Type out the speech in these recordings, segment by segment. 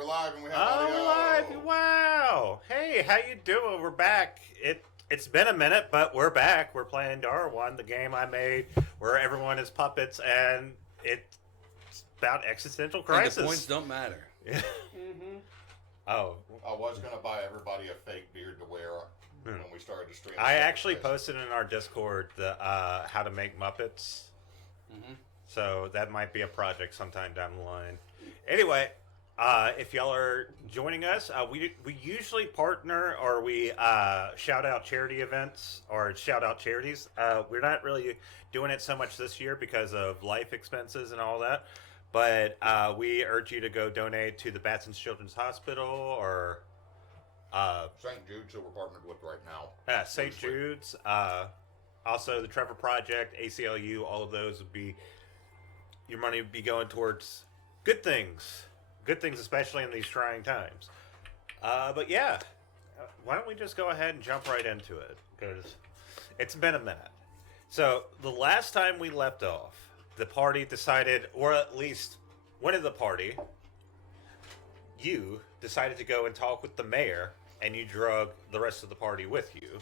we're live and we have Oh, audio. we're live! Wow! Hey, how you doing? We're back. It's been a minute, but we're back. We're playing Darrowan, the game I made, where everyone is puppets, and it's about existential crisis. And the points don't matter. Oh, I was going to buy everybody a fake beard to wear when we started to stream. I actually posted in our Discord the how to make Muppets. So that might be a project sometime down the line. Anyway, if y'all are joining us, we usually partner or we shout out charity events or shout out charities. We're not really doing it so much this year because of life expenses and all that. But we urge you to go donate to the Batson's Children's Hospital or St. Jude's, who we're partnered with right now. St. Jude's. Also, the Trevor Project, ACLU, all of those would be, your money would be going towards good things. Good things, especially in these trying times. But yeah, why don't we just go ahead and jump right into it? Because it's been a minute. So, the last time we left off, the party decided, or at least one of the party, you decided to go and talk with the mayor, and you drug the rest of the party with you.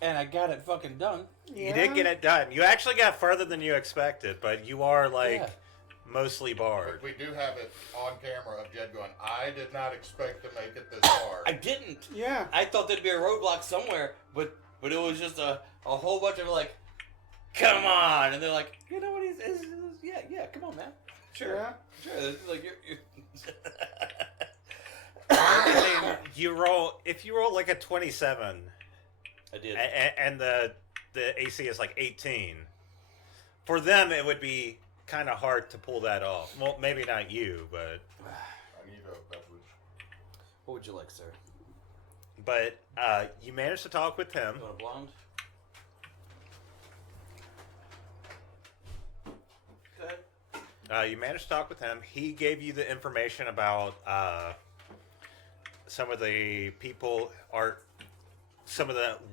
And I got it fucking done. Yeah. You did get it done. You actually got further than you expected, but you are, mostly barred. But we do have it on camera of Jed going, I did not expect to make it this far. I didn't. Yeah. I thought there'd be a roadblock somewhere, but it was just a whole bunch of come on. And they're like, you know what, yeah, come on, man. Sure. Yeah. Sure. It's like, you're if you roll like a 27, I did. and the AC is like 18, for them it would be kind of hard to pull that off. Well, maybe not you, but I need a beverage. What would you like, sir? But you managed to talk with him. You want a blonde? You managed to talk with him. He gave you the information about some of the people are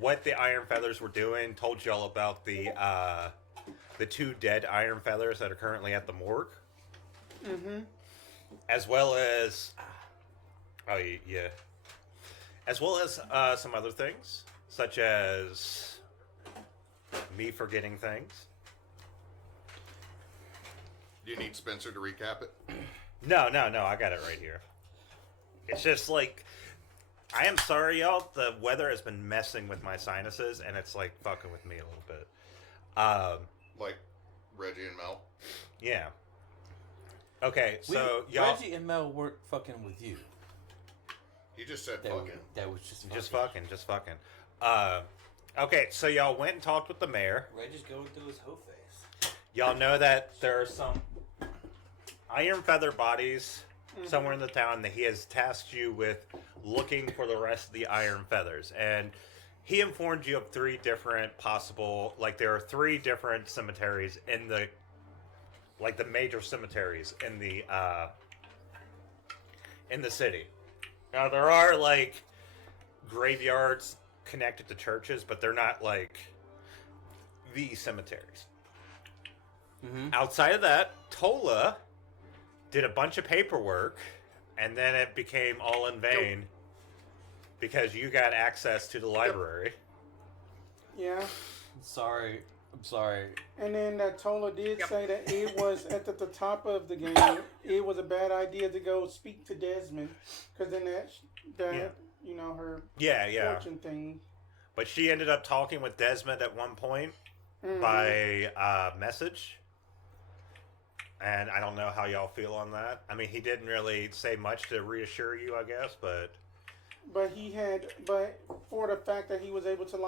what the Iron Feathers were doing. Told you all about the 2 dead Iron Feathers that are currently at the morgue. As well as as well as some other things, such as me forgetting things. Do you need Spencer to recap it? No, I got it right here. It's just I am sorry, y'all. The weather has been messing with my sinuses, and it's fucking with me a little bit. Like Reggie and Mel? Yeah. Okay, so y'all... Reggie and Mel weren't fucking with you. He just said fucking. That was just fucking. Okay, so y'all went and talked with the mayor. Reggie's going through his hoe face. Y'all know that there are some Iron Feather bodies somewhere in the town that he has tasked you with looking for the rest of the Iron Feathers. And he informed you of 3 different possible, there are 3 different cemeteries in the major cemeteries in the city. Now, there are, graveyards connected to churches, but they're not, the cemeteries. Outside of that, Tolla did a bunch of paperwork, and then it became all in vain because you got access to the library. Yeah. I'm sorry. And then Tolla did say that it was at the top of the game. It was a bad idea to go speak to Desmond because then her fortune thing. But she ended up talking with Desmond at one point by message. And I don't know how y'all feel on that. I mean, he didn't really say much to reassure you, I guess, but for the fact that he was able to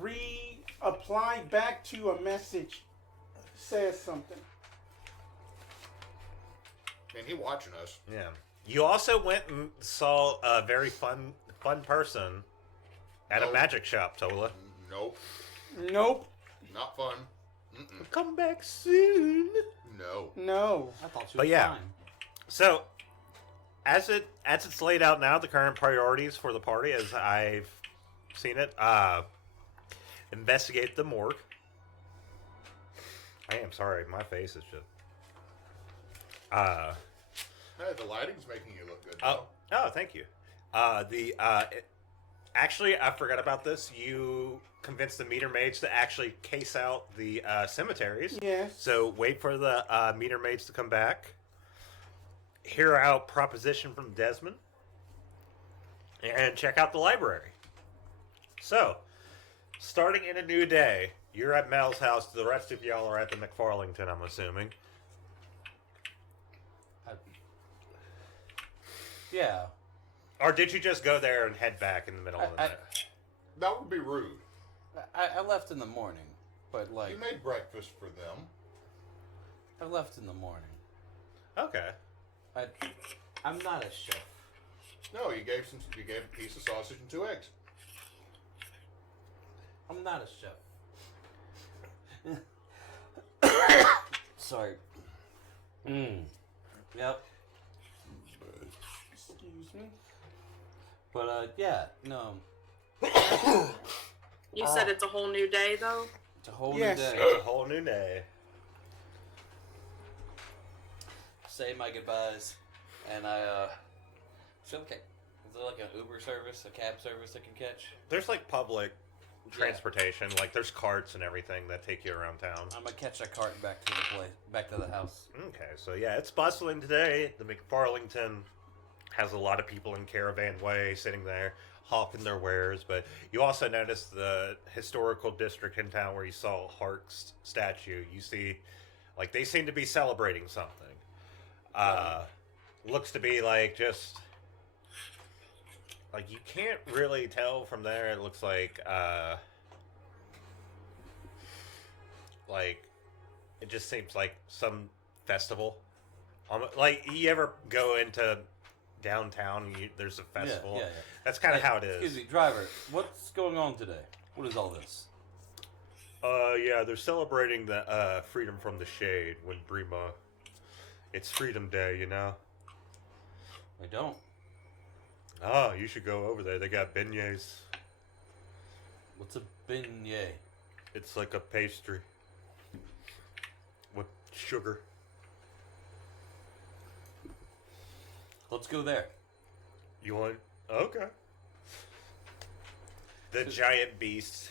reapply back to a message says something. Man, he watching us. Yeah. You also went and saw a very fun person at a magic shop, Tolla. Nope. Not fun. Come back soon. No. I thought she was fine. So, as it's laid out now, the current priorities for the party, as I've seen it, investigate the morgue. I am sorry, my face is just... Hey, the lighting's making you look good. Oh, thank you. Actually, I forgot about this. You convinced the meter maids to actually case out the cemeteries. Yes. So wait for the meter maids to come back. Hear out proposition from Desmond. And check out the library. So, starting in a new day, you're at Mel's house. The rest of y'all are at the McFarlington, I'm assuming. Yeah. Or did you just go there and head back in the middle of the night? That would be rude. I left in the morning, but like You made breakfast for them. I left in the morning. Okay. I'm not a chef. No, you gave a piece of sausage and 2 eggs. I'm not a chef. Sorry. Yep. Excuse me. But yeah, no. You said it's a whole new day, though? It's a whole Yes. new day. It's a whole new day. Say my goodbyes, and I feel like is there like an Uber service, a cab service I can catch? There's like public transportation, like there's carts and everything that take you around town. I'm gonna catch a cart back to the place, back to the house. Okay, so yeah, it's bustling today. The McFarlington has a lot of people in Caravan Way sitting there hawking their wares, but you also notice the historical district in town where you saw Hark's statue. You see, like, they seem to be celebrating something. Looks to be like just like you can't really tell from there. It looks like it just seems like some festival. Like you ever go into downtown and there's a festival? Yeah. That's kind of how it is. Excuse me, driver. What's going on today? What is all this? Yeah, they're celebrating the freedom from the shade when Brima. It's Freedom Day, you know. I don't. Oh, you should go over there. They got beignets. What's a beignet? It's like a pastry with sugar. Let's go there. You want? Okay. The giant beast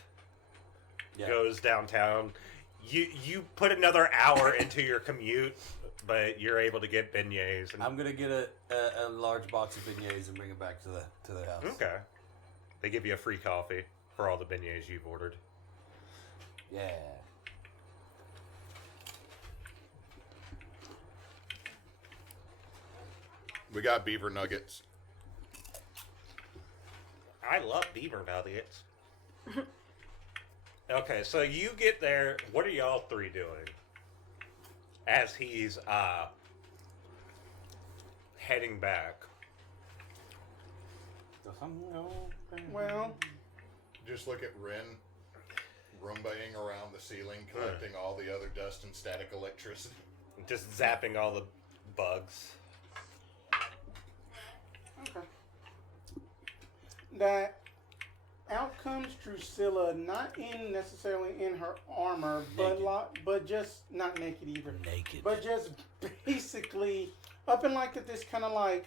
goes downtown. You put another hour into your commute, but you're able to get beignets. And, I'm gonna get a large box of beignets and bring it back to the house. okay. They give you a free coffee for all the beignets you've ordered. Yeah. We got beaver nuggets. I love beaver nuggets. Okay, so you get there. What are y'all three doing? As he's heading back. Well, Just look at Wren roombaying around the ceiling, collecting all the other dust and static electricity. Just zapping all the bugs. okay. That out comes Dusilla, not in necessarily in her armor, but just not naked either. Naked. But just basically up in like this kind of like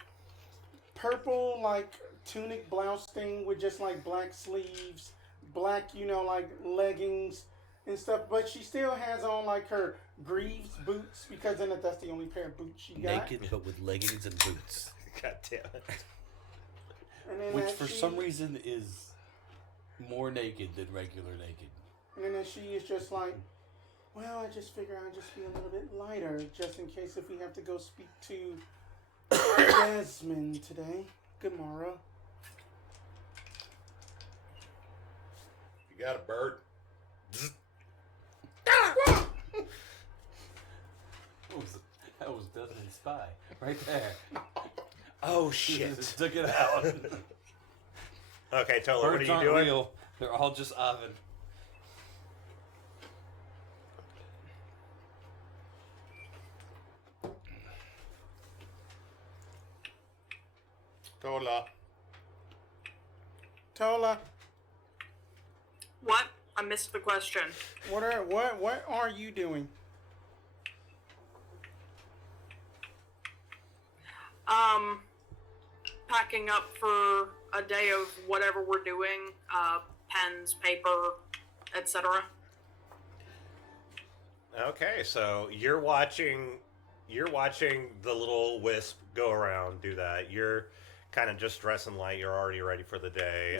purple like tunic blouse thing with just like black sleeves, black like leggings and stuff. But she still has on like her Greaves boots because that's the only pair of boots she got. Naked, but with leggings and boots. God damn it. And then Which as for some reason is more naked than regular naked. And then she is just like, well, I just figure I'll just be a little bit lighter just in case if we have to go speak to Desmond today. Good morrow. You got a bird? That was Desmond Spy right there. Oh shit. Just took it out. Okay, Tolla, what are Birds you aren't doing? real. They're all just oven. Tolla. Tolla, What? I missed the question. what are you doing? Packing up for a day of whatever we're doing, pens, paper, etc. Okay, so you're watching the little wisp go around do that. You're kind of just dressing light. You're already ready for the day.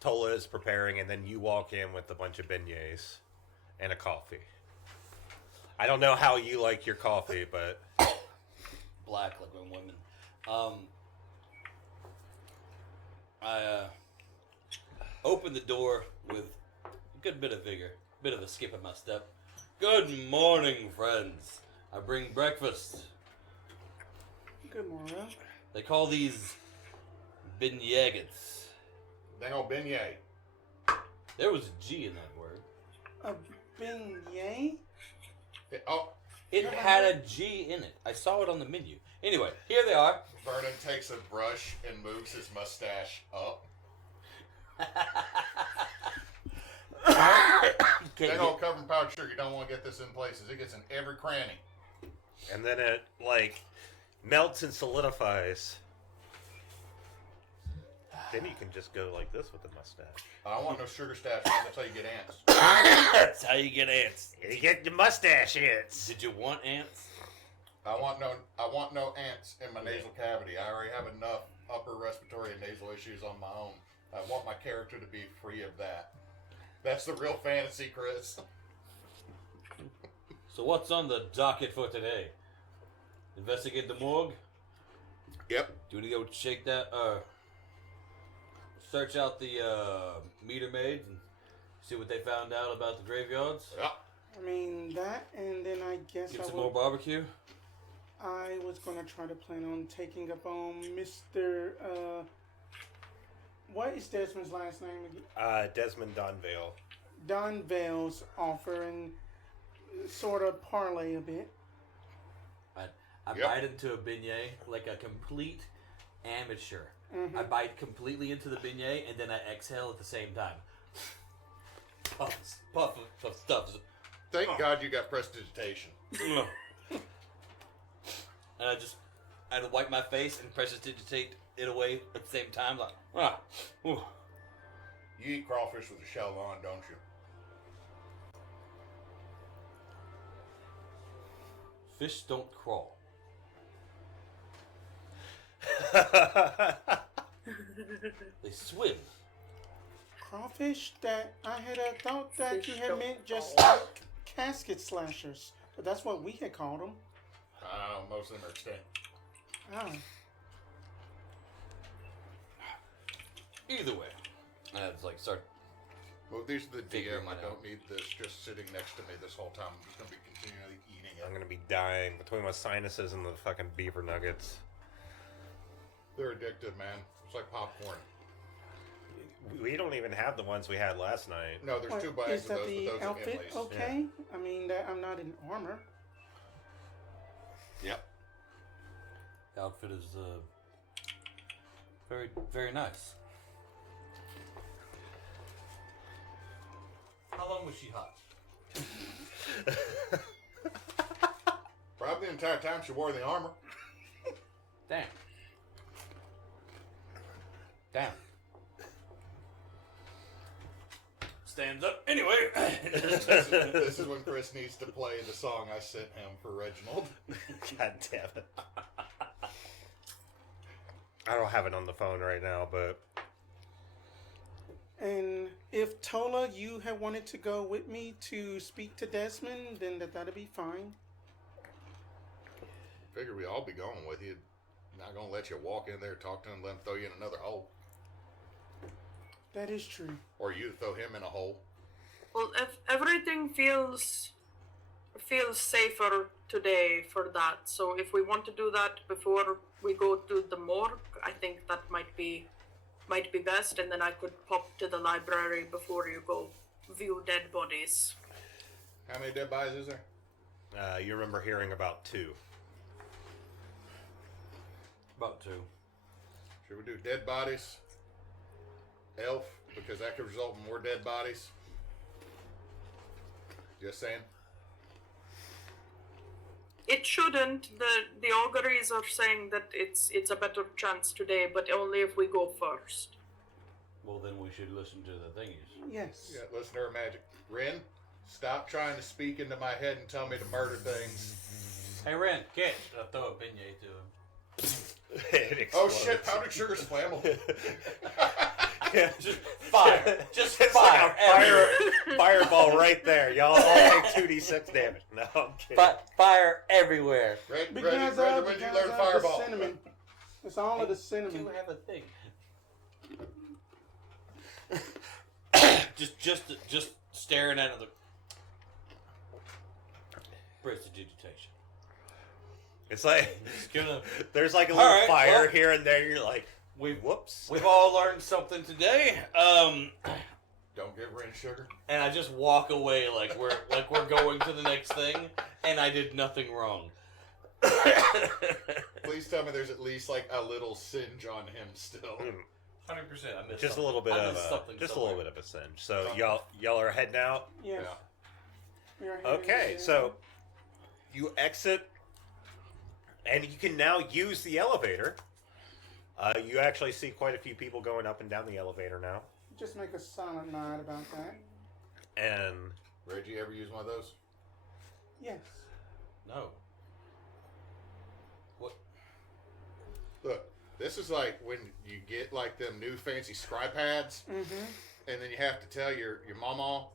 Tolla is preparing, and then you walk in with a bunch of beignets and a coffee. I don't know how you like your coffee, but Black like women. I open the door with a good bit of vigor, bit of a skip in my step. Good morning, friends. I bring breakfast. Good morning. They call these beignets. Dang old beignet. There was a G in that word. A beignet? It had a G in it. I saw it on the menu. Anyway, here they are. Vernon takes a brush and moves his mustache up. Dang old covered in powdered sugar. You don't want to get this in places. It gets in every cranny. and then it like melts and solidifies. Then you can just go like this with the mustache. I want no sugar stash. That's how you get ants. That's how you get ants. You get the mustache ants. Did you want ants? I want no ants in my nasal cavity. I already have enough upper respiratory and nasal issues on my own. I want my character to be free of that. That's the real fantasy, Chris. So what's on the docket for today? Investigate the morgue? Yep. Do we go shake that, search out the, meter maids and see what they found out about the graveyards? Yeah. I mean, that, and then I guess Get I some more would, barbecue? I was going to try to plan on taking up on Mr. What is Desmond's last name again? Desmond Donvale. Don Vale's offer and sort of parlay a bit. I Yep. bite into a beignet like a complete amateur. Mhm. I bite completely into the beignet and then I exhale at the same time. Puff of stuff. Thank God you got prestidigitation. And I had to wipe my face and prestidigitate it away at the same time. Like, ooh. You eat crawfish with a shell on, don't you? Fish don't crawl. They swim. Crawfish? That I had thought that Fish you had don't meant just fall. like casket slashers, but that's what we had called them. I don't know. Most of them are extinct. Oh. Either way. And it's like, start. Well, these are the Figuring DM. I it don't out. need this just sitting next to me this whole time. I'm just going to be continually eating I'm it. gonna be dying between my sinuses and the fucking beaver nuggets. They're addictive, man. It's like popcorn. We don't even have the ones we had last night. No, there's What, 2 bags is of that those, the but those are outfit Emily's. okay? I mean, that I'm not in armor. Yep. The outfit is very, very nice. How long was she hot? Probably the entire time she wore the armor. Damn. Stands up. Anyway. This is when Chris needs to play the song I sent him for Reginald. God damn it. I don't have it on the phone right now, but And if Tolla, you had wanted to go with me to speak to Desmond, then that'd be fine. Figure we all be going with you. Not gonna let you walk in there, talk to him, let him throw you in another hole, That is true. or you throw him in a hole. Well, if everything feels safer today for that, so if we want to do that before we go to the morgue, I think that might be best, and then I could pop to the library before you go view dead bodies. How many dead bodies is there? you remember hearing about 2. About 2. Should we do dead bodies? Elf, because that could result in more dead bodies. Just saying. It shouldn't. The auguries are saying that it's a better chance today, but only if we go first. Well, then we should listen to the thingies. Yes. Yeah, listen to her magic. Wren, stop trying to speak into my head and tell me to murder things. Hey, Wren, catch. I'll throw a beignet to him. It Oh explodes. shit, powdered sugar's flammable. Yeah. Just fire. Just It's fire. like a fireball right there. Y'all all take 2d6 damage. No, I'm kidding. Fire everywhere. Reggie, Because when of, did you because learn of fireball? the cinnamon. It's all of the cinnamon. You have a thing. just staring at the prestidigitation. It's like It's gonna. there's like a little Alright, fire well- here and there. You're like, We've whoops. we've all learned something today. Don't give Wren sugar. And I just walk away like we're going to the next thing, and I did nothing wrong. Please tell me there's at least like a little singe on him still. 100%. I missed Just a little bit I of missed something just somewhere. a little bit of a singe. So y'all are heading out. Yes. Yeah. We are heading Okay, there. so you exit, and you can now use the elevator. You actually see quite a few people going up and down the elevator now. Just make a silent nod about that. And Reggie, ever use one of those? Yes. No. What? Look, this is like when you get like them new fancy scribe pads, Mm-hmm. and then you have to tell your mama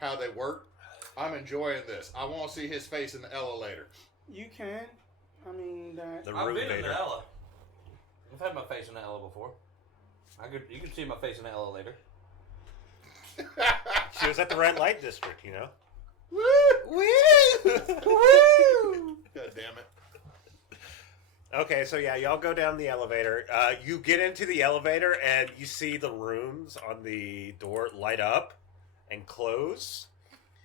how they work. I'm enjoying this. I want to see his face in the elevator. You can. I mean that. the I've room been in vader. the Ella. I've had my face in the Ella before. You can see my face in the Ella later. She was at the red light district, you know. Woo! Woo! God damn it. Okay, so yeah, y'all go down the elevator. You get into the elevator and you see the rooms on the door light up and close.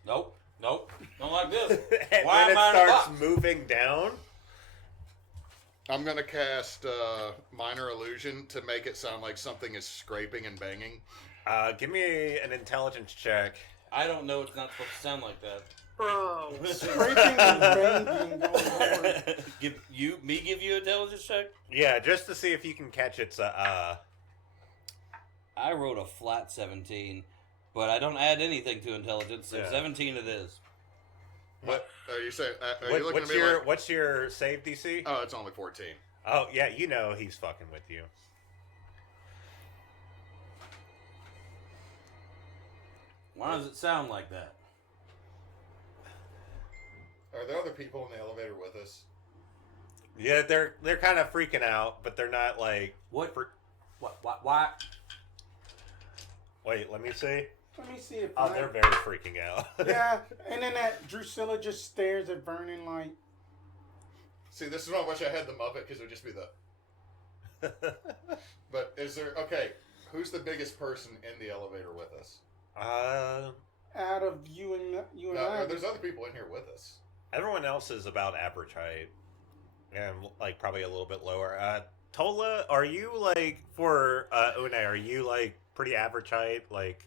Nope. Don't like this. And Why when it am I in a starts box? moving down, I'm going to cast Minor Illusion to make it sound like something is scraping and banging. give me an intelligence check. I don't know. It's not supposed to sound like that. Bro. Scraping and banging going on. Give you intelligence check? Yeah, just to see if you can catch its I wrote a flat 17, but I don't add anything to intelligence, so Yeah. 17 it is. What are you saying? Are what- you looking what's at me your like, what's your save DC? oh, it's only 14. Oh yeah, you know he's fucking with you. Why does it sound like that? Are there other people in the elevator with us? Yeah, they're kind of freaking out, but they're not like. What? Why? Wait, let me see. Let me see if. Oh, they're very freaking out. Yeah, and then that Dusilla just stares at Vernon like. See, this is why I wish I had the Muppet, because it would just be the... But is there... Okay, who's the biggest person in the elevator with us? Out of you and No, I. there's other people in here with us. Everyone else is about average height, and like probably a little bit lower. Tolla, are you like for Une? Are you like pretty average height? Like,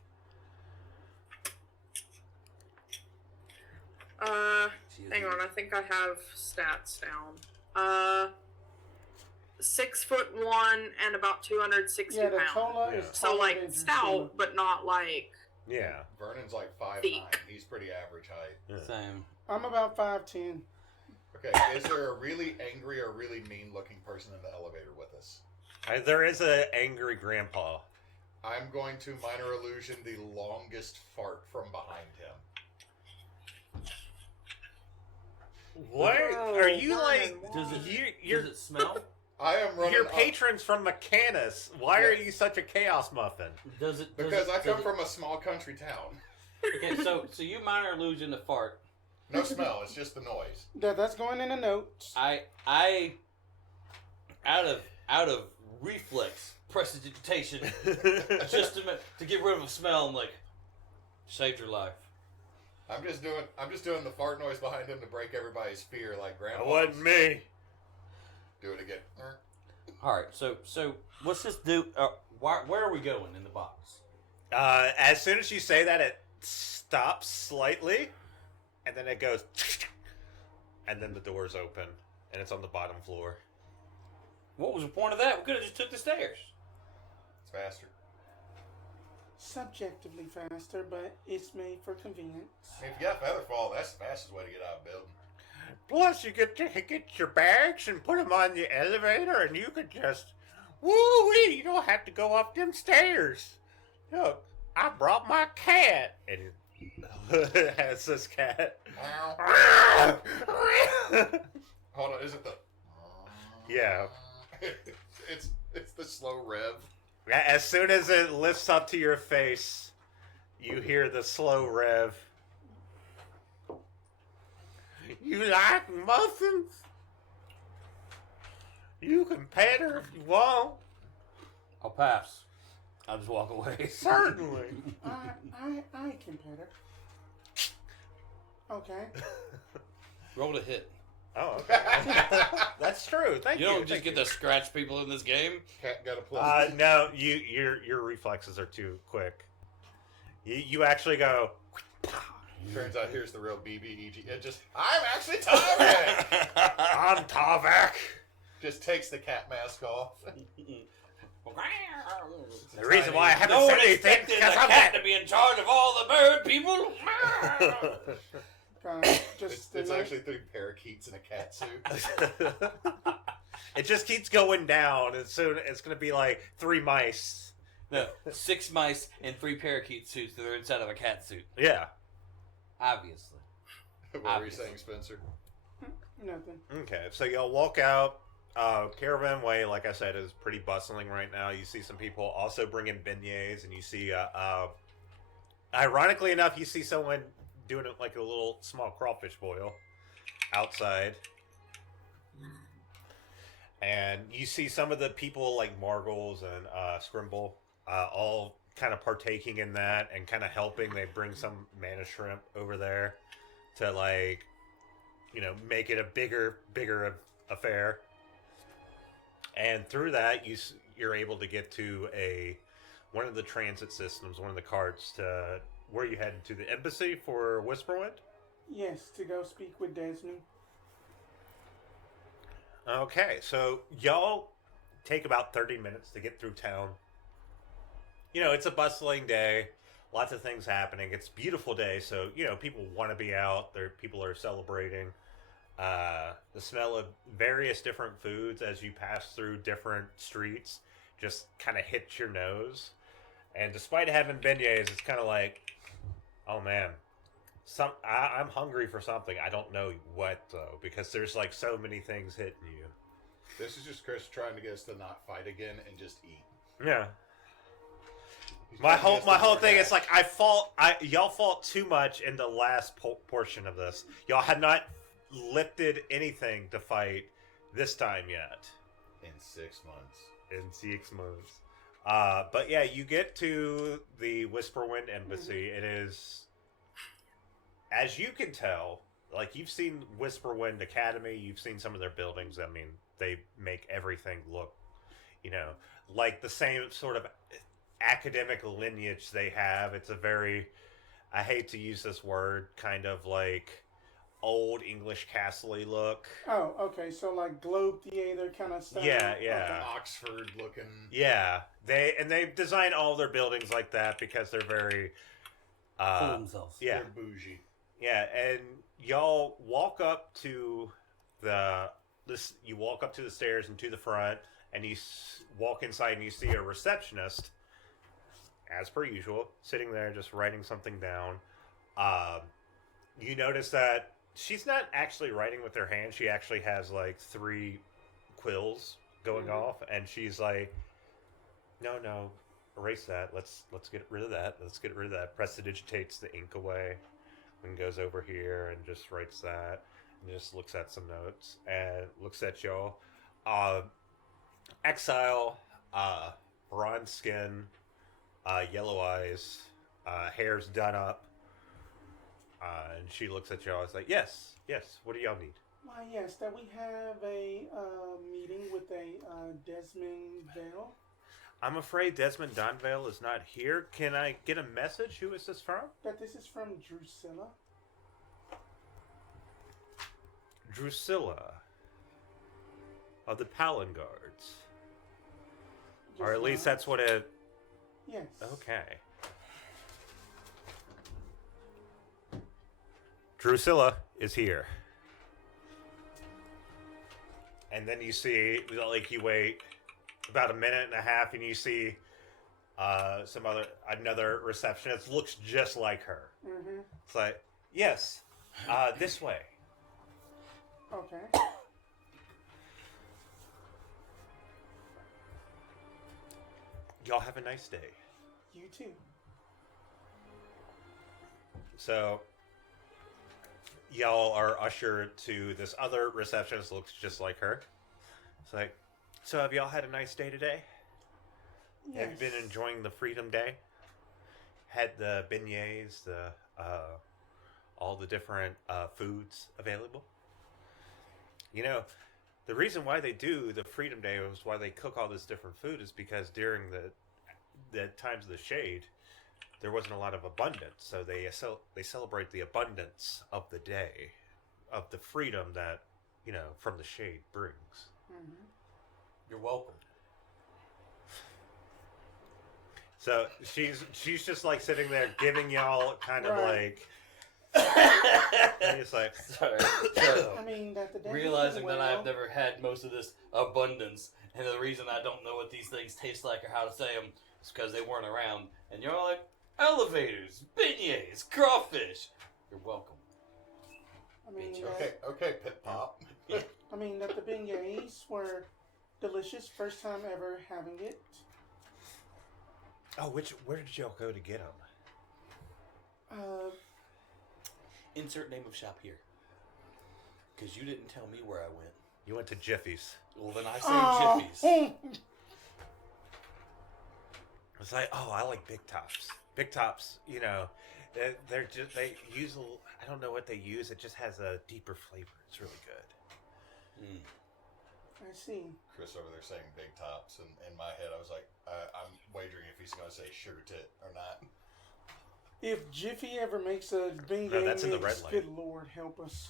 Hang on, I think I have stats down. 6'1" and about 260 Yeah, the pounds. Tolla Yeah. is So taller like than stout, Drusilla. but not like yeah, Vernon's like 5'9". Thick. He's pretty average height. yeah. Same. I'm about 5'10". Okay, is there a really angry or really mean-looking person in the elevator with us? There is an angry grandpa. I'm going to Minor Illusion the longest fart from behind him. What Oh, are you Vernon, like? why? You're Does it smell? I am running your up- patrons from Mechanus. Why are Yeah. you such a chaos muffin? Does it? Because I come from a small country town. Okay, so you minor illusion to fart. No smell, it's just the noise. That's going in the notes. I out of reflex prestidigitation just to get rid of a smell. I'm like, saved your life. I'm just doing the fart noise behind him to break everybody's fear, like That Grandpa. wasn't me. Do it again. All right, so what's this do? Where are we going in the box? As soon as you say that, it stops slightly, and then it goes, and then the doors open, and it's on the bottom floor. What was the point of that? We could have just took the stairs. It's faster. Subjectively faster, but it's made for convenience. I mean, if you got Featherfall, that's the fastest way to get out of building. Plus, you get to get your bags and put them on the elevator, and you could just, woo-wee, you don't have to go up them stairs. Look, I brought my cat. And it has this cat. Hold on, is it the... Yeah. It's the slow rev. As soon as it lifts up to your face, you hear the slow rev. You like muffins? You can pet her if you want. I'll pass. I'll just walk away. Certainly. I can pet her. Okay. Roll to hit. Oh, okay. That's true. Thank you. You don't just get to scratch people in this game. Cat got a plus. No, your reflexes are too quick. You actually go. Turns out here's the real BBEG. It just, I'm actually Tavak! I'm Tavak. Just takes the cat mask off. The reason why I haven't No one said anything expected because the I'm cat to be in charge of all the bird people. It's actually 3 parakeets in a cat suit. It just keeps going down, and soon it's going to be like 3 mice. No, 6 mice and 3 parakeet suits that are inside of a cat suit. Yeah. Obviously. What were you saying, Spencer? Nothing. Okay, so y'all walk out. Caravan Way, like I said, is pretty bustling right now. You see some people also bringing beignets, and you see, ironically enough, you see someone doing it like a little small crawfish boil outside. And you see some of the people like Margles and Scrimble all kind of partaking in that and kind of helping. They bring some mana shrimp over there to, like, you know, make it a bigger affair. And through that, you're able to get to one of the transit systems, one of the carts to where you headed to the embassy for Whisperwind. Yes, to go speak with Desmond. Okay, so y'all take about 30 minutes to get through town. You know, it's a bustling day. Lots of things happening. It's a beautiful day, so, you know, people want to be out. People are celebrating. The smell of various different foods as you pass through different streets just kind of hits your nose. And despite having beignets, it's kind of like, oh man, I'm hungry for something. I don't know what, though, because there's like so many things hitting you. This is just Chris trying to get us to not fight again and just eat. Yeah. He's My trying to get us whole to thing relax. is like y'all fought too much in the last portion of this. Y'all had not lifted anything to fight this time yet. In 6 months. In 6 months. But yeah, you get to the Whisperwind Embassy. It is, as you can tell, like, you've seen Whisperwind Academy, you've seen some of their buildings. I mean, they make everything look, you know, like the same sort of academic lineage they have. It's a very, I hate to use this word, kind of like old English castle-y look. Oh, okay. So like Globe Theater kind of stuff. Yeah. Oxford looking. Yeah, they design all their buildings like that because they're very Fool themselves. yeah, They're bougie. yeah. And y'all walk up to you walk up to the stairs and to the front, and you walk inside and you see a receptionist, as per usual, sitting there just writing something down. You notice that she's not actually writing with her hand. She actually has like 3 quills going off, and she's like, no, erase that. Let's get rid of that. Let's get rid of that. Prestidigitates the ink away and goes over here and just writes that and just looks at some notes and looks at y'all. Exile, bronze skin, yellow eyes, hair's done up. And she looks at y'all and is like, yes, what do y'all need? Why, yes, that we have a meeting with a Desmondvale. I'm afraid Desmond Donvale is not here. Can I get a message? Who is this from? That this is from Dusilla. Dusilla of the Palin Guards. Or at least not. that's what it... Yes. Okay. Dusilla is here. And then you see, like, you wait about a minute and a half and you see another receptionist looks just like her. Mm-hmm. It's like, yes, this way. Okay. Y'all have a nice day. You too. So, y'all are ushered to this other receptionist, looks just like her. It's like, so have y'all had a nice day today? Yes. Have you been enjoying the Freedom Day? Had the beignets, all the different foods available? You know, the reason why they do the Freedom Day is why they cook all this different food is because during the times of the shade, there wasn't a lot of abundance. So they celebrate the abundance of the day, of the freedom that, you know, from the shade brings. Mm-hmm. You're welcome. So she's just like sitting there giving y'all kind of Right. like, and it's like, Sorry. I mean, that the day Realizing that well, I've never had most of this abundance, and the reason I don't know what these things taste like or how to say them is because they weren't around. And you're like, elevators, beignets, crawfish. You're welcome. I mean, Okay, Pit Pop. I mean that the beignets were delicious. First time ever having it. oh, where did y'all go to get them? Insert name of shop here. Because you didn't tell me where I went. You went to Jiffy's. Well, then I say Jiffy's. It's like, oh, I like Big Tops. Big Tops, you know, they use I don't know what they use. It just has a deeper flavor. It's really good. Mm. I see. Chris over there saying big tops, and in my head I was like, I'm wagering if he's going to say sugar tit or not. If Jiffy ever makes a beignet No, that's in the mix, red line. good Lord help us.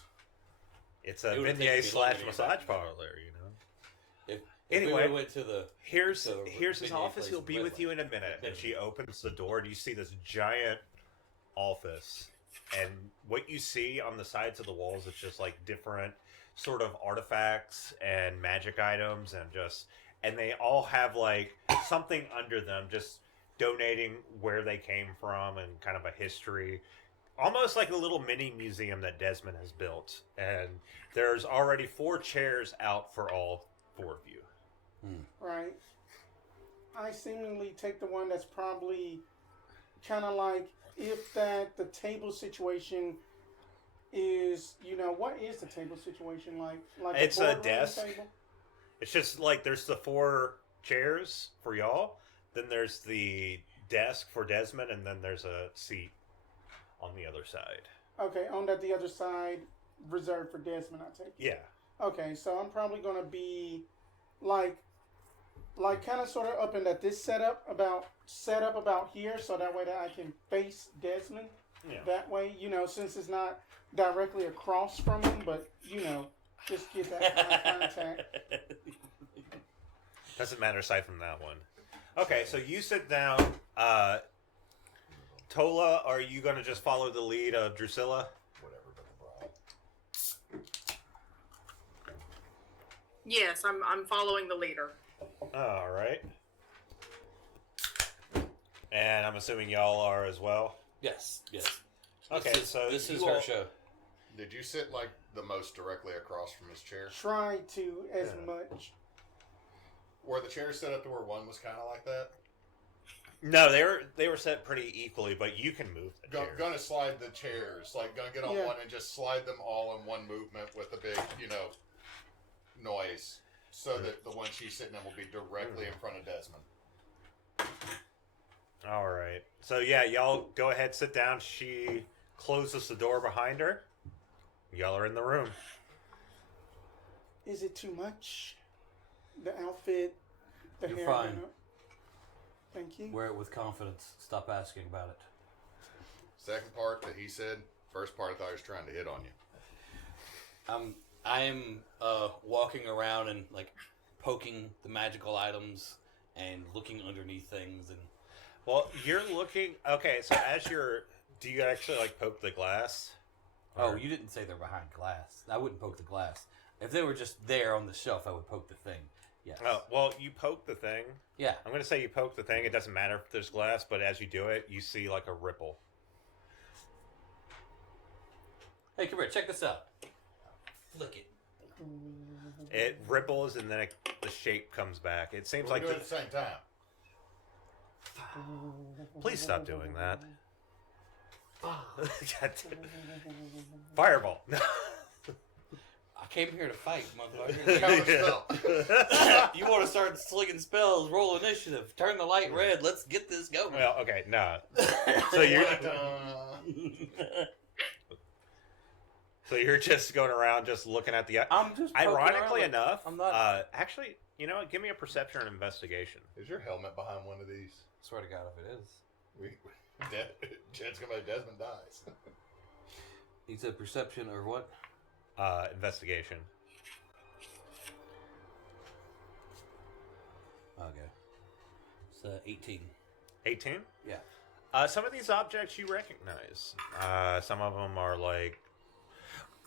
It's a It would've beignet taken me longer / to massage get back. parlor, you know. If Anyway, we would've went to the Here's So, his beignet office. place He'll in be Red with Line. you in a minute. And she opens the door, and you see this giant office. And what you see on the sides of the walls is just like different sort of artifacts and magic items, and they all have like something under them, just donating where they came from and kind of a history. Almost like a little mini museum that Desmond has built. And there's already 4 chairs out for all 4 of you. Right. I seemingly take the one that's probably kind of like if that the table situation is, you know, what is the table situation like? Like It's a boardroom desk. Table? It's just like there's the 4 chairs for y'all. Then there's the desk for Desmond, and then there's a seat on the other side. Okay, on the other side, reserved for Desmond, I take it. Yeah. Okay, so I'm probably gonna be like kind of sort of up in this setup about here, so that way that I can face Desmond. Yeah. That way, you know, since it's not directly across from him, but you know, just get that kind of contact. Doesn't matter aside from that one. Okay, so you sit down. Tolla, are you going to just follow the lead of Dusilla? Whatever, but the bride. Yes, I'm following the leader. All right. And I'm assuming y'all are as well. Yes. Okay, so this you is her all- show. Did you sit like the most directly across from his chair? Try to as Yeah. much. Were the chairs set up to where one was kind of like that? No, they were set pretty equally, but you can move the chair. Gonna slide the chairs, like gonna get on Yeah. one and just slide them all in one movement with a big, noise, so that the one she's sitting in will be directly in front of Desmond. All right. So yeah, y'all go ahead, sit down. She closes the door behind her. Y'all are in the room. Is it too much? The outfit, the You're hair. fine. you know? Thank you. Wear it with confidence. Stop asking about it. Second part that he said. First part I thought he was trying to hit on you. I am walking around and like poking the magical items and looking underneath things and. Well, you're looking. Okay, so do you actually like poke the glass? Oh, you didn't say they're behind glass. I wouldn't poke the glass. If they were just there on the shelf, I would poke the thing. Yes. Oh, well, you poke the thing. Yeah. I'm going to say you poke the thing. It doesn't matter if there's glass, but as you do it, you see like a ripple. Hey, come here. Check this out. Flick it. It ripples and then the shape comes back. It seems We're like doing it at the same time. Please stop doing that. God damn. Fireball. I came here to fight, motherfucker. Counterspell. You want to start slinging spells? Roll initiative. Turn the light red. Let's get this going. Well, okay, no. So you're so you're just going around, just looking at the. I'm just. Ironically enough, I'm not. actually, you know what? Give me a perception and investigation. Is your helmet behind one of these? Swear to God, if it is. Jed's gonna be Desmond dies. He said perception or what? Investigation. Okay. It's 18. 18? Yeah. Some of these objects you recognize. Some of them are like,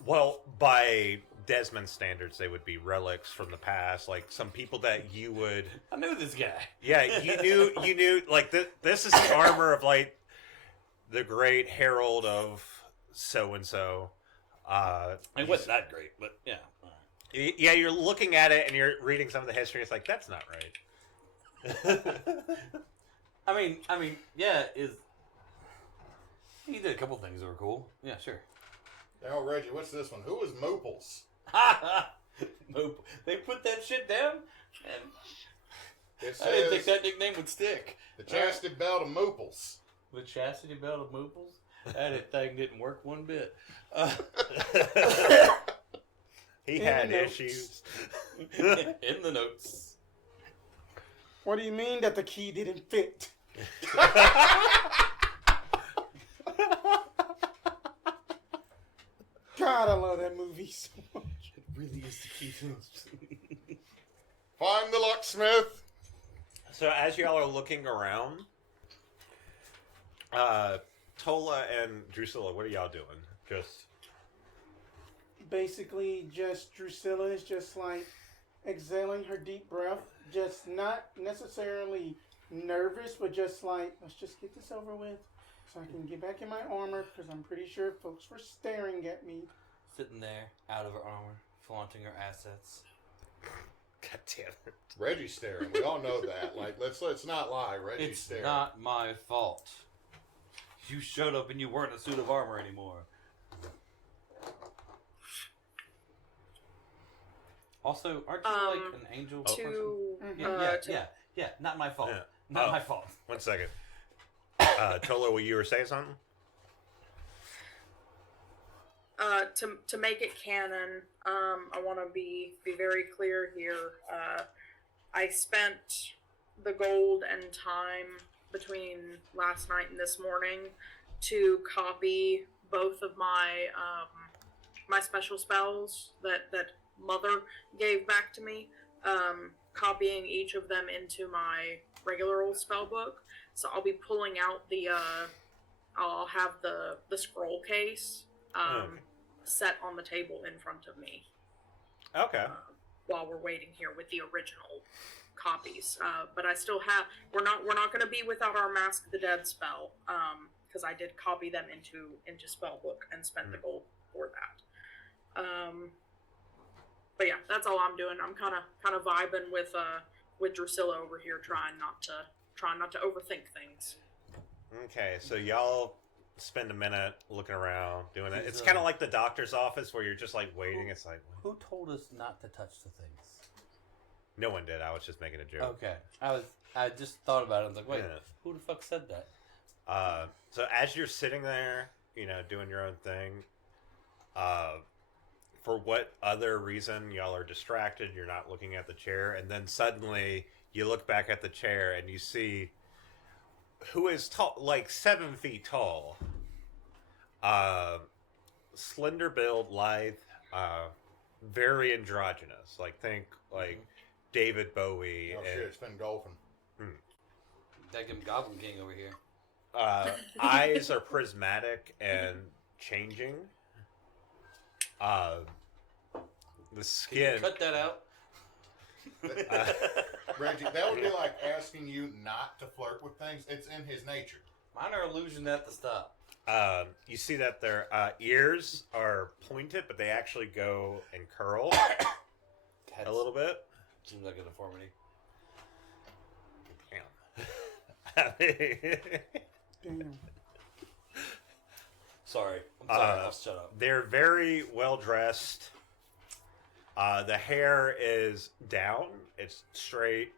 well, by Desmond's standards, they would be relics from the past. Like some people that you would. I knew this guy. Yeah, you knew. Like this is the armor of like the great herald of so and so. It wasn't that great, but yeah. Yeah, you're looking at it and you're reading some of the history. It's like that's not right. I mean, yeah. He did a couple things that were cool. Yeah, sure. Now, Reggie, what's this one? Who was Mooples? Nope. They put that shit down, and It I didn't think says that nickname would stick. the chastity belt of Mooples. The chastity belt of Mooples? That thing didn't work one bit. He In had the notes. issues. In the notes. What do you mean that the key didn't fit? God, I love that movie so much. It really is the key to Find the locksmith. So as y'all are looking around, Tolla and Dusilla, what are y'all doing? Just Basically, just Dusilla is just like exhaling her deep breath, just not necessarily nervous, but just like, let's just get this over with so I can get back in my armor, because I'm pretty sure folks were staring at me. Sitting there, out of her armor, flaunting her assets. God damn it. Reggie's staring. We all know that. Like, let's not lie. Reggie's It's staring. not my fault. You showed up and you weren't a suit of armor anymore. Also, aren't you like an angel person? Yeah, not my fault. Yeah. Not Oh. my fault. 1 second. Tolla, you were saying something? To make it canon, I want to be very clear here. I spent the gold and time between last night and this morning to copy both of my my special spells that Mother gave back to me, copying each of them into my regular old spell book. So I'll be pulling out I'll have the scroll case set on the table in front of me. Okay. While we're waiting here with the original copies, but I still have. We're not going to be without our Mask the Dead spell, because I did copy them into spellbook and spent the gold for that. But yeah, that's all I'm doing. I'm kind of vibing with Dusilla over here, trying not to overthink things. Okay, so y'all spend a minute looking around, doing it. He's, It's kind of like the doctor's office where you're just like waiting. It's like, Who told us not to touch the things? no one did. I was just making a joke. Okay, I just thought about it. I was like, wait, Yeah. who the fuck said that? So as you're sitting there, doing your own thing, for what other reason y'all are distracted, you're not looking at the chair, and then suddenly you look back at the chair and you see who is tall, like 7 feet tall, slender build, lithe, very androgynous. Like think like David Bowie. Oh shit, it's been golfing. Daggum Goblin King over here. Eyes are prismatic and changing. The Can you skin. cut that out? Reggie, that would be like asking you not to flirt with things. It's in his nature. Minor illusion at the stop. You see that their ears are pointed, but they actually go and curl a little bit. Seems like a deformity. Damn. Sorry. I'm sorry. I'll shut up. They're very well dressed. The hair is down. It's straight.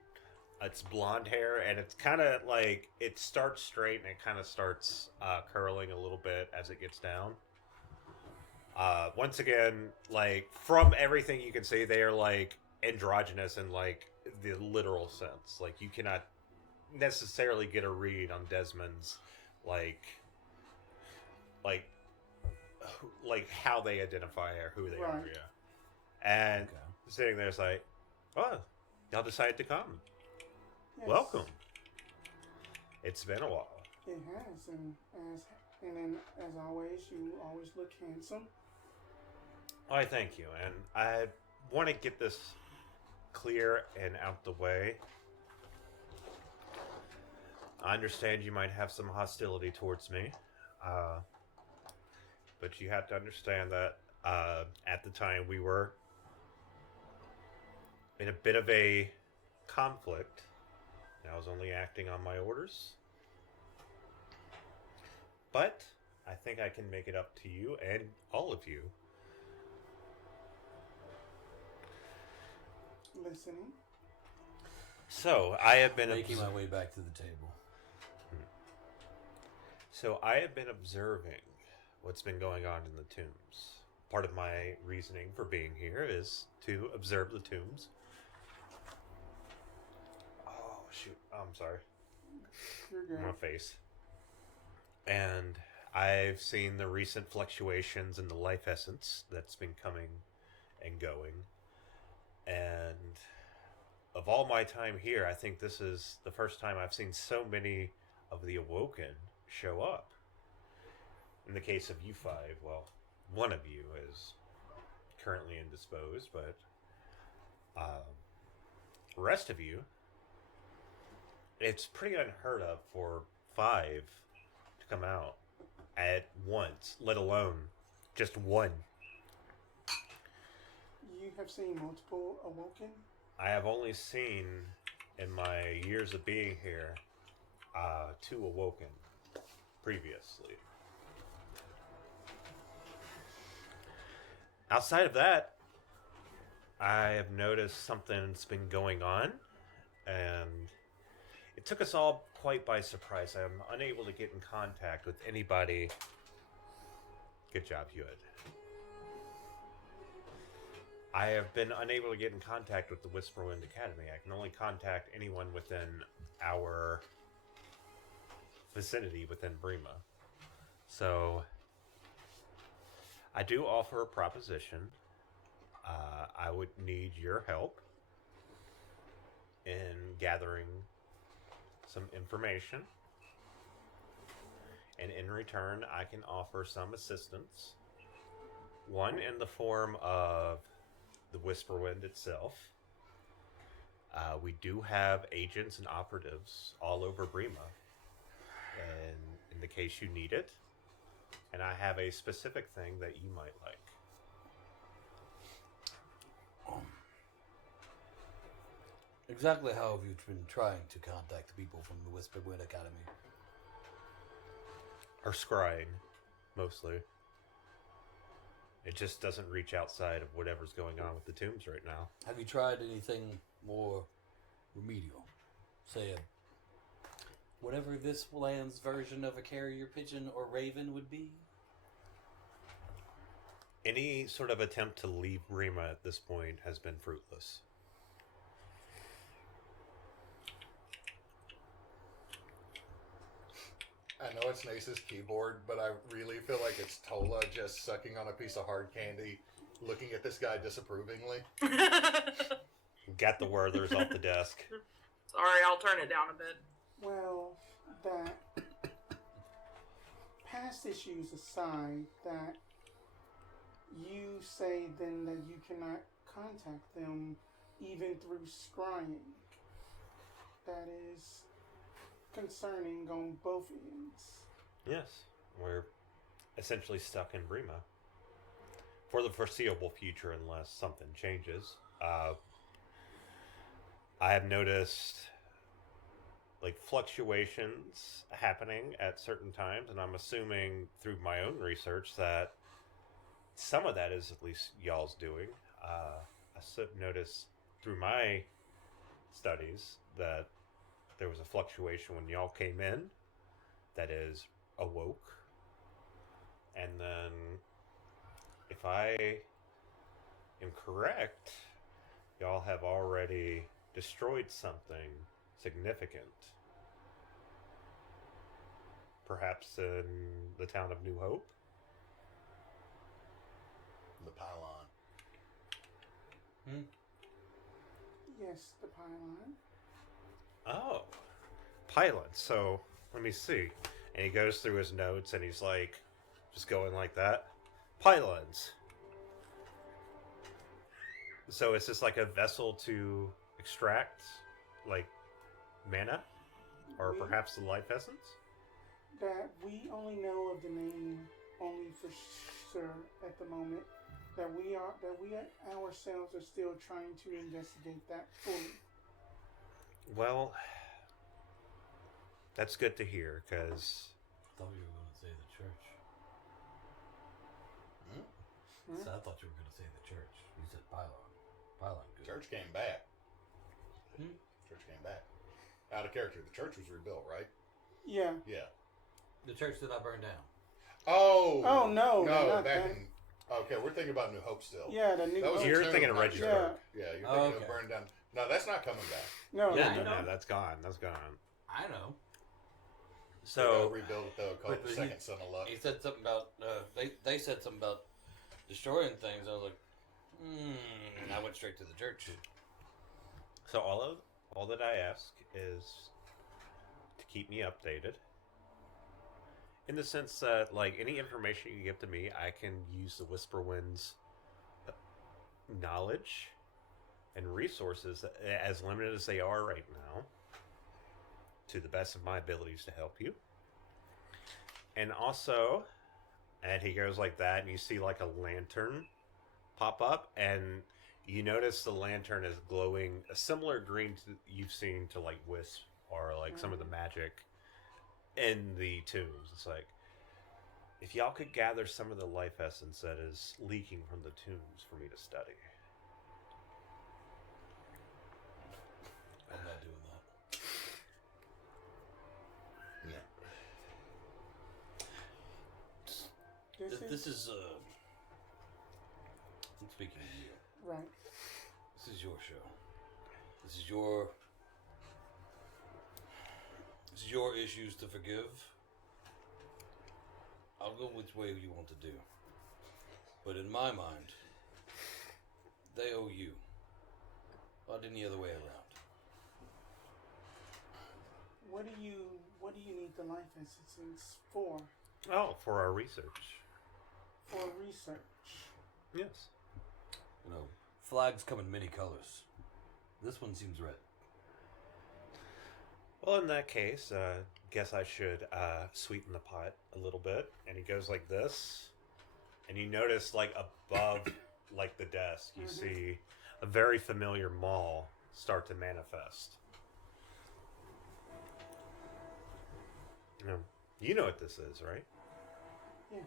It's blonde hair, and it's kind of like it starts straight and it kind of starts curling a little bit as it gets down. Once again, like from everything you can see, they are like androgynous in like the literal sense. Like you cannot necessarily get a read on Desmond's like how they identify or who they are. Yeah. And sitting there, it's like, oh, y'all decided to come. Yes, Welcome. It's been a while. It has, and then as always, you always look handsome. I thank you, and I want to get this clear and out the way. I understand you might have some hostility towards me, but you have to understand that at the time we were in a bit of a conflict. I was only acting on my orders. But I think I can make it up to you and all of you. Listening. So, I have been Making my way back to the table. So, I have been observing what's been going on in the tombs. Part of my reasoning for being here is to observe the tombs. Oh, shoot. I'm sorry. You're good. My face. And I've seen the recent fluctuations in the life essence that's been coming and going. And of all my time here, I think this is the first time I've seen so many of the Awoken show up. In the case of you five, well, one of you is currently indisposed, but the rest of you, it's pretty unheard of for 5 to come out at once, let alone just one. You have seen multiple Awoken? I have only seen, in my years of being here, 2 Awoken previously. Outside of that, I have noticed something's been going on, and it took us all quite by surprise. I'm unable to get in contact with anybody. Good job, Hewitt. I have been unable to get in contact with the Whisperwind Academy. I can only contact anyone within our vicinity within Brema. So, I do offer a proposition. I would need your help in gathering some information. And in return, I can offer some assistance. One, in the form of the Whisperwind itself. We do have agents and operatives all over Brema, and in the case you need it. And I have a specific thing that you might like. Exactly how have you been trying to contact the people from the Whisperwind Academy? Or scrying, mostly. It just doesn't reach outside of whatever's going on with the tombs right now. Have you tried anything more remedial? Say whatever this land's version of a carrier pigeon or raven would be? Any sort of attempt to leave Brema at this point has been fruitless. I know it's Neysa's keyboard, but I really feel like it's Tolla just sucking on a piece of hard candy Looking at this guy disapprovingly. Got the Werthers off the desk. Sorry, I'll turn it down a bit. Well, that past issues aside, that you say then that you cannot contact them even through scrying. That is concerning on both ends. Yes, we're essentially stuck in Brema for the foreseeable future unless something changes. I have noticed like fluctuations happening at certain times, and I'm assuming through my own research that some of that is at least y'all's doing. I noticed through my studies that there was a fluctuation when y'all came in that is awoke, and then if I am correct, y'all have already destroyed something significant, perhaps in the town of New Hope. The pylon. Yes, the pylon. Oh, pylon. So let me see. And he goes through his notes and he's like, just going like that. Pylons. So it's just like a vessel to extract, like, mana? Or perhaps the life essence? That we only know of the name only for sure at the moment. That we ourselves are still trying to investigate that fully. Well, that's good to hear, because... I thought you were going to say the church. Hmm? So I thought you were going to say the church. You said pylon. Pylon, good. Church came back. Hmm? Church came back. Out of character. The church was rebuilt, right? Yeah. Yeah. The church did not burn down. Oh! Oh, no, No, not back that. in... Okay, we're thinking about New Hope still. Yeah, the new. That was Hope. You're a tomb, thinking of not Reginald. church. Yeah, you're thinking Okay. of burned down. No, that's not coming back. No, Yeah, no, I no. know. No, that's gone. That's gone. I know. So... They rebuilt it though, called But the he- Second Son of Luck. He said something about, they said something about destroying things. I was like, and I went straight to the church. So all that I ask is to keep me updated. In the sense that, like, any information you give to me, I can use the Whisperwind's knowledge and resources, as limited as they are right now, to the best of my abilities to help you. And also, and he goes like that, and you see like a lantern pop up, and you notice the lantern is glowing a similar green to you've seen to like Wisp or like some of the magic in the tombs. It's like, if y'all could gather some of the life essence that is leaking from the tombs for me to study. I'm not doing that. Yeah. This is, I'm speaking to you. Right. This is your show. This is your issues to forgive. I'll go which way you want to do. But in my mind, they owe you. Not any other way around. What do you need the life essence for? Oh, for our research. For research. Yes. You know, flags come in many colors. This one seems red. Well, in that case, guess I should sweeten the pot a little bit. And he goes like this, and you notice, like, above, like, the desk, you see a very familiar mall start to manifest. You know what this is, right? Yes.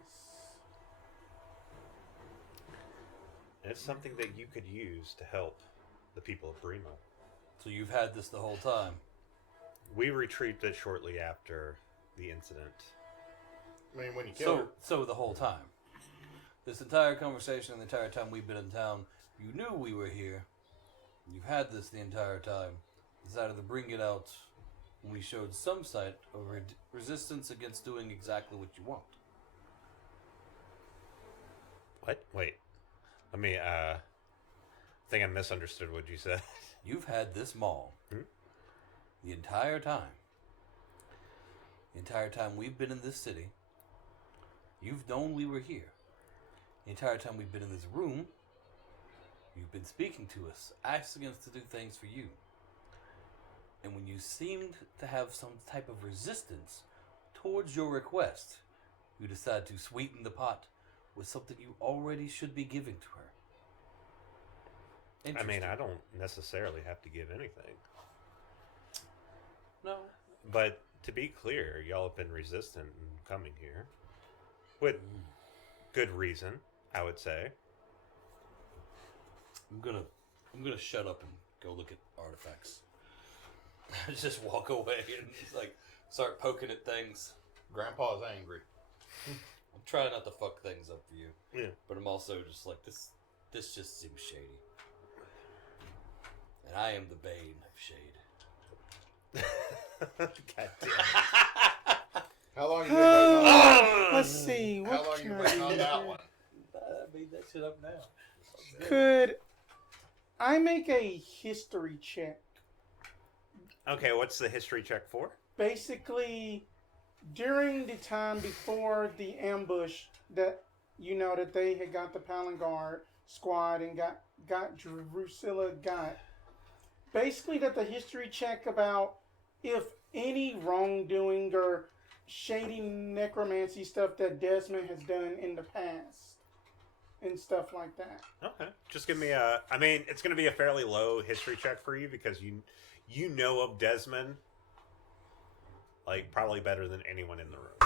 And it's something that you could use to help the people of Brema. So you've had this the whole time. We retrieved it shortly after the incident. I mean, when you kill her, So the whole time. This entire conversation, the entire time we've been in town, you knew we were here. You've had this the entire time. Decided to bring it out when we showed some sight of resistance against doing exactly what you want. What? Wait. Let me, I think I misunderstood what you said. You've had this mall the entire time. The entire time we've been in this city. You've known we were here. The entire time we've been in this room, you've been speaking to us, asking us to do things for you. And when you seemed to have some type of resistance towards your request, you decide to sweeten the pot with something you already should be giving to her. I mean, I don't necessarily have to give anything. No. But to be clear, y'all have been resistant in coming here. With good reason, I would say. I'm gonna shut up and go look at artifacts. Just walk away and just like start poking at things. Grandpa's angry. I'm trying not to fuck things up for you. Yeah. But I'm also just like, this just seems shady. And I am the bane of shade. God damn. How long you been waiting on Let's see. How What long you can I waiting do on that here? one? I made that shit up now. Could I make a history check? Okay, what's the history check for? Basically, during the time before the ambush that that they had got the Palangard squad and got Dusilla got. Basically, that the history check about if any wrongdoing or shady necromancy stuff that Desmond has done in the past and stuff like that. Okay, just give me a. I mean, it's going to be a fairly low history check for you because you know of Desmond, like probably better than anyone in the room.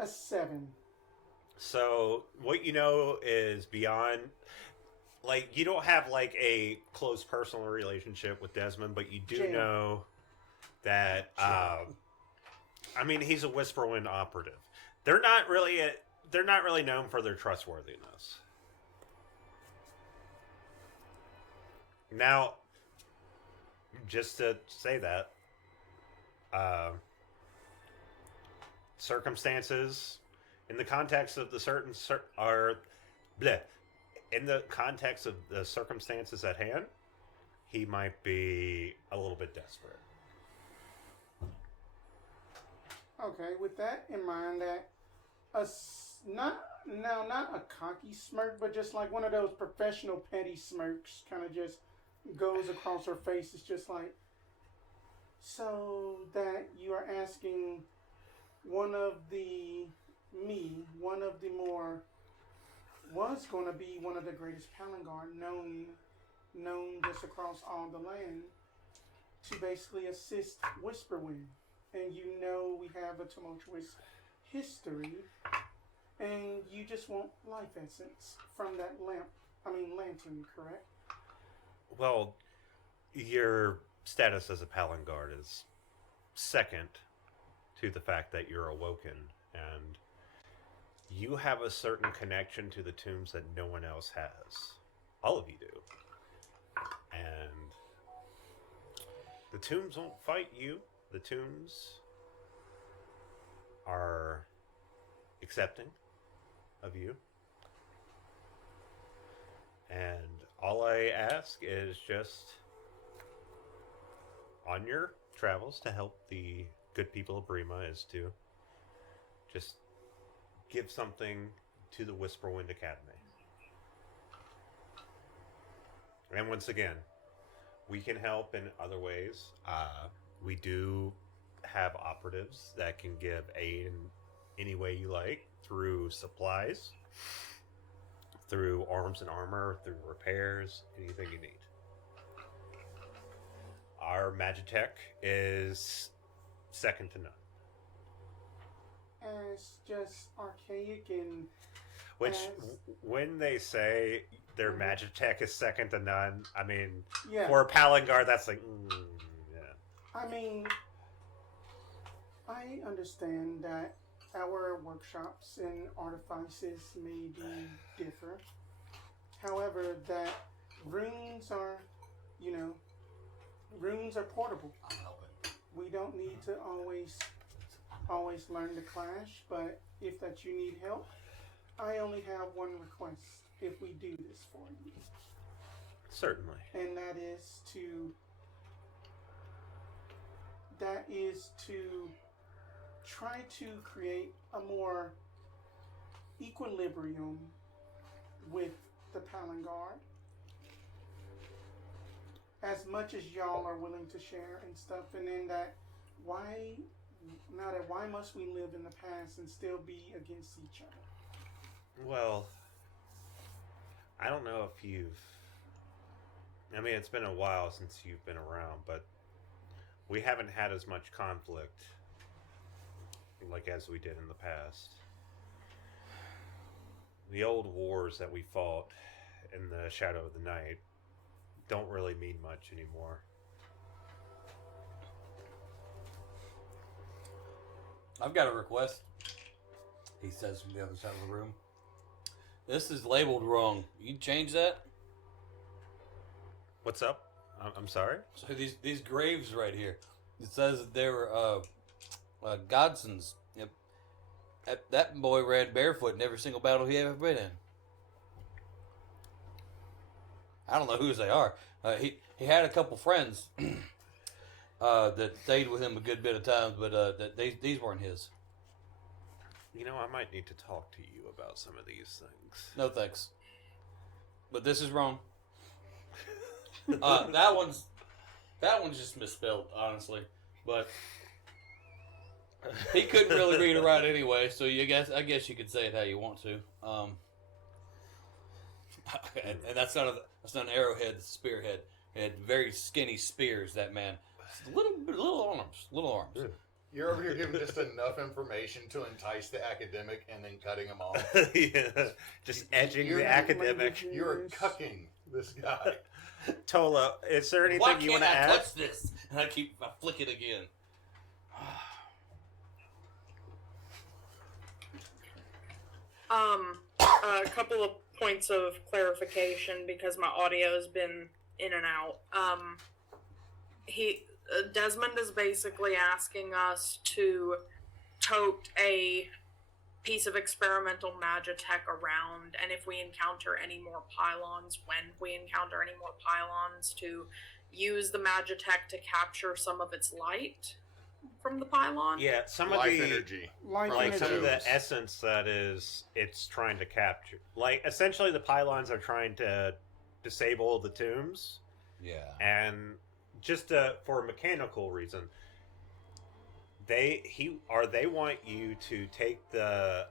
A 7. So what you know is beyond. Like, you don't have, like, a close personal relationship with Desmond, but you do Jim. know that, I mean, he's a Whisperwind operative. They're not really known for their trustworthiness. Now, just to say that, circumstances, in the context of the certain, in the context of the circumstances at hand, he might be a little bit desperate. Okay, with that in mind, that not a cocky smirk, but just like one of those professional petty smirks, kind of just goes across her face. It's just like, so that you are asking one of the more was going to be one of the greatest Palangard known just across all the land to basically assist Whisperwind. And we have a tumultuous history, and you just want life essence from that lantern, correct? Well, your status as a Palangard is second to the fact that you're awoken, and you have a certain connection to the tombs that no one else has. All of you do. And the tombs won't fight you. The tombs are accepting of you. And all I ask is just on your travels to help the good people of Brema is to just give something to the Whisperwind Academy. And once again, we can help in other ways. We do have operatives that can give aid in any way you like, through supplies, through arms and armor, through repairs, anything you need. Our Magitech is second to none. As just archaic and Which, as, when they say their Magitech is second to none, I mean, yeah. for a Palangard, that's like, yeah. I mean, I understand that our workshops and artifices may be different. However, that runes are portable. I'm helping. We don't need to always learn to clash, but if that you need help, I only have one request if we do this for you. Certainly. And that is to try to create a more equilibrium with the Palangar. As much as y'all are willing to share and stuff, and then why must we live in the past and still be against each other? Well, I don't know if it's been a while since you've been around, but we haven't had as much conflict like as we did in the past. The old wars that we fought in the shadow of the night don't really mean much anymore. I've got a request, he says from the other side of the room. This is labeled wrong. You change that? What's up? I'm sorry? So these graves right here, it says that they were Godsons. Yep. That boy ran barefoot in every single battle he ever been in. I don't know whose they are. He had a couple friends that stayed with him a good bit of times, but these weren't his. You know, I might need to talk to you about some of these things. No thanks. But this is wrong. That one's just misspelled, honestly. But he couldn't really read or write anyway, so I guess you could say it how you want to. And that's not an arrowhead, it's a spearhead. He had very skinny spears, that man. Little arms. Yeah. You're over here giving just enough information to entice the academic and then cutting him off. Yeah, just edging You're the not academic. You're cucking this guy. Tolla, is there anything Why you want can't to I add? touch this? And I flick it again. A couple of points of clarification because my audio has been in and out. Desmond is basically asking us to tote a piece of experimental magitech around, and if we encounter any more pylons, when we encounter any more pylons, to use the magitech to capture some of its light from the pylon. Yeah, some Life of the energy. like some of the Tubes. essence that it's trying to capture. Like essentially, the pylons are trying to disable the tombs, Yeah. and just for a mechanical reason, they want you to take the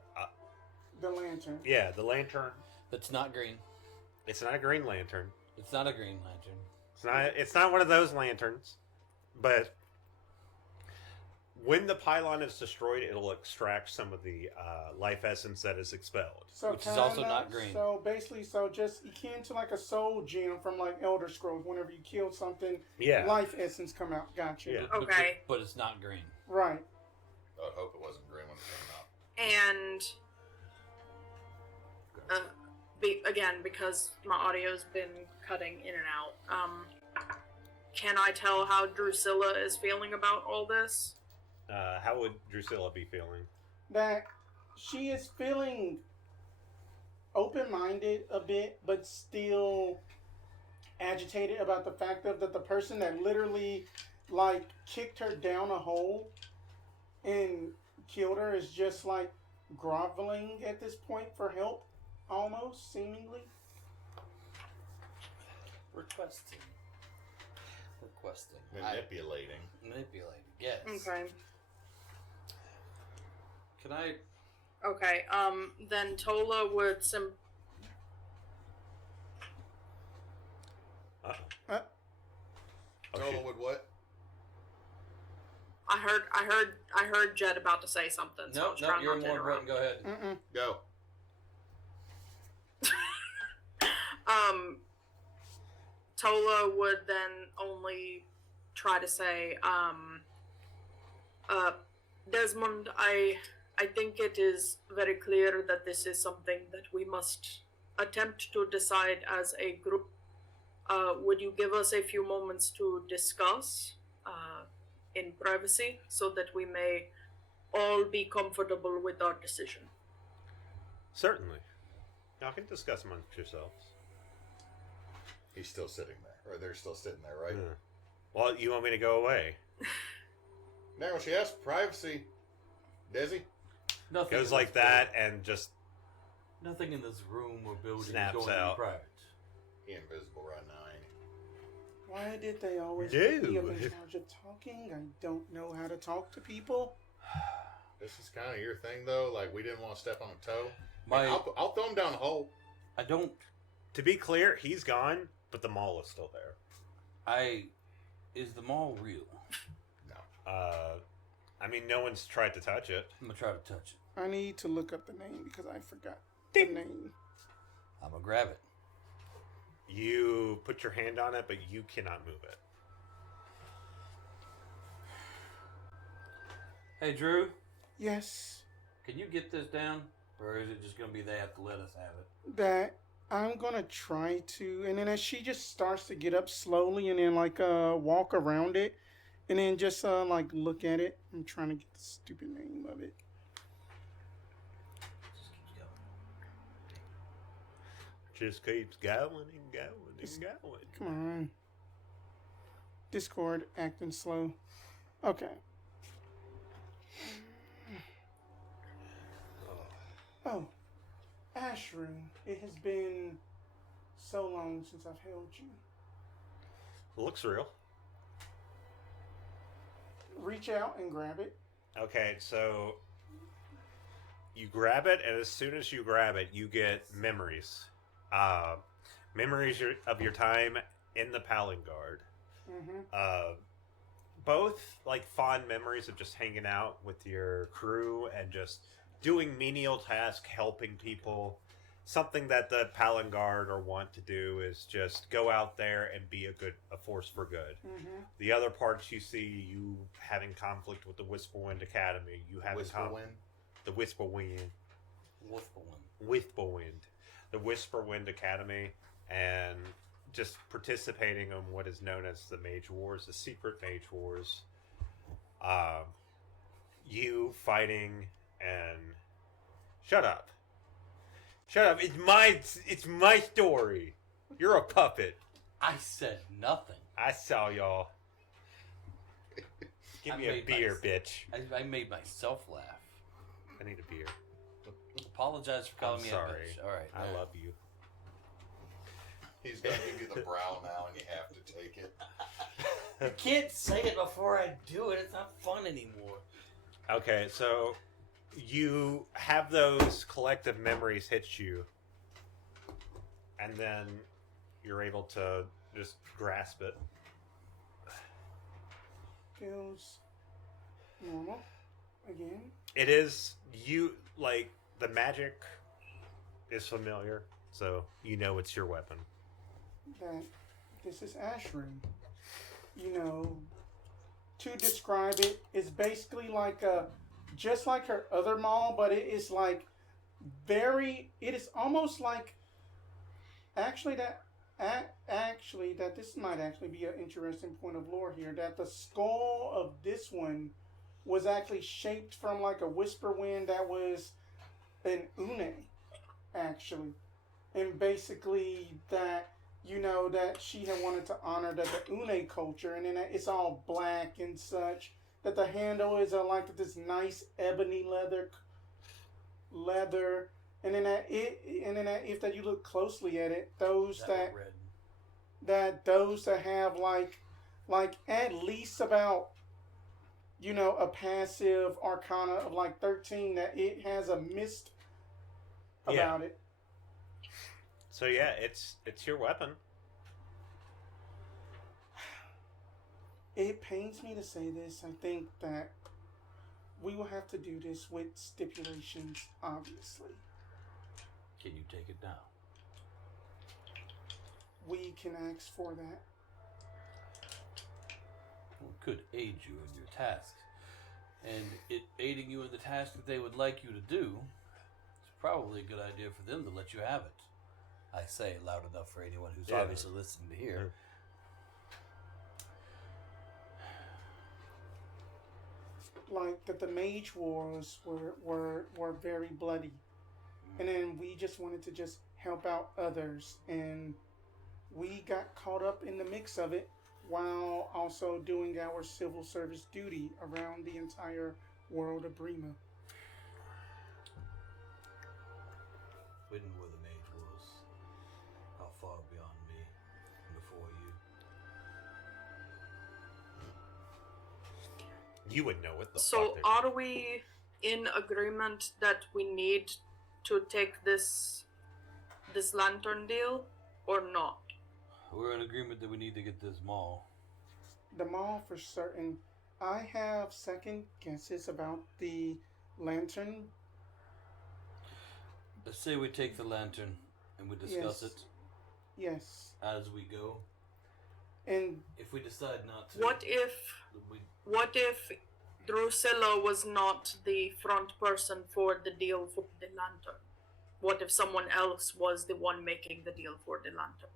lantern. the lantern. It's not green. It's not a green lantern. It's not a green lantern. It's not one of those lanterns, but when the pylon is destroyed, it'll extract some of the life essence that is expelled. So Which is also not green. So basically, just akin to like a soul gem from like Elder Scrolls. Whenever you kill something, Yeah. life essence come out. Gotcha. Yeah. Okay. But it's not green. Right. I would hope it wasn't green when it came out. And again, because my audio's been cutting in and out, can I tell how Dusilla is feeling about all this? How would Dusilla be feeling? That she is feeling open-minded a bit, but still agitated about the fact that the person that literally like kicked her down a hole and killed her is just like groveling at this point for help, almost seemingly. Requesting. Manipulating. Manipulating. Yes. Okay. Can I? Okay. Then Tolla would Oh, Tolla shit. would what? I heard Jed about to say something. So I No, was trying you're not to more interrupt. important. Go ahead. Go. Tolla would then only try to say, Desmond, I think it is very clear that this is something that we must attempt to decide as a group. Would you give us a few moments to discuss in privacy so that we may all be comfortable with our decision? Certainly. Y'all can discuss amongst yourselves. He's still sitting there, or they're still sitting there, right? Yeah. Well, you want me to go away? Now, she has privacy. Desi? Nothing Goes in like this that and just Nothing in this room or building Snaps is going to out. be private. He invisible right now, ain't he? Why did they always No. put me up in charge of talking? I don't know how to talk to people. This is kind of your thing, though. Like, we didn't want to step on a toe. My, I'll throw him down the hole. I don't. to be clear, he's gone, but the mall is still there. Is the mall real? No. I mean, no one's tried to touch it. I'm gonna try to touch it. I need to look up the name because I forgot the name. I'm gonna grab it. You put your hand on it, but you cannot move it. Hey, Drew, Yes, can you get this down, or is it just gonna be they have to let us have it? that I'm gonna try to, and then as she just starts to get up slowly, and then like walk around it, and then just like look at it. I'm trying to get the stupid name of it. Just keeps going. Just keeps going and going and going. Come on, Discord acting slow. Okay. Oh, Ashroom. It has been so long since I've held you. Looks real. Reach out and grab it. Okay, so you grab it, and as soon as you grab it, you get memories. Memories of your time in the Palingard. Mm-hmm. Both like fond memories of just hanging out with your crew and just doing menial tasks, helping people. Something that the Palingard or want to do is just go out there and be a force for good. Mm-hmm. The other parts you see, you having conflict with the Whisperwind Academy. You having Whisperwind? the Whisperwind. Wolfborn. The Whisperwind Academy, and just participating in what is known as the Mage Wars, the secret Mage Wars. You fighting and shut up. It's my story. You're a puppet. I said nothing. I saw y'all. Give I me a made beer, my- bitch. I made myself laugh. I need a beer. Apologize for calling I'm me sorry. a bitch. All right. I love you. He's going to give you the brow now, and you have to take it. You can't say it before I do it. It's not fun anymore. Okay, so you have those collective memories hit you, and then you're able to just grasp it. Feels normal again. It is you like the magic is familiar, so you know it's your weapon. That this is Ashroom. You know, to describe it, it's basically like just like her other mall, but it is like it is almost like actually that this might actually be an interesting point of lore here, that the skull of this one was actually shaped from like a Whisperwind that was an Une, actually. And basically that, you know, that she had wanted to honor the Une culture, and then it's all black and such. That the handle is like this nice ebony leather, and then if that you look closely at it, those that have like at least about, you know, a passive arcana of like 13, that it has a mist about it. So yeah, it's your weapon. It pains me to say this. I think that we will have to do this with stipulations, obviously. Can you take it down? We can ask for that. Well, it could aid you in your task. And it aiding you in the task that they would like you to do, it's probably a good idea for them to let you have it. I say it loud enough for anyone who's obviously listening to hear. Like that the Mage Wars were very bloody. and then we just wanted to just help out others, and we got caught up in the mix of it while also doing our civil service duty around the entire world of Brema. We didn't know where the mage was. How far beyond me and before you. You would know what the So fuck. are we in agreement that we need to take this lantern deal or not? We're in agreement that we need to get this mall. The mall for certain. I have second guesses about the lantern. Let's say we take the lantern and we discuss Yes. it Yes. as we go. And If we decide not to, What if Dusilla was not the front person for the deal for the lantern? What if someone else was the one making the deal for the lantern?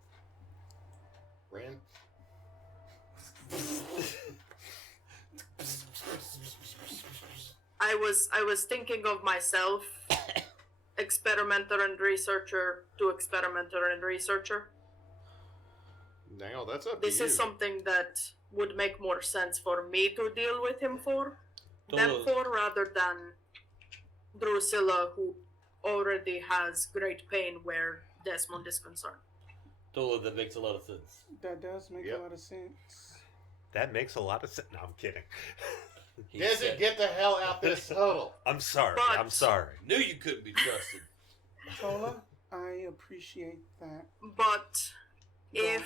Wren? I was thinking of myself, experimenter and researcher to experimenter and researcher. Now that's up This to you. is something that would make more sense for me to deal with him for, Tolla, rather than Dusilla, who already has great pain where Desmond is concerned. Tolla, that makes a lot of sense. that does make Yep. a lot of sense. That makes a lot of sense. No, I'm kidding. He Desi, said- get the hell out this huddle. I'm sorry. But- I'm sorry. Knew you couldn't be trusted. Tolla, I appreciate that. But Yeah.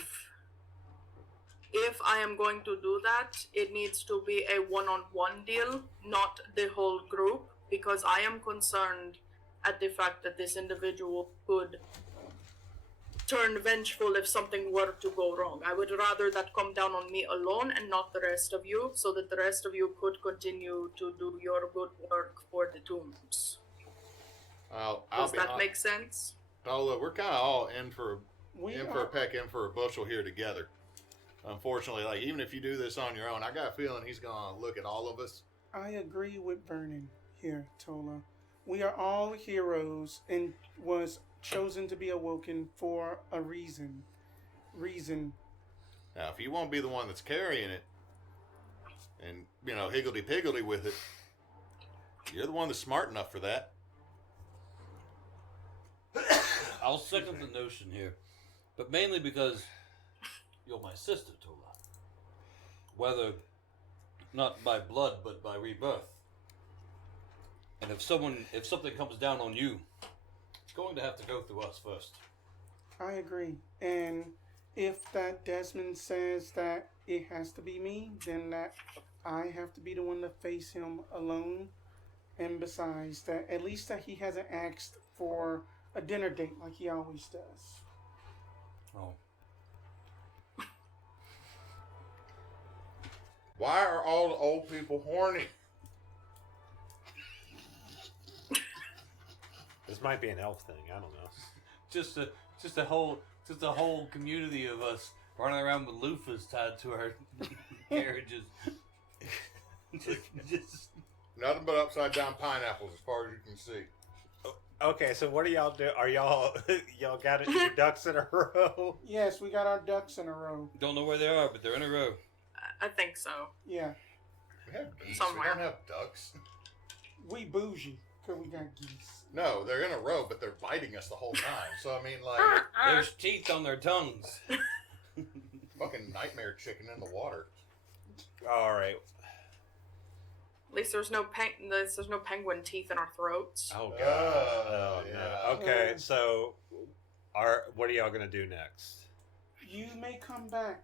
if I am going to do that, it needs to be a one-on-one deal, not the whole group, because I am concerned at the fact that this individual could turn vengeful if something were to go wrong. I would rather that come down on me alone and not the rest of you, so that the rest of you could continue to do your good work for the tombs. I'll Does be that hon- make sense? Tolla, we're kind of all in for We in for a are, peck, in for a bushel here together. Unfortunately, like even if you do this on your own, I got a feeling he's gonna look at all of us. I agree with Vernon here, Tolla. We are all heroes and was chosen to be awoken for a reason. Now, if you won't be the one that's carrying it, and higgledy-piggledy with it, you're the one that's smart enough for that. I'll second the notion here, but mainly because you're my sister, Tolla. Whether not by blood, but by rebirth. And if something comes down on you, it's going to have to go through us first. I agree. And if that Desmond says that it has to be me, then that I have to be the one to face him alone. And besides that, at least that he hasn't asked for a dinner date like he always does. Oh. Why are all the old people horny? This might be an elf thing. I don't know. Just a whole community of us running around with loofahs tied to our carriages. just Nothing but upside down pineapples, as far as you can see. Okay, so what do y'all do? Are y'all got your ducks in a row? Yes, we got our ducks in a row. don't know where they are, but they're in a row. I think so. Yeah, We have geese. Somewhere. We don't have ducks. we bougie because we got geese. No, they're in a row, but they're biting us the whole time. So I mean, like There's teeth on their tongues. fucking nightmare chicken in the water. All right. At least there's no penguin teeth in our throats. Oh god. Oh yeah. no. Okay, so what are y'all gonna do next? You may come back.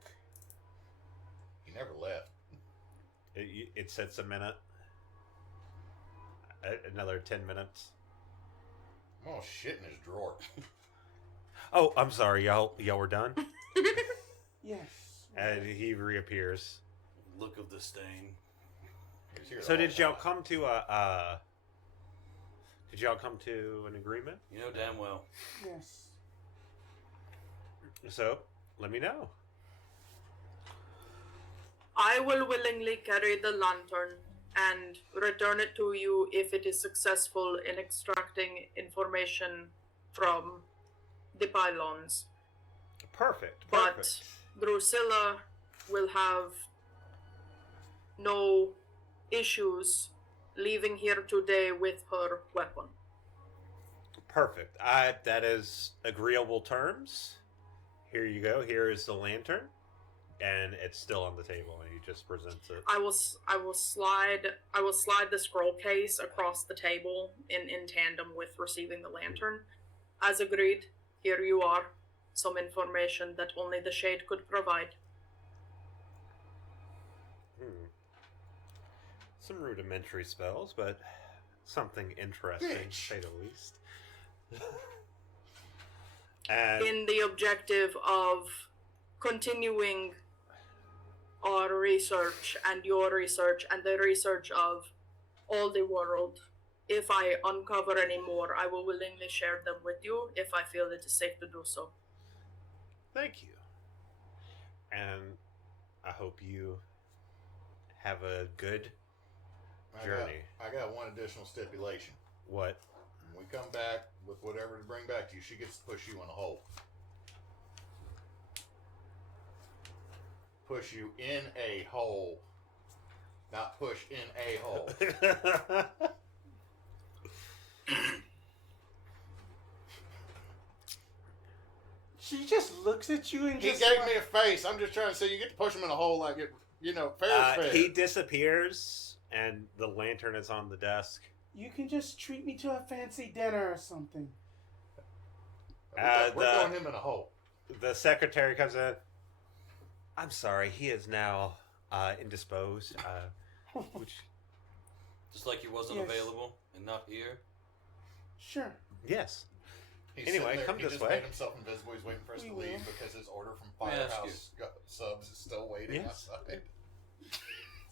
He never left. It sets a minute. Another 10 minutes. Oh shit in his drawer. Oh, I'm sorry, y'all were done. Yes. And he reappears. Look of the stain. He's here So all did the y'all time. come to Did y'all come to an agreement? You know damn well. Yes. So let me know. I will willingly carry the lantern and return it to you if it is successful in extracting information from the pylons. Perfect. But Dusilla will have no issues leaving here today with her weapon. Perfect. That is agreeable terms. Here you go. Here is the lantern, and it's still on the table, and he just presents it. I will slide the scroll case across the table in tandem with receiving the lantern. As agreed, here you are. Some information that only the Shade could provide. Some rudimentary spells, but something interesting, to say the least. And In the objective of continuing our research and your research and the research of all the world, if I uncover any more, I will willingly share them with you if I feel it is safe to do so. thank you. And I hope you have a good journey. I got one additional stipulation. What? When we come back with whatever to bring back to you, she gets to push you in a hole. Push you in a hole. Not push in a hole. She just looks at you and He just gave like, me a face. I'm just trying to say you get to push him in a hole like it, fair's fair. He disappears, and the lantern is on the desk. you can just treat me to a fancy dinner or something. We're throwing him in a hole. The secretary comes in. I'm sorry, he is now indisposed. Which, Just like he wasn't Yes. available and not here. Sure. yes. He's Anyway, sitting there, come he this just way. made himself invisible. He's waiting for us We to will. leave because his order from Let me ask Firehouse subs is still waiting Yes. outside.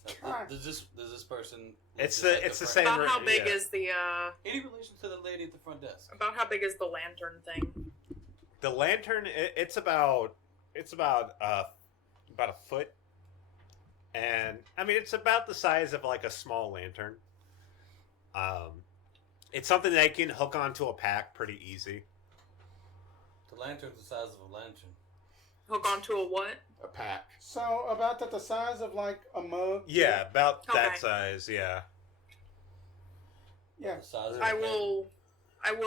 So, Alright. does this person? It's just the- like it's the front- same- About how big yeah. is the Any relation to the lady at the front desk? about how big is the lantern thing? The lantern, it's about a foot, and I mean it's about the size of like a small lantern. It's something they can hook onto a pack pretty easy. The lantern's the size of a lantern. Hook onto a what? A pack. So about the size of like a mug. Yeah, about that Okay. size. Yeah. Yeah. The size of I a head. will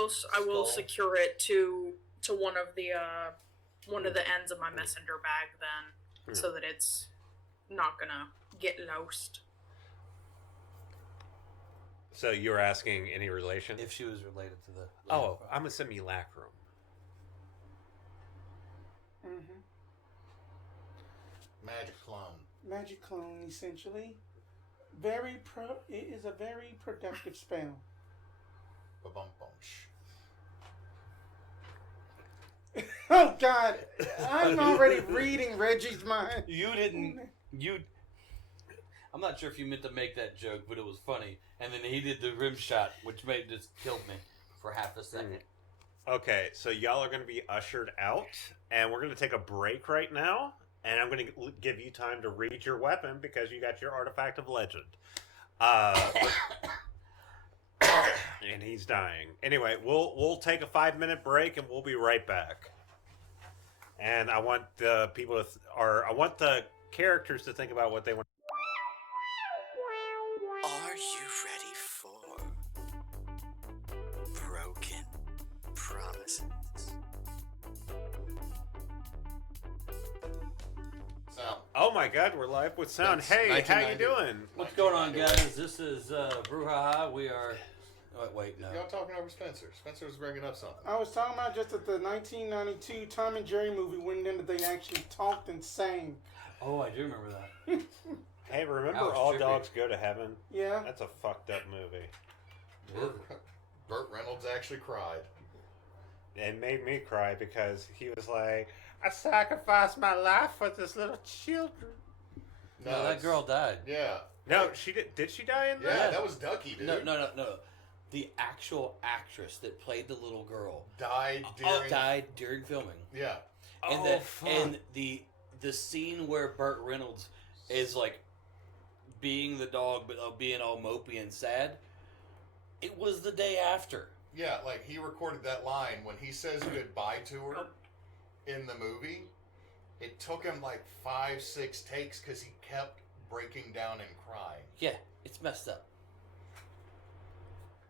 Skull. secure it to one of the ends of my messenger bag then, so that it's not gonna get lost. So you were asking any relation? If she was related to the. Oh, I'm a simulacrum. Mm-hmm. Magic clone. Magic clone, essentially. It is a very productive spell. Ba-bum-bum. Oh God, I'm already reading Reggie's mind. You didn't. You. I'm not sure if you meant to make that joke, but it was funny. And then he did the rim shot, which just killed me for half a second. Okay, so y'all are going to be ushered out, and we're going to take a break right now, and I'm going to give you time to read your weapon because you got your artifact of legend. And he's dying. Anyway, we'll take a 5-minute break, and we'll be right back. And I want the people to, I want the characters to think about what they want. Are you ready for broken promises? Sound. Oh my God, we're live with sound. That's Hey, how you 1990. doing? What's going on, guys? This is Brouhaha. We are. Oh, wait, no. Y'all talking over Spencer. Spencer was bringing up something. I was talking about just at the 1992 Tom and Jerry movie when then they actually talked and sang. Oh, I do remember that. Hey, remember That was All trippy. Dogs Go to Heaven? Yeah. That's a fucked up movie. Burt Reynolds actually cried. It made me cry because he was like, I sacrificed my life for this little children. No, that it's- girl died. Yeah. No, she did. Did she die in Yeah, that? that was Ducky, dude. No. The actual actress that played the little girl Died during. died during filming. Yeah. And Oh, fuck. the scene where Burt Reynolds is like being the dog, but being all mopey and sad. It was the day after. Yeah, like he recorded that line when he says goodbye to her in the movie. It took him like 5-6 takes because he kept breaking down and crying. Yeah, it's messed up.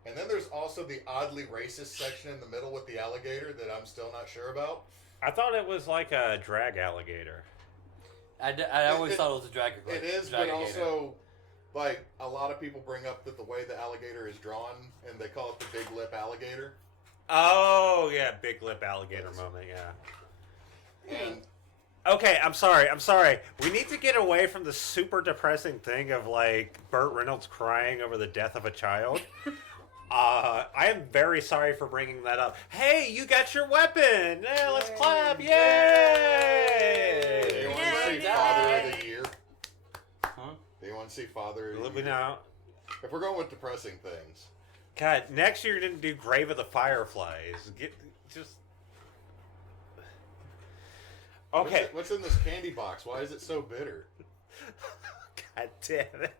And then there's also the oddly racist section in the middle with the alligator that I'm still not sure about. I thought it was like a drag alligator. I always thought it was a drag. It is, but also, like, a lot of people bring up that the way the alligator is drawn, and they call it the big lip alligator. Oh, yeah, big lip alligator moment, yeah. And Okay, I'm sorry. We need to get away from the super depressing thing of, like, Burt Reynolds crying over the death of a child. I am very sorry for bringing that up. Hey, you got your weapon! Yeah, let's clap! Yay! do you want to see Father of the Year? Huh? Do you want to see Father of the Let me Year? know. If we're going with depressing things. God, next year you're gonna do Grave of the Fireflies. Okay. What's in this candy box? Why is it so bitter? God damn it.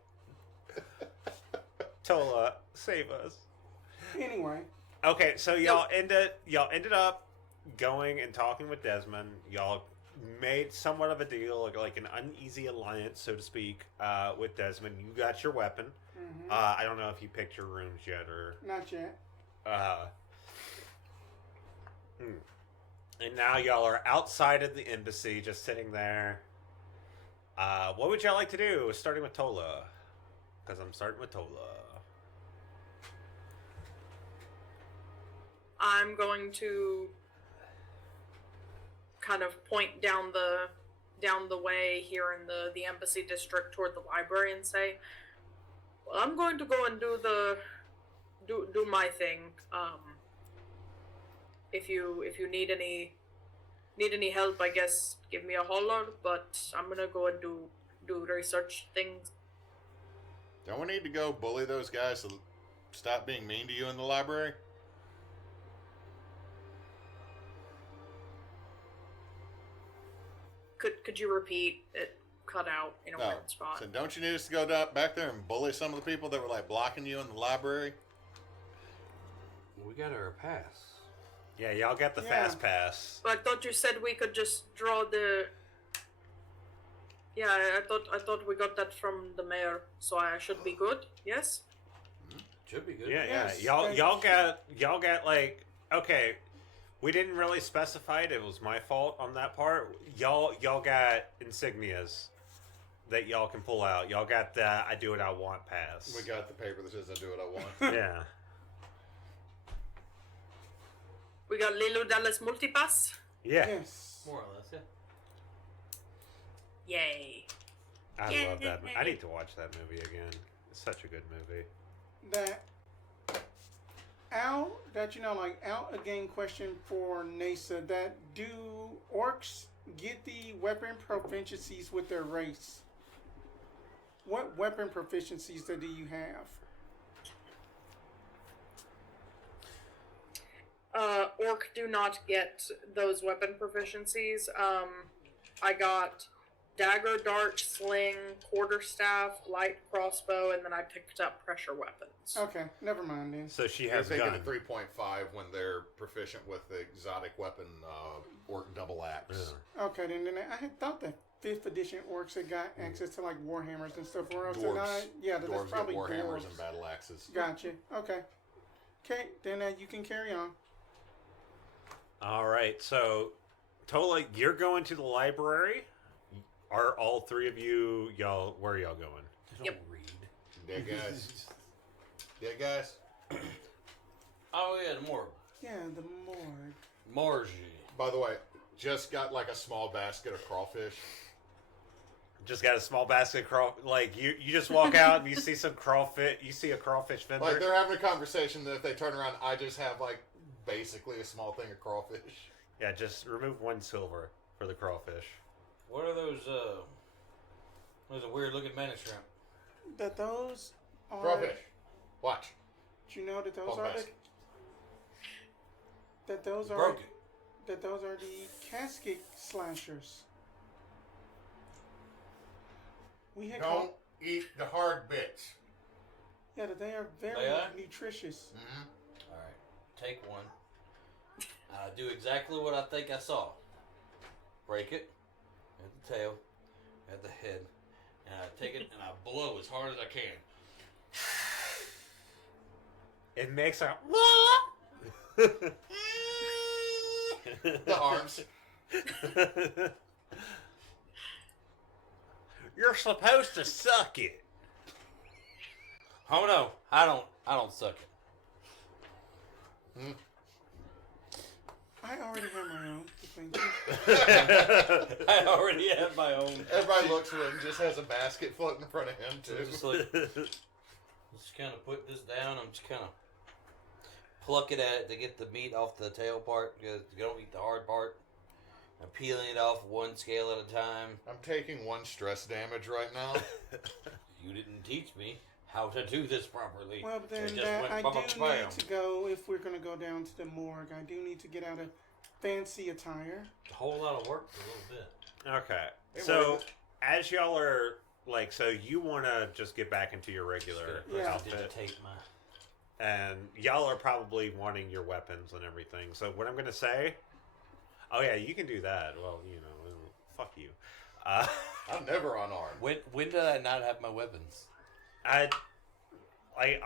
Tolla, save us. Anyway, Okay, so y'all ended up going and talking with Desmond. Y'all made somewhat of a deal, like an uneasy alliance, so to speak, with Desmond. You got your weapon. mm-hmm. I don't know if you picked your rooms yet or. Not yet. And now y'all are outside of the embassy, just sitting there. What would y'all like to do? Starting with Tolla, because I'm starting with Tolla. I'm going to kind of point down the way here in the embassy district toward the library and say, "Well, I'm going to go and do my thing. If you need any help, I guess give me a holler. But I'm gonna go and do research things." Don't we need to go bully those guys to stop being mean to you in the library? Could you repeat it? Cut out in a No. weird spot. So don't you need us to go back there and bully some of the people that were like blocking you in the library? We got our pass. Yeah, y'all got the Yeah. fast pass. But I thought you said we could just draw the. Yeah, I thought we got that from the mayor, so I should be good. Yes. Should be good. Yeah, Yes, yeah. Y'all thank got like, okay. We didn't really specify it. It was my fault on that part. Y'all got insignias that y'all can pull out. Y'all got the I do what I want pass. We got the paper that says I do what I want. Yeah. We got Lilo Dallas Multipass. Yeah. Yes. More or less, yeah. Yay. I love that. I need to watch that movie again. It's such a good movie. Out again question for Neysa. That do orcs get the weapon proficiencies with their race? What weapon proficiencies do you have? Orc do not get those weapon proficiencies. I got dagger, dart, sling, quarterstaff, light crossbow, and then I picked up pressure weapons. Okay, never mind then. So she They're has taking gun. a 3.5 when they're proficient with the exotic weapon orc double axe. Yeah. Okay, then I had thought that 5th edition orcs had got access to like warhammers and stuff. Or else Dwarves. that's Dwarves probably get warhammers dwarves. and battle axes. Gotcha. Okay. Okay, then you can carry on. All right. So, Tolla, you're going to the library. Are all three of you where are y'all going? I don't Yep. read. Dead guys. Dead guys. Oh, yeah, the morgue. Yeah, the morgue. Margie. By the way, just got like a small basket of crawfish. Just got a small basket of like you just walk out and you see some crawfish. You see a crawfish vendor. Like they're having a conversation that if they turn around, I just have like basically a small thing of crawfish. Yeah, just remove 1 silver for the crawfish. What are those, those are weird looking mantis shrimp? That those are. Crawfish. Watch. Do you know that those Hold are fast. that those are Broken. that those are the casket slashers? We had Don't eat the hard bits. Yeah, they are very They are? nutritious. Mm-hmm. All right, take one. Do exactly what I think I saw. Break it at the tail, at the head, and I take it and I blow as hard as I can. It makes a. The arms. You're supposed to suck it. Oh no, I don't suck it. I already have my own. Thank you. I already have my own. Everybody looks at him and just has a basket floating in front of him, So too. just like, just kind of put this down. I'm just kind of plucking at it to get the meat off the tail part because you don't eat the hard part. I'm peeling it off one scale at a time. I'm taking 1 stress damage right now. You didn't teach me how to do this properly. Well, but So it then just went I bam, do bam, need bam. to go, if we're going to go down to the morgue, I do need to get out of fancy attire. A whole lot of work for a little bit. Okay. Hey, So, what is as y'all are, like, so you want to just get back into your regular Yeah. outfit. Digitate my. And y'all are probably wanting your weapons and everything. So, what I'm going to say. Oh, yeah, you can do that. Well, you know, fuck you. I'm never unarmed. When did I not have my weapons?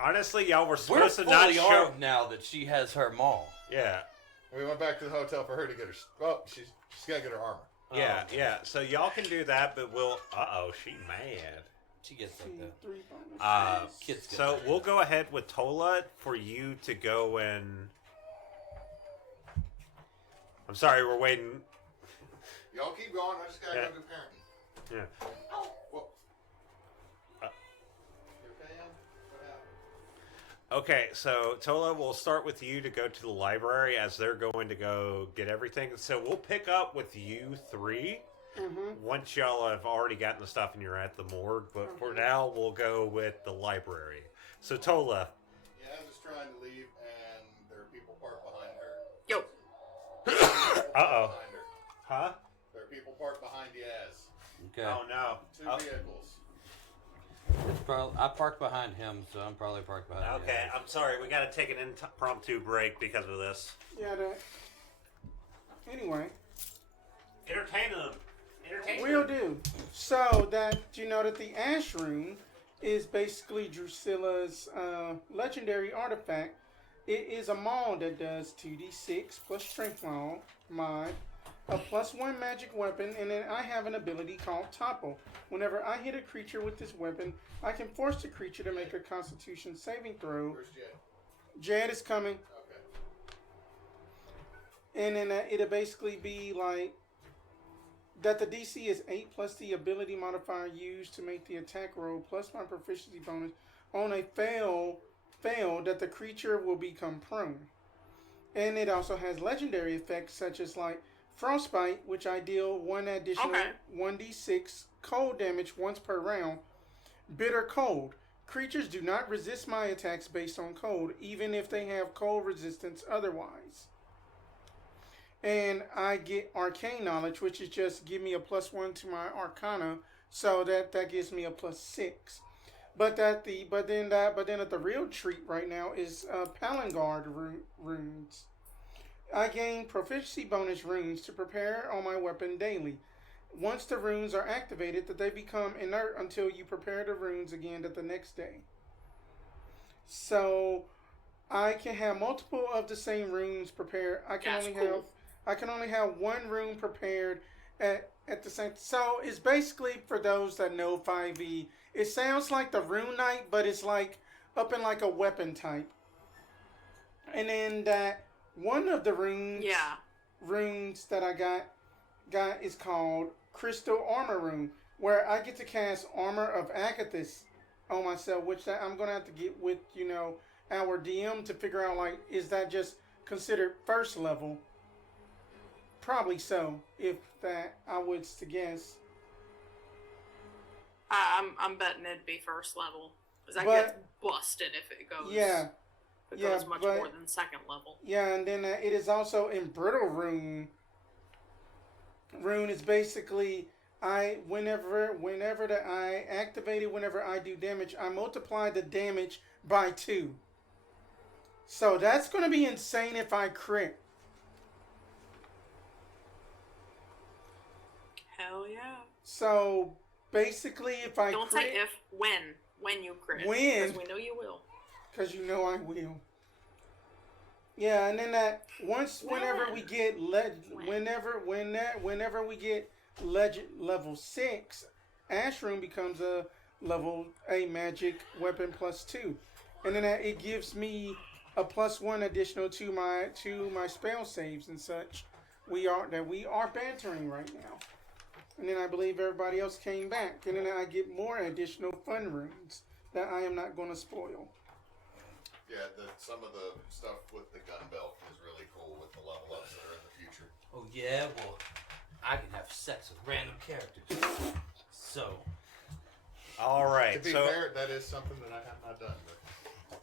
Honestly, y'all were We're supposed to not fully show. armed now that she has her maul. Yeah. We went back to the hotel for her to get her. Oh, she's got to get her armor. Yeah, Oh, yeah. So y'all can do that, but we'll. She mad. She gets See, like that. 3 bonuses. Kids get So that. we'll go ahead with Tolla for you to go and. I'm sorry, we're waiting. Y'all keep going. I just got to Yeah. go do parenting. Yeah. Whoa. Uh. You okay, Em? What happened? Okay, so Tolla, we'll start with you to go to the library as they're going to go get everything. So we'll pick up with you 3 once y'all have already gotten the stuff and you're at the morgue. But for now, we'll go with the library. So Tolla. Yeah, I'm just trying to leave, and there are people parked behind her. Yo. Uh-oh. Behind her. Huh? There are people parked behind Yaz. Okay. Oh no. 2 Oh, vehicles. It's I parked behind him, so I'm probably parked behind him. okay, I'm sorry. We got to take an impromptu break because of this. Yeah, that. Anyway, Entertain them. Entertain we'll them. do. So that you know that the Ash Room is basically Dusilla's legendary artifact. It is a maul that does 2d6 plus strength mod, a +1 magic weapon, and then I have an ability called Topple. Whenever I hit a creature with this weapon, I can force the creature to make a Constitution saving throw. Where's Jed? Jed is coming. Okay. And then it'll basically be like that the DC is 8 plus the ability modifier used to make the attack roll plus my proficiency bonus. On a fail that the creature will become prone. And it also has legendary effects such as like Frostbite, which I deal 1 additional 1d6 cold damage once per round. Bitter Cold. Creatures do not resist my attacks based on cold, even if they have cold resistance otherwise. And I get Arcane Knowledge, which is just give me a +1 to my Arcana, so that gives me a +6. But then the real treat right now is Palangard runes. I gain proficiency bonus runes to prepare on my weapon daily. Once the runes are activated, that they become inert until you prepare the runes again the next day. So I can have multiple of the same runes prepared. I can only have 1 rune prepared at the same. So it's basically for those that know 5e. It sounds like the Rune Knight, but it's like up in like a weapon type. And then that one of the runes that I got is called Crystal Armor Rune, where I get to cast Armor of Agathis on myself, which I'm gonna have to get with our DM to figure out like is that just considered first level? Probably so, if that I was to guess. I'm betting it'd be first level. Because that But- gets busted if it goes. Yeah. If it Yeah, goes much but- more than second level. Yeah, and then it is also in Brittle Rune. Rune is basically whenever that I activate it, whenever I do damage, I multiply the damage by 2. So that's going to be insane if I crit. Hell yeah. So basically, if I Don't crit, say if, when you crit. When. Because we know you will. because you know I will. Yeah, and then that whenever we get whenever we get legend level 6, Ashroom becomes a magic weapon +2, and then it gives me a +1 additional to my spell saves and such. We are bantering right now, and then I believe everybody else came back, and then I get more additional fun runes that I am not going to spoil. Yeah, some of the stuff with the gun belt is really cool with the level ups that are in the future. Oh yeah, well, I can have sex with random characters. So. All right. To be fair, that is something that I have not done.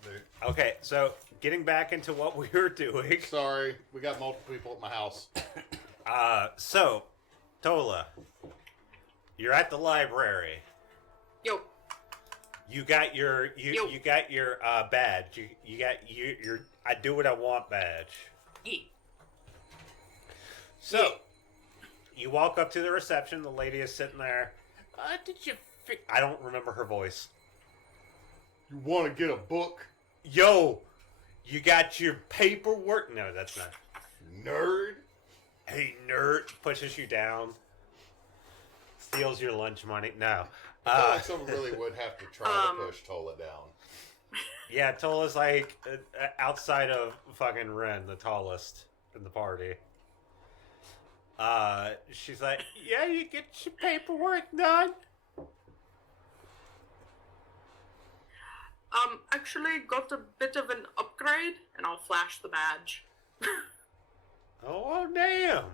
But, okay, so getting back into what we were doing. sorry, we got multiple people at my house. So, Tolla, you're at the library. Yo. You got your you got your badge. You got your I do what I want badge. Yeah. So you walk up to the reception. The lady is sitting there. I don't remember her voice. You want to get a book, Yo, you got your paperwork? No, that's not. nerd? Hey, nerd! Pushes you down. Steals your lunch money. No. I feel like someone really would have to try to push Tolla down. Yeah, Tolla's like outside of fucking Wren, the tallest in the party. She's like, yeah, you get your paperwork done. Actually got a bit of an upgrade, and I'll flash the badge. Oh, damn.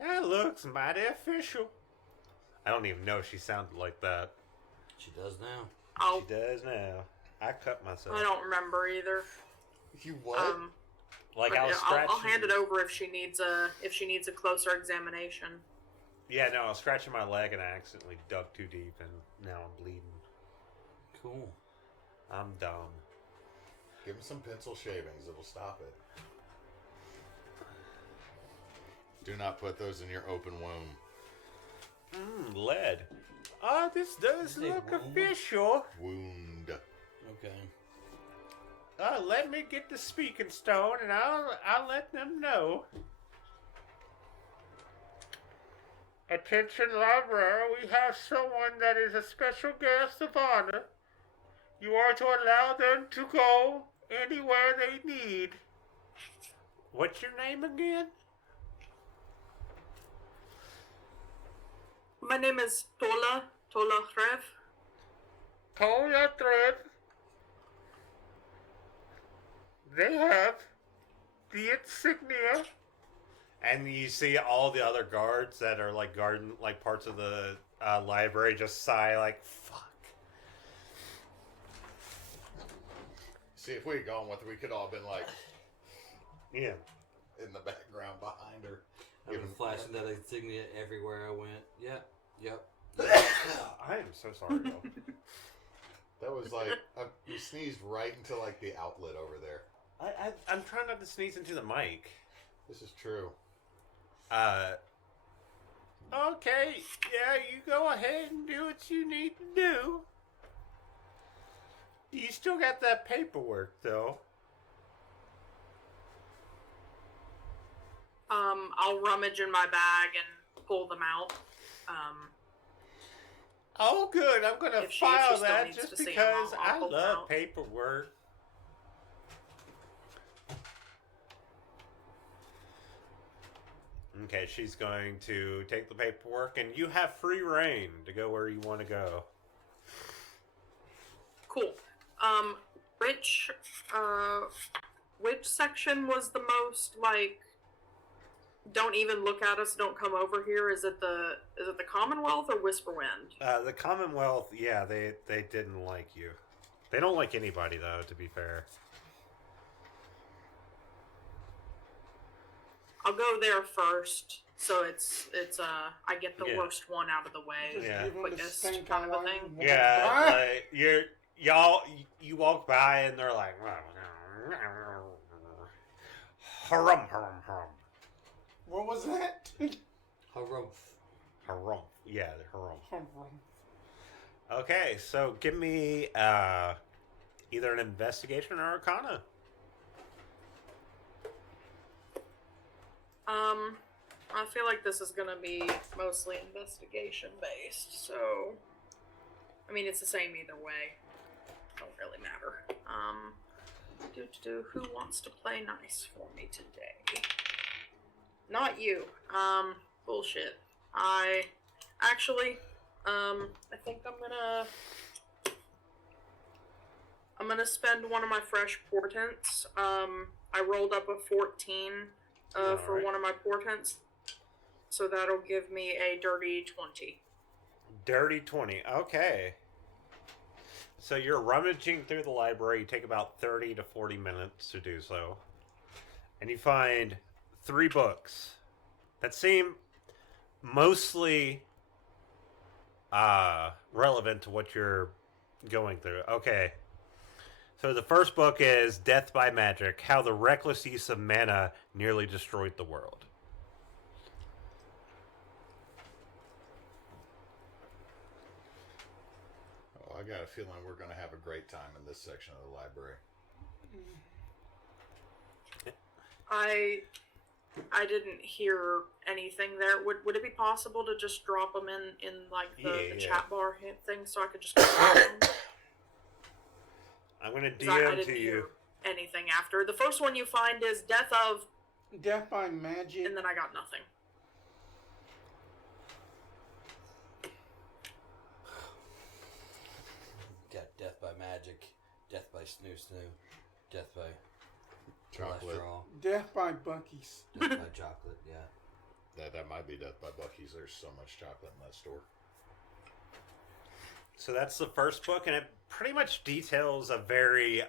That looks mighty official. I don't even know if she sounded like that. She does now. She does now. I cut myself. I don't remember either. You what? Like I was scratching. I'll hand it over if she needs a closer examination. Yeah, no, I was scratching my leg and I accidentally dug too deep and now I'm bleeding. Cool. I'm dumb. Give him some pencil shavings. It'll stop it. Do not put those in your open wound. Lead. Oh, this does look wound? official. Wound. Okay. Let me get the speaking stone and I'll let them know. Attention library, we have someone that is a special guest of honor. You are to allow them to go anywhere they need. What's your name again? My name is Tolla Hrev. Tolla Thread. They have the insignia. And you see all the other guards that are like guarding like parts of the library just sigh like, fuck. See, if we had gone with her, we could all been like, Yeah. in the background behind her. I've been flashing that insignia everywhere I went. Yep. I am so sorry, though. That was like, you sneezed right into like the outlet over there. I'm trying not to sneeze into the mic. This is true. Okay, yeah, you go ahead and do what you need to do. You still got that paperwork, though. I'll rummage in my bag and pull them out. Oh, good. I'm going to If she file still that needs just to see 'em, because I'll I pull them love out. paperwork. Okay, she's going to take the paperwork, and you have free reign to go where you want to go. Cool. Which section was the most like? Don't even look at us. Don't come over here. Is it the Commonwealth or Whisperwind? The Commonwealth, yeah, they didn't like you. They don't like anybody, though, to be fair. I'll go there first, So it's I get the Yeah. worst one out of the way. Just Yeah. give him the Quickest stink kind of a eye. thing. Yeah, like you walk by and they're like, harum harum harum What was that? Harumph. harum. Yeah, the harum. Harumph. Okay, so give me either an investigation or arcana. I feel like this is gonna be mostly investigation based, so I mean it's the same either way. Don't really matter. Who wants to play nice for me today? Not you. Bullshit. I think I'm gonna spend one of my fresh portents. I rolled up a 14 for Alright. one of my portents, so that'll give me a dirty 20. Dirty 20. Okay. So you're rummaging through the library. You take about 30 to 40 minutes to do so. And you find 3 books that seem mostly relevant to what you're going through. Okay. So the first book is Death by Magic, How the Reckless Use of Mana Nearly Destroyed the World. Oh, I got a feeling we're going to have a great time in this section of the library. I didn't hear anything there. Would it be possible to just drop them in like the Yeah. chat bar thing so I could just go through them? I'm going to 'Cause I DM didn't to hear you. anything after. The first one you find is Death of, Death by Magic. and then I got nothing. Got Death by Magic, Death by Snoo Snoo, Death by Chocolate. Cholesterol, Death by Bucky's. Death by Chocolate, yeah. That might be Death by Bucky's. There's so much chocolate in that store. So that's the first book, and it pretty much details a very,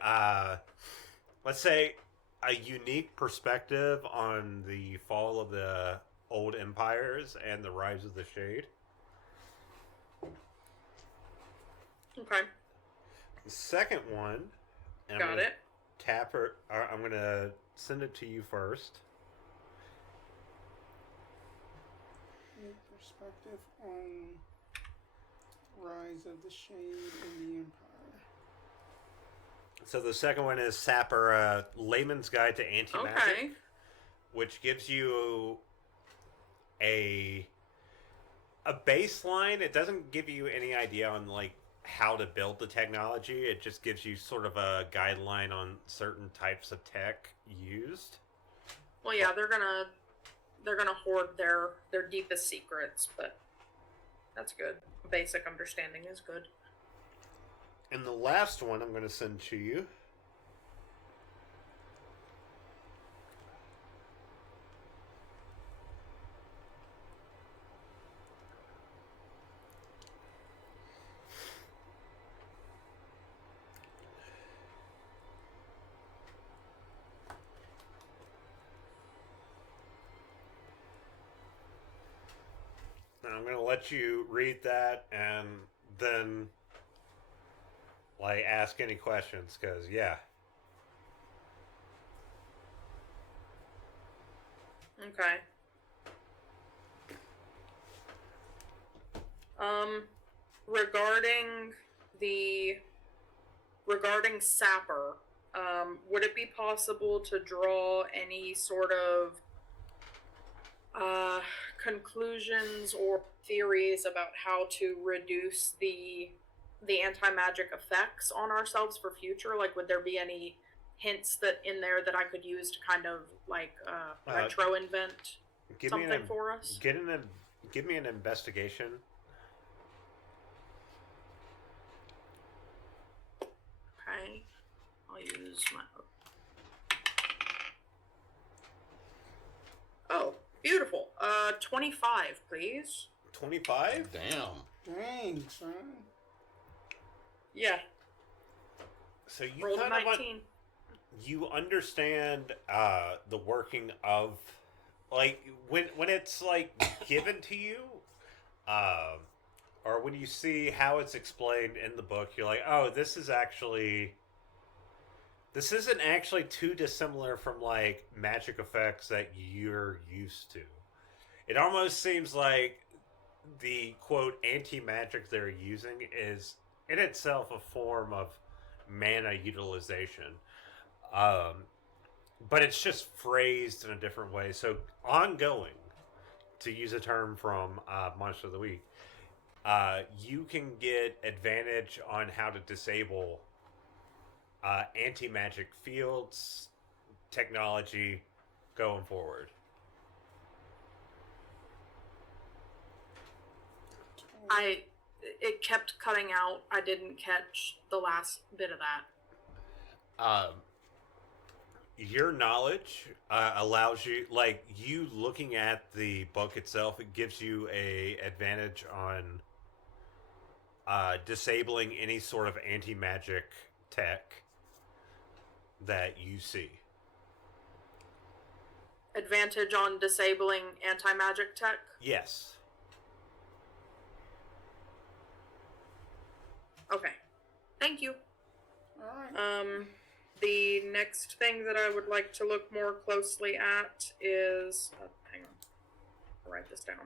let's say, a unique perspective on the fall of the old empires and the rise of the Shade. Okay, The second one, and got it. Tap her. I'm gonna send it to you first. Perspective on Rise of the Shade in the Empire. So the second one is Sapper, Layman's Guide to Anti-Magic, Okay. which gives you a baseline. It doesn't give you any idea on like how to build the technology. It just gives you sort of a guideline on certain types of tech used. Well, yeah, they're gonna hoard their deepest secrets, but that's good. Basic understanding is good. And the last one I'm going to send to you. Now I'm going to let you read that and then like ask any questions, because yeah. Okay. Regarding Sapper, would it be possible to draw any sort of conclusions or theories about how to reduce the anti-magic effects on ourselves for future? Like, would there be any hints that in there that I could use to kind of like retro invent something for us? Give me an investigation. Okay, I'll use my. Oh, beautiful. 25, please. 25? Damn. Dang, son. Yeah, So you rolled a kind of 19. you understand the working of like when it's like given to you, or when you see how it's explained in the book, you're like, oh, this isn't actually too dissimilar from like magic effects that you're used to. It almost seems like the quote anti-magic they're using is in itself a form of mana utilization. But it's just phrased in a different way. So ongoing, to use a term from Monster of the Week, you can get advantage on how to disable anti-magic fields, technology, going forward. It kept cutting out. I didn't catch the last bit of that. Your knowledge allows you, like, you looking at the book itself, it gives you a advantage on disabling any sort of anti-magic tech that you see. Advantage on disabling anti-magic tech? Yes. Okay. Thank you. Alright. The next thing that I would like to look more closely at is... hang on. I'll write this down.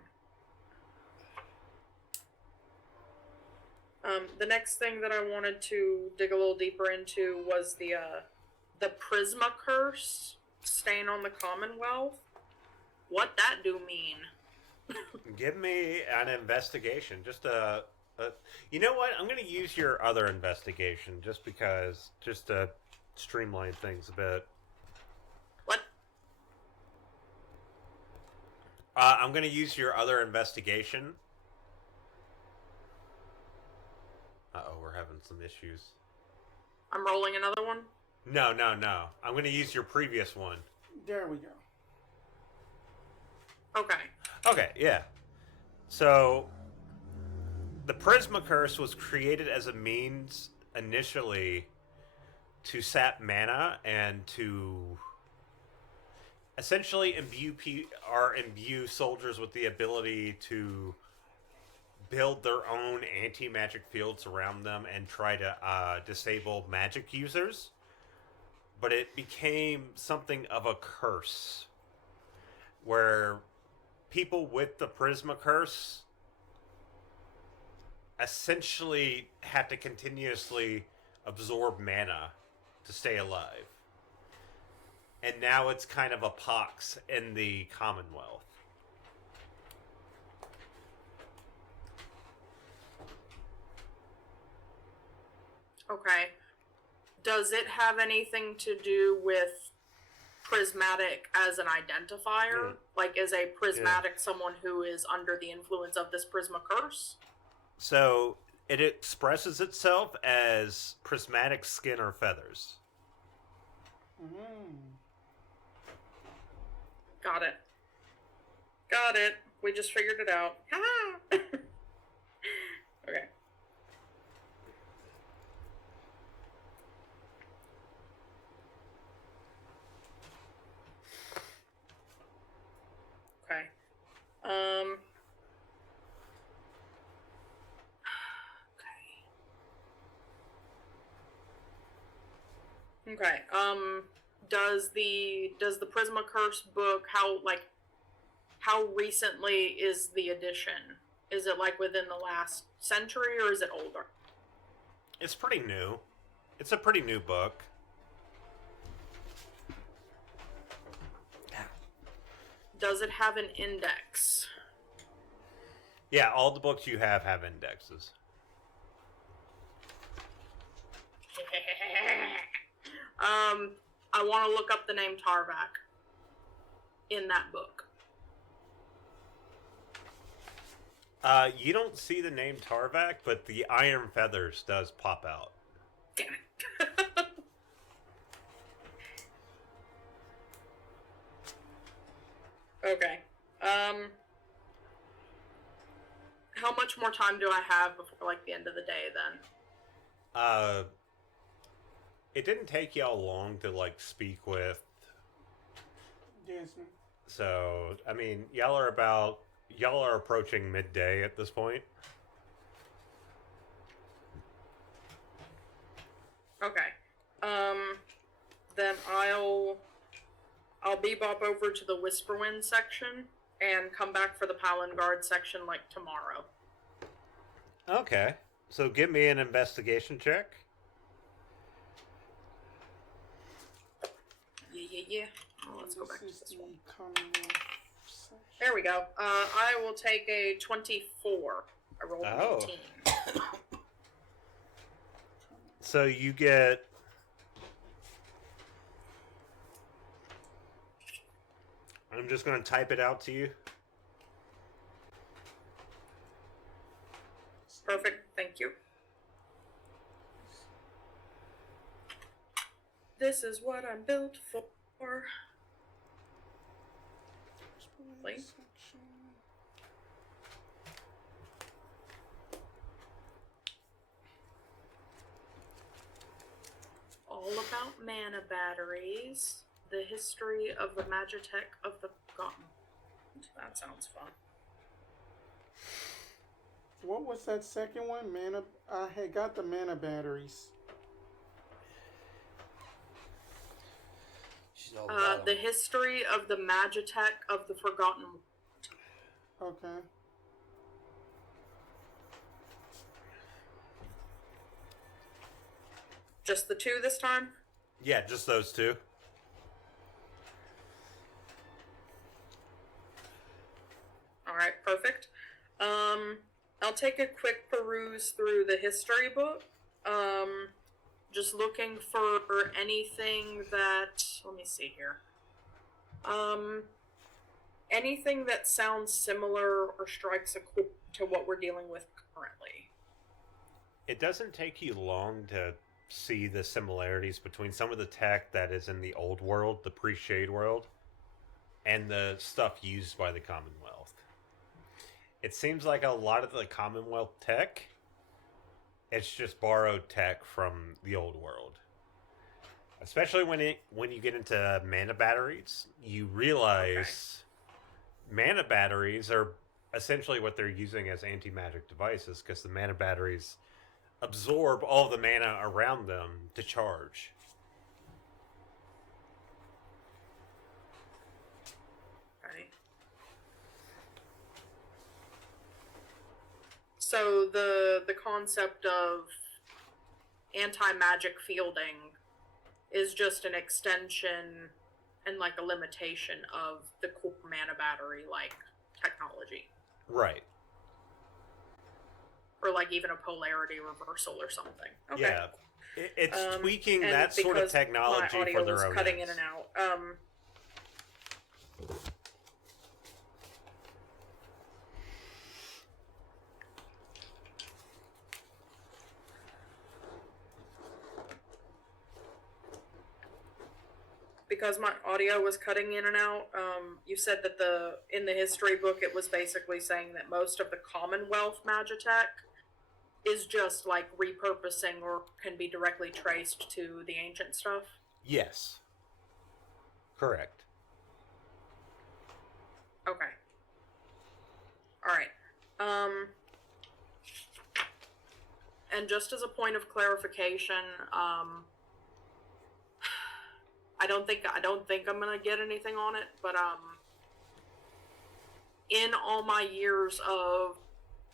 The next thing that I wanted to dig a little deeper into was the Prisma Curse stain on the Commonwealth. What that do mean? Give me an investigation. Just you know what? I'm going to use your other investigation just because, just to streamline things a bit. What? I'm going to use your other investigation. Uh-oh, we're having some issues. I'm rolling another one? No. I'm going to use your previous one. There we go. Okay. Okay, yeah. So, the Prisma Curse was created as a means initially to sap mana and to essentially imbue soldiers with the ability to build their own anti-magic fields around them and try to disable magic users. But it became something of a curse where people with the Prisma Curse essentially had to continuously absorb mana to stay alive. And now it's kind of a pox in the Commonwealth. Okay. Does it have anything to do with prismatic as an identifier? Like, is a prismatic someone who is under the influence of this Prisma Curse? So, it expresses itself as prismatic skin or feathers. Got it. We just figured it out. Ha! Okay. Okay. Does the Prisma Curse book, how recently is the edition? Is it like within the last century or is it older? It's pretty new. It's a pretty new book. Does it have an index? Yeah, all the books you have indexes. I want to look up the name Tarvak in that book. You don't see the name Tarvak, but the Iron Feathers does pop out. Damn it. Okay. How much more time do I have before, like, the end of the day, then? It didn't take y'all long to, like, speak with... Desmond. So, I mean, y'all are approaching midday at this point. Okay. Then I'll bebop over to the Whisperwind section and come back for the Palangard section like tomorrow. Okay. So give me an investigation check. Yeah. Oh, let's go back to This is this one. the Commonwealth section. There we go. I will take a 24. I rolled an 18. So you get... I'm just going to type it out to you. Perfect. Thank you. This is what I'm built for. Please. Section. All about mana batteries. The history of the Magitech of the Forgotten. That sounds fun. What was that second one? Mana. I had got the mana batteries. She's all about The 'em. history of the Magitech of the Forgotten. Okay. Just the two this time? Yeah, just those two. Alright, perfect. I'll take a quick peruse through the history book. Just looking for anything that... Let me see here. Anything that sounds similar or strikes a chord to what we're dealing with currently. It doesn't take you long to see the similarities between some of the tech that is in the old world, the pre-Shade world, and the stuff used by the Commonwealth. It seems like a lot of the Commonwealth tech, it's just borrowed tech from the old world. Especially when you get into mana batteries, you realize mana batteries are essentially what they're using as anti-magic devices, because the mana batteries absorb all the mana around them to charge. Right. So the concept of anti-magic fielding is just an extension and like a limitation of the core mana battery like technology. Right. Or like even a polarity reversal or something. Okay. Yeah. It's tweaking and that sort of because technology my audio for their was own cutting ends. in and out. Because my audio was cutting in and out, you said that in the history book it was basically saying that most of the Commonwealth Magitech is just like repurposing or can be directly traced to the ancient stuff. Yes. Correct. Okay. Alright. And just as a point of clarification, I don't think I'm gonna get anything on it, but in all my years of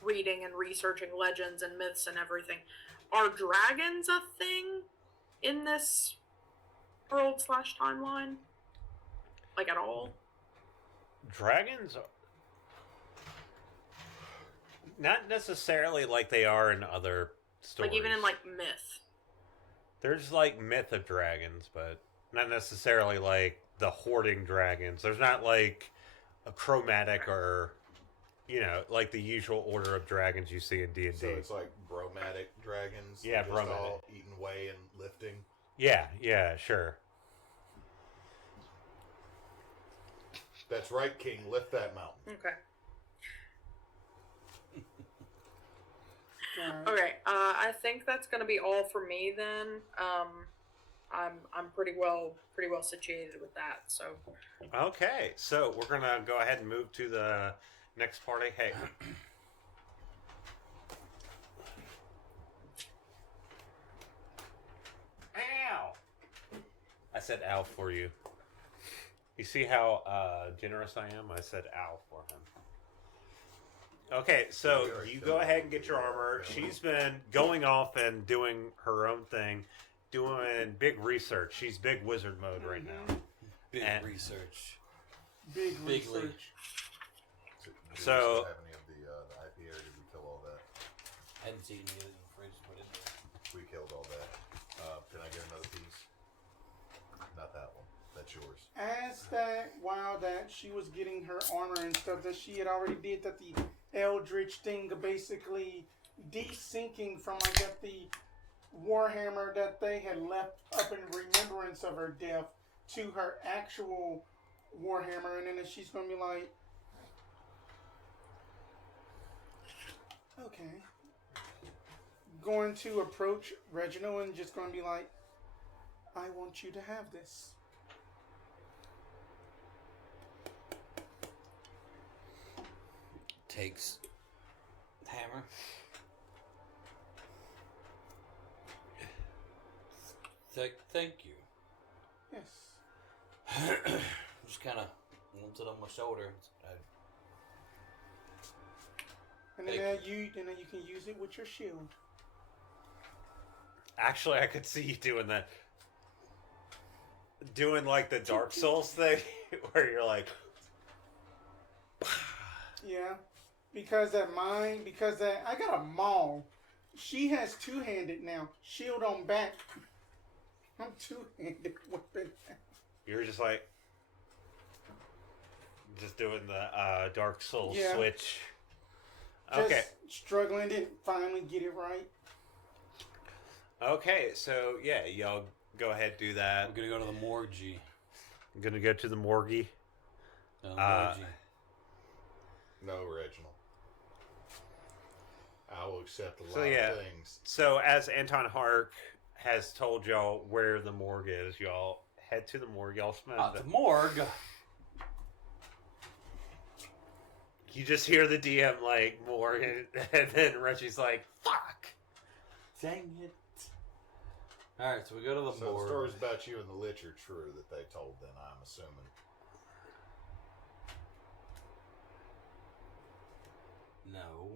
reading and researching legends and myths and everything, are dragons a thing in this world/timeline? Like at all? Dragons are not necessarily like they are in other stories. Like even in like myth. There's like myth of dragons, but not necessarily like the hoarding dragons. There's not like a chromatic or, you know, like the usual order of dragons you see in D&D. So it's like bromatic dragons. Yeah, just bromatic. all eating away and lifting. Yeah, sure. That's right, King. Lift that mountain. Okay. Alright. Okay, I think that's gonna be all for me then. I'm pretty well situated with that. So Okay, so we're gonna go ahead and move to the next party. Hey. Ow! I said ow for you. You see how generous I am? I said ow for him. Okay, so you go ahead and get your armor. She's been going off and doing her own thing, doing big research. She's big wizard mode right now. Big And- research. Big Bigly. research. Do we So- still have any of the IP, or did we kill all that? I hadn't seen any of it in the fridge, but in there. We killed all that. Can I get another piece? Not that one. That's yours. As that, while that she was getting her armor and stuff, that she had already did that the Eldritch thing of basically desyncing from, I guess, the Warhammer that they had left up in remembrance of her death to her actual Warhammer, and then she's gonna be like, okay. Going to approach Reginald and just gonna be like, I want you to have this. Takes hammer. Thank you. Yes. Just kind of lumps it on my shoulder. And then Thank you can use it with your shield. Actually, I could see you doing that. Doing like the Dark Souls thing, where you're like, Yeah. Because that I got a maul. She has two-handed now. Shield on back. I'm two-handed weapon. you're just like, just doing the Dark Souls Yeah. switch. Just Okay. struggling to finally get it right. Okay, so yeah, y'all go ahead and do that. I'm gonna go to the morgue. I'm gonna go to the morgue. Morgue. No, Reginald. I will accept a lot So, yeah. of things. So as Anton Hark has told y'all where the morgue is, y'all head to the morgue. Y'all spend. The morgue. You just hear the DM like morgue, and then Reggie's like, "Fuck." Dang it. Alright, so we go to the So the morgue. stories about you and the Lich are true that they told, then, I'm assuming. No.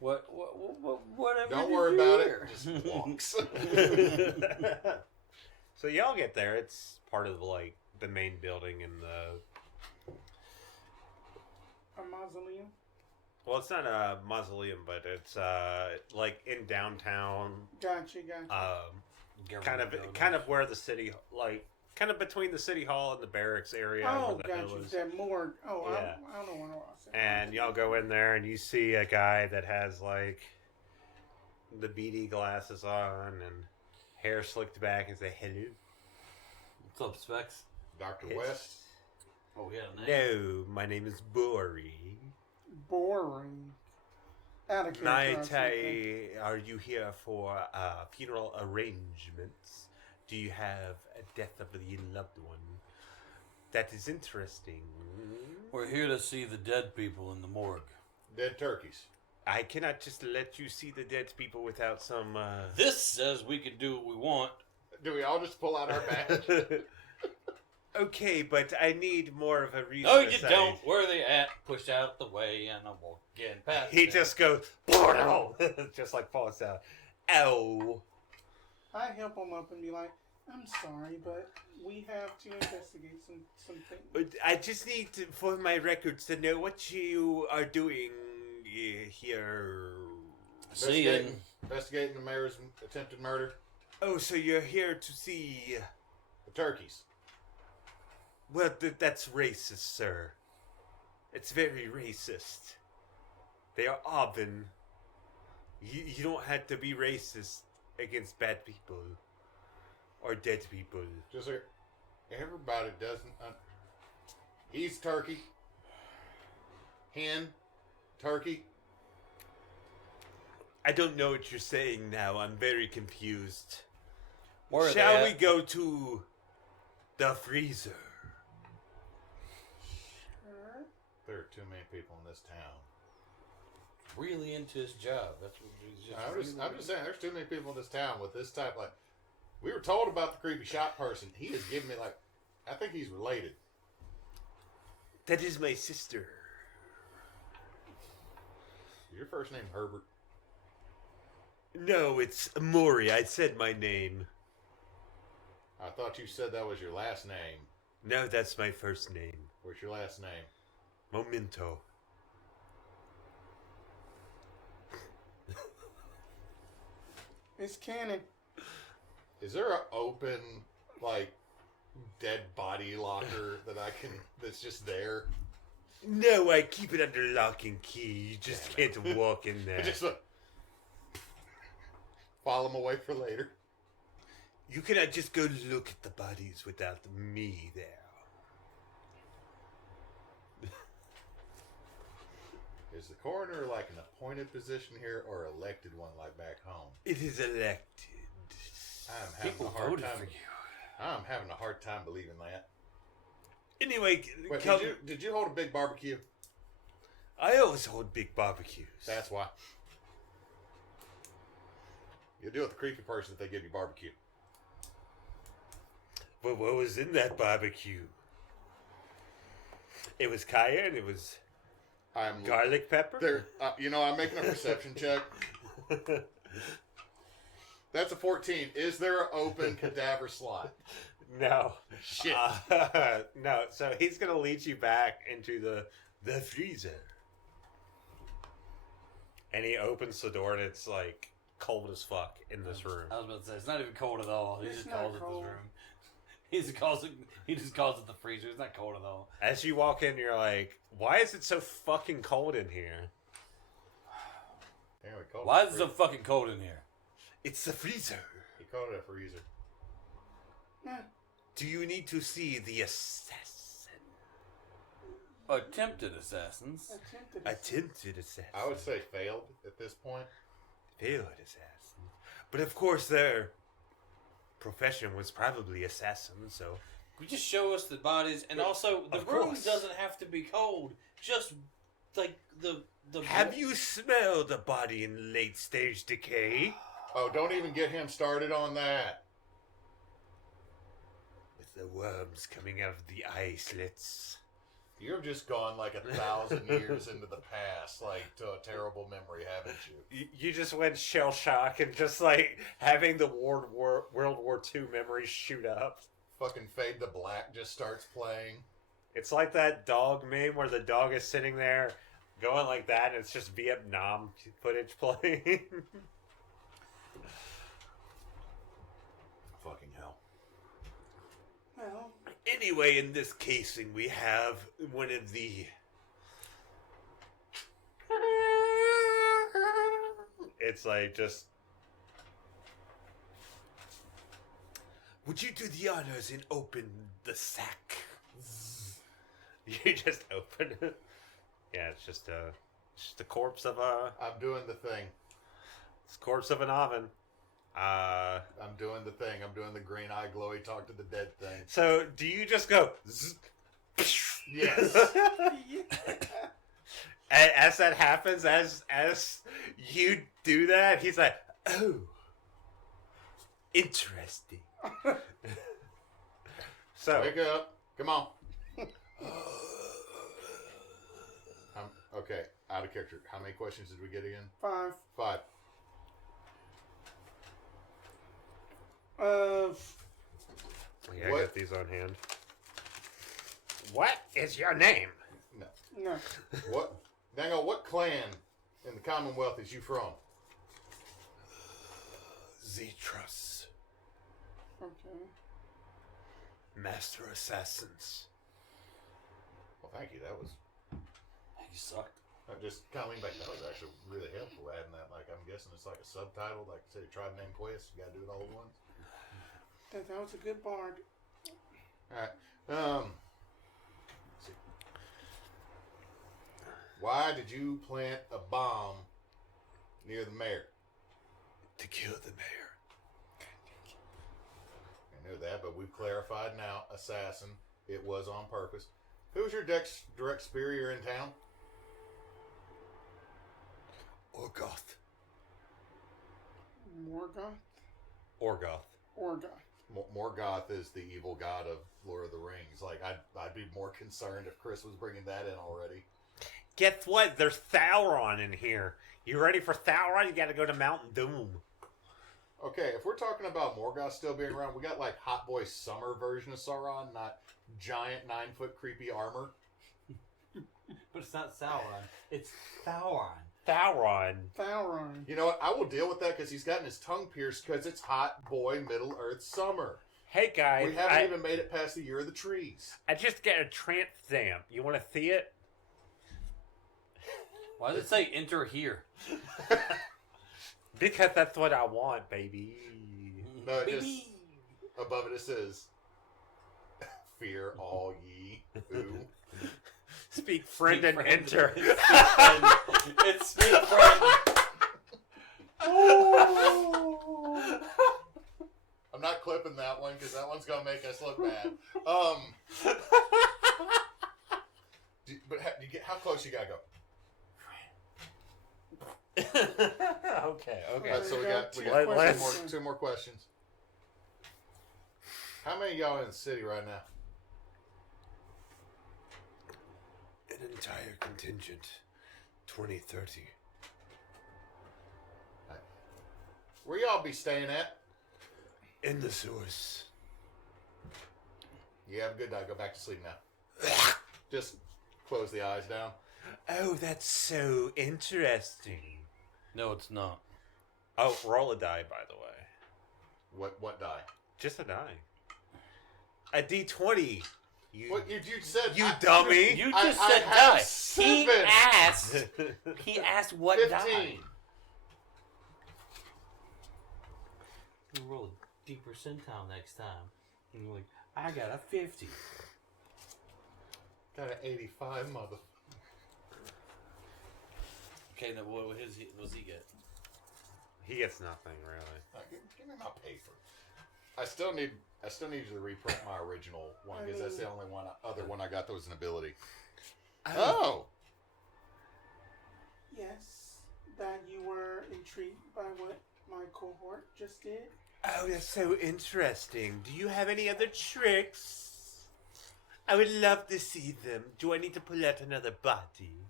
Whatever. Don't did worry you about hear? it. Just walks. So y'all get there. It's part of like the main building in the. A mausoleum. Well, it's not a mausoleum, but it's like in downtown. Gotcha. Kind of where the city, like kind of between the city hall and the barracks area. Oh, where the hill gotcha. is. That morgue. Oh, Yeah. I don't know what I was saying. And y'all go in there and you see a guy that has like the beady glasses on and hair slicked back and say hello. What's up, Specs? Dr. It's- West? Oh, we had a name. No, my name is Bori. Boring. Out of character. Night, are you here for funeral arrangements? Do you have a death of your loved one? That is interesting. We're here to see the dead people in the morgue. Dead turkeys. I cannot just let you see the dead people without some. This says we can do what we want. Do we all just pull out our badge? Okay, but I need more of a reason. No, to you say. don't. Where are they at? Push out the way, and I'm walking past. He them. just goes, just like falls down. Ow. I help him up and be like, I'm sorry, but we have to investigate some things. But I just need to, for my records to know what you are doing here. Investigating the mayor's attempted murder. Oh, so you're here to see. The turkeys. Well, that's racist, sir. It's very racist. They are oven. You don't have to be racist against bad people or dead people. Just like everybody doesn't. He's turkey. Hen. Turkey. I don't know what you're saying now. I'm very confused. Where are Shall they we at? go to the freezer? There are too many people in this town. Really into his job. That's what he's just. I'm just saying, there's too many people in this town with this type. Like, we were told about the creepy shop person. He is giving me like, I think he's related. That is my sister. Your first name Herbert. No, it's Mori. I said my name. I thought you said that was your last name. No, that's my first name. What's your last name? Momento. It's canon. Is there an open, like, dead body locker that I can, that's just there? No, I keep it under lock and key. You just can't walk in there. Just file them away for later. You cannot just go look at the bodies without me there. Is the coroner like an appointed position here or elected one like back home? It is elected. I'm having People a hard voted time. for you. I'm having a hard time believing that. Anyway, Wait, come. did you hold a big barbecue? I always hold big barbecues. That's why. You'll deal with the creepy person if they give you barbecue. But what was in that barbecue? It was cayenne. It was I'm garlic pepper. there. I'm making a perception check. That's a 14. Is there an open cadaver slot? No. Shit. No. So he's gonna lead you back into the freezer, and he opens the door, and it's like cold as fuck in this room. I was about to say it's not even cold at all. He It's just not calls it cold. this room. He just calls it the freezer. It's not cold at all. As you walk in, you're like, "Why is it so fucking cold in here?" Damn, we called Why it is it so fucking cold in here? It's the freezer. He called it a freezer. Do you need to see the assassin? Attempted assassins. Attempted assassin. I would say failed at this point. Failed assassin. But of course, their profession was probably assassin, so. Could you just show us the bodies? And also, the Of room course. doesn't have to be cold. Just, like, the Have you smelled a body in late stage decay? Oh, don't even get him started on that. With the worms coming out of the eye slits. You've just gone like 1,000 years into the past, like to a terrible memory, haven't you? You just went shell shock and just like having the World War II memories shoot up. Fucking Fade to Black just starts playing. It's like that dog meme where the dog is sitting there going like that and it's just Vietnam footage playing. Fucking hell. Well, Anyway, in this casing we have one of the... It's like just... Would you do the honors and open the sack? You just open it. Yeah, it's just a corpse of a... I'm doing the thing. It's a corpse of an oven. I'm doing the thing. I'm doing the green eye glowy talk to the dead thing. So, do you just go... zzz, Yes. As that happens, as you do that, he's like, oh, interesting. So, Wake up. Come on. Okay, out of character. How many questions did we get again? 5. 5. yeah, I What? got these on hand. What is your name? No. No. What? Dango, what clan in the Commonwealth is you from? Zetros, Okay. Master Assassins. Well, thank you. That was You sucked. just kind of lean back. That was actually really helpful. Adding that, like, I'm guessing it's like a subtitle, like say tribe name quest. You got to do it all at once. That was a good bard. All right. Let's see. Why did you plant a bomb near the mayor? to kill the mayor. I knew that, but we've clarified now. Assassin. It was on purpose. Who's your direct superior in town? Orgoth. Morgoth? Orgoth. Orgoth. Morgoth is the evil god of Lord of the Rings. Like, I'd be more concerned if Chris was bringing that in already. Guess what? There's Sauron in here. You ready for Sauron? You gotta go to Mountain Doom. Okay, if we're talking about Morgoth still being around, we got like Hot Boy Summer version of Sauron, not giant 9-foot creepy armor. But it's not Sauron. It's Sauron. Sauron. You know what? I will deal with that because he's gotten his tongue pierced because it's Hot Boy Middle Earth Summer. Hey guys, We haven't even made it past the year of the trees. I just got a tramp stamp. You want to see it? Why does it say enter here? Because that's what I want, baby. No, it just above it says, "Fear all ye who." Speak friend and enter. It's speak friend. I'm not clipping that one because that one's gonna make us look bad. But how close you gotta go? Okay. So we got two more questions. How many of y'all in the city right now? An entire contingent. 20-30. Where y'all be staying at? In the sewers. You have a good night. Go back to sleep now. Just close the eyes down. Oh, that's so interesting. No, it's not. Oh, roll a die, by the way. What die? Just a die. A D20. You said You dummy. You I just said have die. 7. He asked what 15. die. You roll a D percentile next time. And you're like, I got a 50. Got an 85, mother. Okay, now what was he get? He gets nothing, really. Give me my paper. I still need you to reprint my original one because that's the only other one I got that was an ability. Oh. Yes, that you were intrigued by what my cohort just did. Oh, that's so interesting. Do you have any other tricks? I would love to see them. Do I need to pull out another body?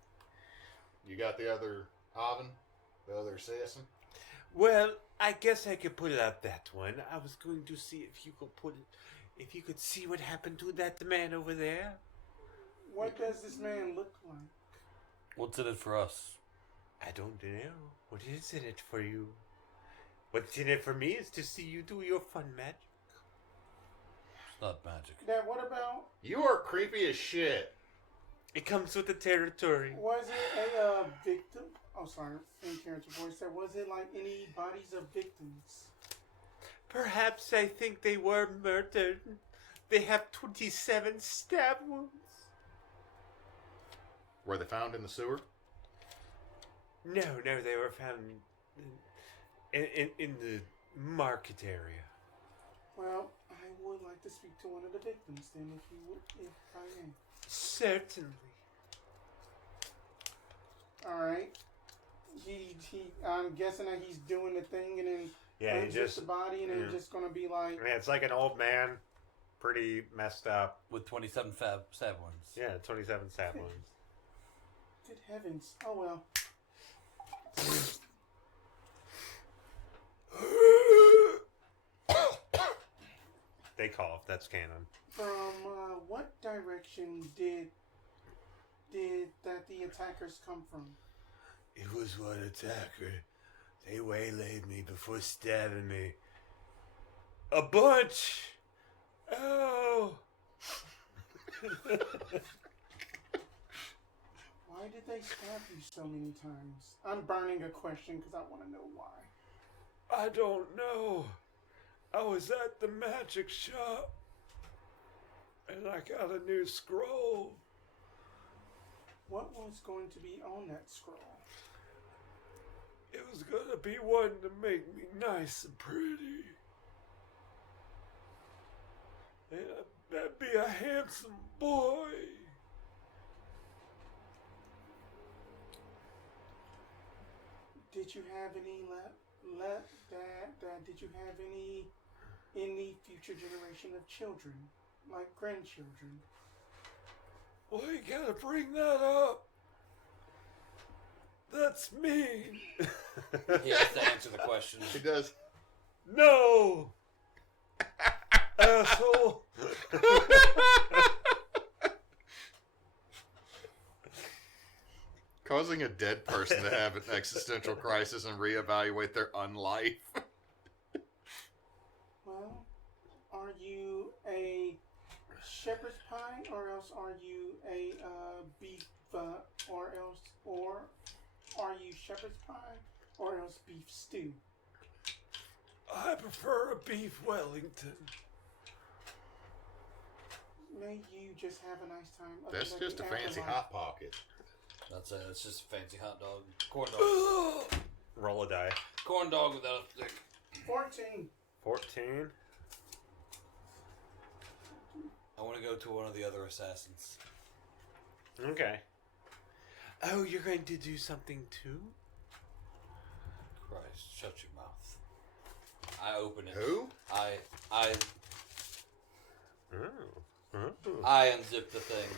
You got the other oven? The other assassin? Well, I guess I could pull out that one. I was going to see if you could see what happened to that man over there. What does this man look like? What's in it for us? I don't know. What is in it for you? What's in it for me is to see you do your fun magic. It's not magic. Dad, what about... You are creepy as shit. It comes with the territory. Was it a victim? Oh, sorry. In character voice there. Was it like any bodies of victims? Perhaps I think they were murdered. They have 27 stab wounds. Were they found in the sewer? No, they were found in the market area. Well, I would like to speak to one of the victims then, if I may. Certainly. Alright. I'm guessing that he's doing the thing and then Yeah, he just the body and then just gonna be like... I mean, it's like an old man, pretty messed up. With 27 stab wounds. Yeah, 27 stab wounds. Good heavens. Oh well. They cough. That's canon. From what direction did the attackers come from? It was one attacker. They waylaid me before stabbing me. A bunch! Oh! Why did they stab you so many times? I'm burning a question because I want to know why. I don't know. I was at the magic shop. And I got a new scroll. What was going to be on that scroll? It was gonna be one to make me nice and pretty. And I'd be a handsome boy. Did you have any Dad, did you have any future generation of children, like grandchildren? Why you gotta bring that up? That's mean. He has to answer the question. He does. No! Asshole! Causing a dead person to have an existential crisis and reevaluate their unlife. Well, are you a shepherd's pie, or else are you a beef, or are you shepherd's pie, or else beef stew? I prefer a beef Wellington. May you just have a nice time. That's just a fancy hot pocket. That's it's just a fancy hot dog. Corn dog. Roll a die. Corn dog without a stick. 14. 14. I want to go to one of the other assassins. Okay. Oh, you're going to do something too? Christ, shut your mouth. I open it. Who? I unzip the thing.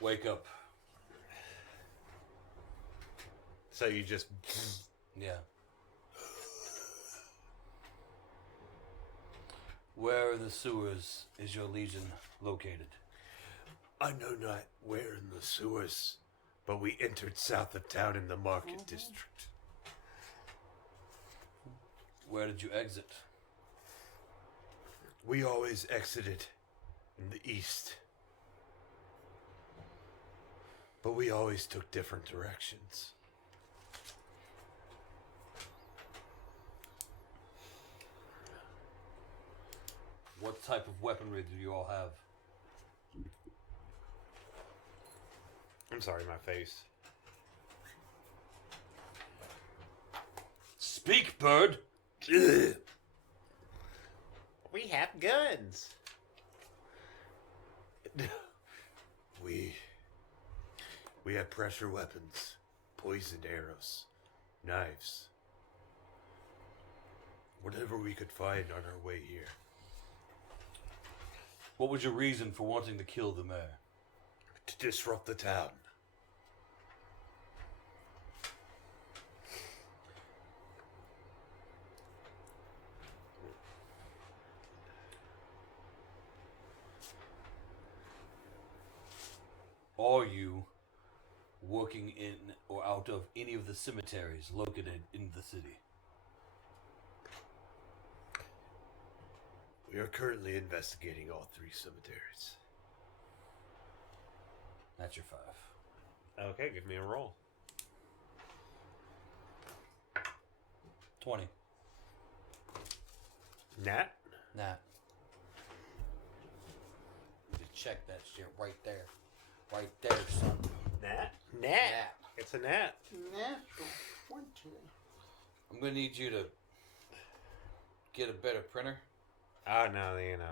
Wake up. So you just... Yeah. Where in the sewers is your legion located? I know not where in the sewers, but we entered south of town in the market district. Where did you exit? We always exited in the east. But we always took different directions. What type of weaponry do you all have? I'm sorry, my face. Speak, bird! We have guns. We had pressure weapons, poisoned arrows, knives. Whatever we could find on our way here. What was your reason for wanting to kill the mayor? To disrupt the town. Are you working in or out of any of the cemeteries located in the city? We are currently investigating all 3 cemeteries. That's your 5. Okay, give me a roll. 20. Nat? Nah. You check that shit right there. Right there, son. Nat? Nat. Nat. It's a nat. Natural 20. I'm gonna need you to get a better printer. Oh, no, you know,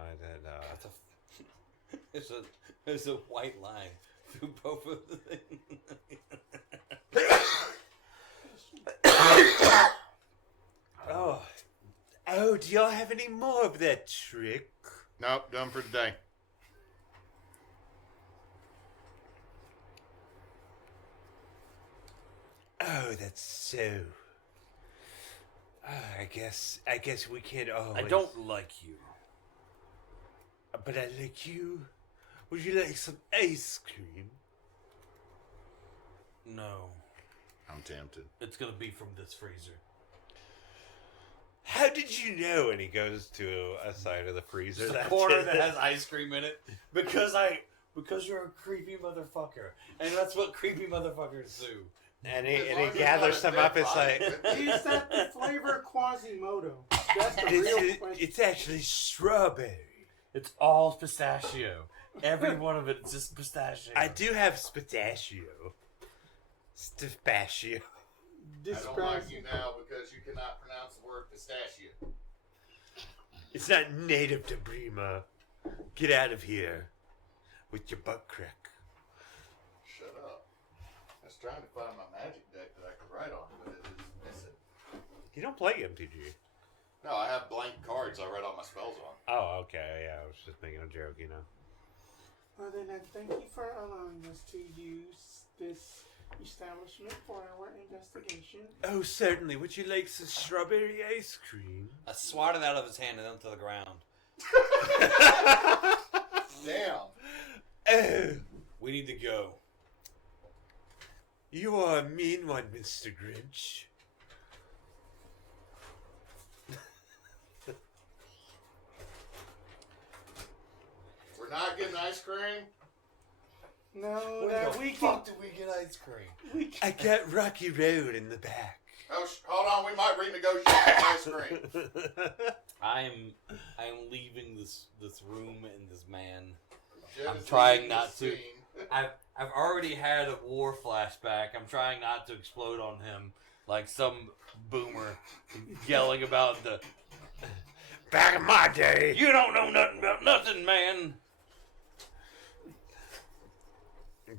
That's a there's a white line through both of the things. Oh, do y'all have any more of that trick? Nope, done for today. Oh, that's so... I guess we can't always... I don't like you. But I like you. Would you like some ice cream? No. I'm tempted. It's gonna be from this freezer. How did you know? And he goes to a side of the freezer. There's a that's corner it. that has ice cream in it. Because you're a creepy motherfucker. And that's what creepy motherfuckers do. And he As long as gathers it's some not up. It's like... Is that the flavor Quasimodo? That's the real question. It's actually strawberry. It's all pistachio. Every one of it is just pistachio. I do have spatachio. Stafachio. I don't like you now because you cannot pronounce the word pistachio. It's not native to Brima. Get out of here with your butt crack. Shut up. I was trying to find my magic deck that I could write on, but it is missing. You don't play MTG. No, I have blank cards I write all my spells on. Oh, okay. Yeah, I was just making a joke, you know. Well, then, thank you for allowing us to use this establishment for our investigation. Oh, certainly. Would you like some strawberry ice cream? I swatted out of his hand and onto the ground. Damn. Oh, We need to go. you are a mean one, Mr. Grinch. We're not getting ice cream? No, that we can. do we get ice cream? We can. I got Rocky Road in the back. Oh, hold on. We might renegotiate the ice cream. I am leaving this room and this man. Jed I'm is trying leaving not the to. scene. I've already had a war flashback. I'm trying not to explode on him like some boomer yelling about the. Back in my day. You don't know nothing about nothing, man.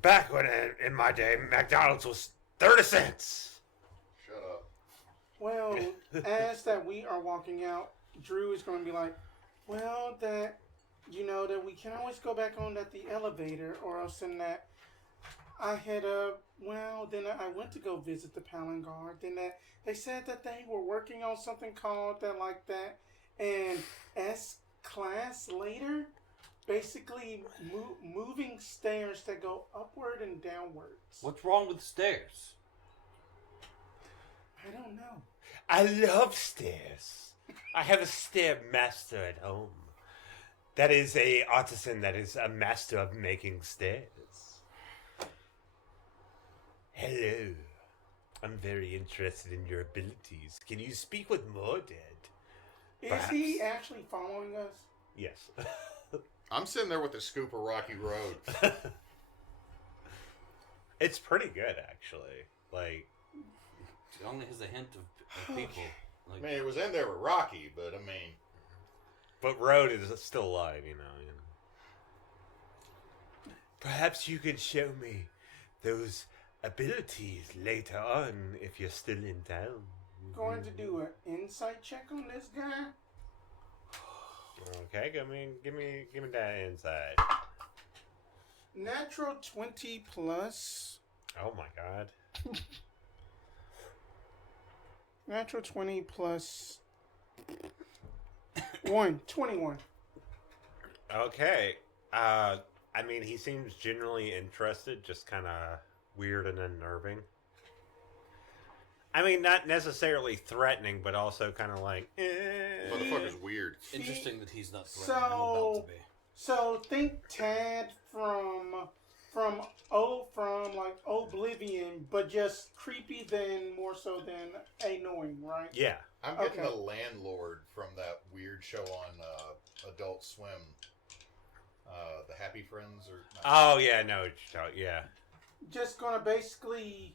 Back when in my day, McDonald's was 30 cents. Shut up. Well, as that we are walking out, Drew is going to be like, well, that, you know, that we can always go back on the elevator, or else in that I had then I went to go visit the Palangard. Then they said that they were working on something called that, and S-class later, basically moving stairs that go upward and downwards. What's wrong with stairs? I don't know. I love stairs. I have a stair master at home. That is a artisan that is a master of making stairs. Hello. I'm very interested in your abilities. Can you speak with Morded? Is he actually following us? Yes. I'm sitting there with a scoop of Rocky Road. It's pretty good, actually. Like, It only has a hint of people. I Like, mean, it was in there with Rocky, but I mean, but Road is still alive, you know. Perhaps you can show me those abilities later on if you're still in town. Going to do an insight check on this guy? Okay, give me that insight. Natural 20 plus. Oh my god. Natural 20 plus 21. Okay. I mean, he seems generally interested, just kind of weird and unnerving. I mean, not necessarily threatening, but also kind of like, motherfucker's weird. interesting that he's not threatening. I'm about to be. So think Tad from like Oblivion, but just creepy than more so than annoying, right? yeah. I'm getting Okay. the landlord from that weird show on Adult Swim. The Happy Friends or Oh yeah, no, yeah. Just gonna basically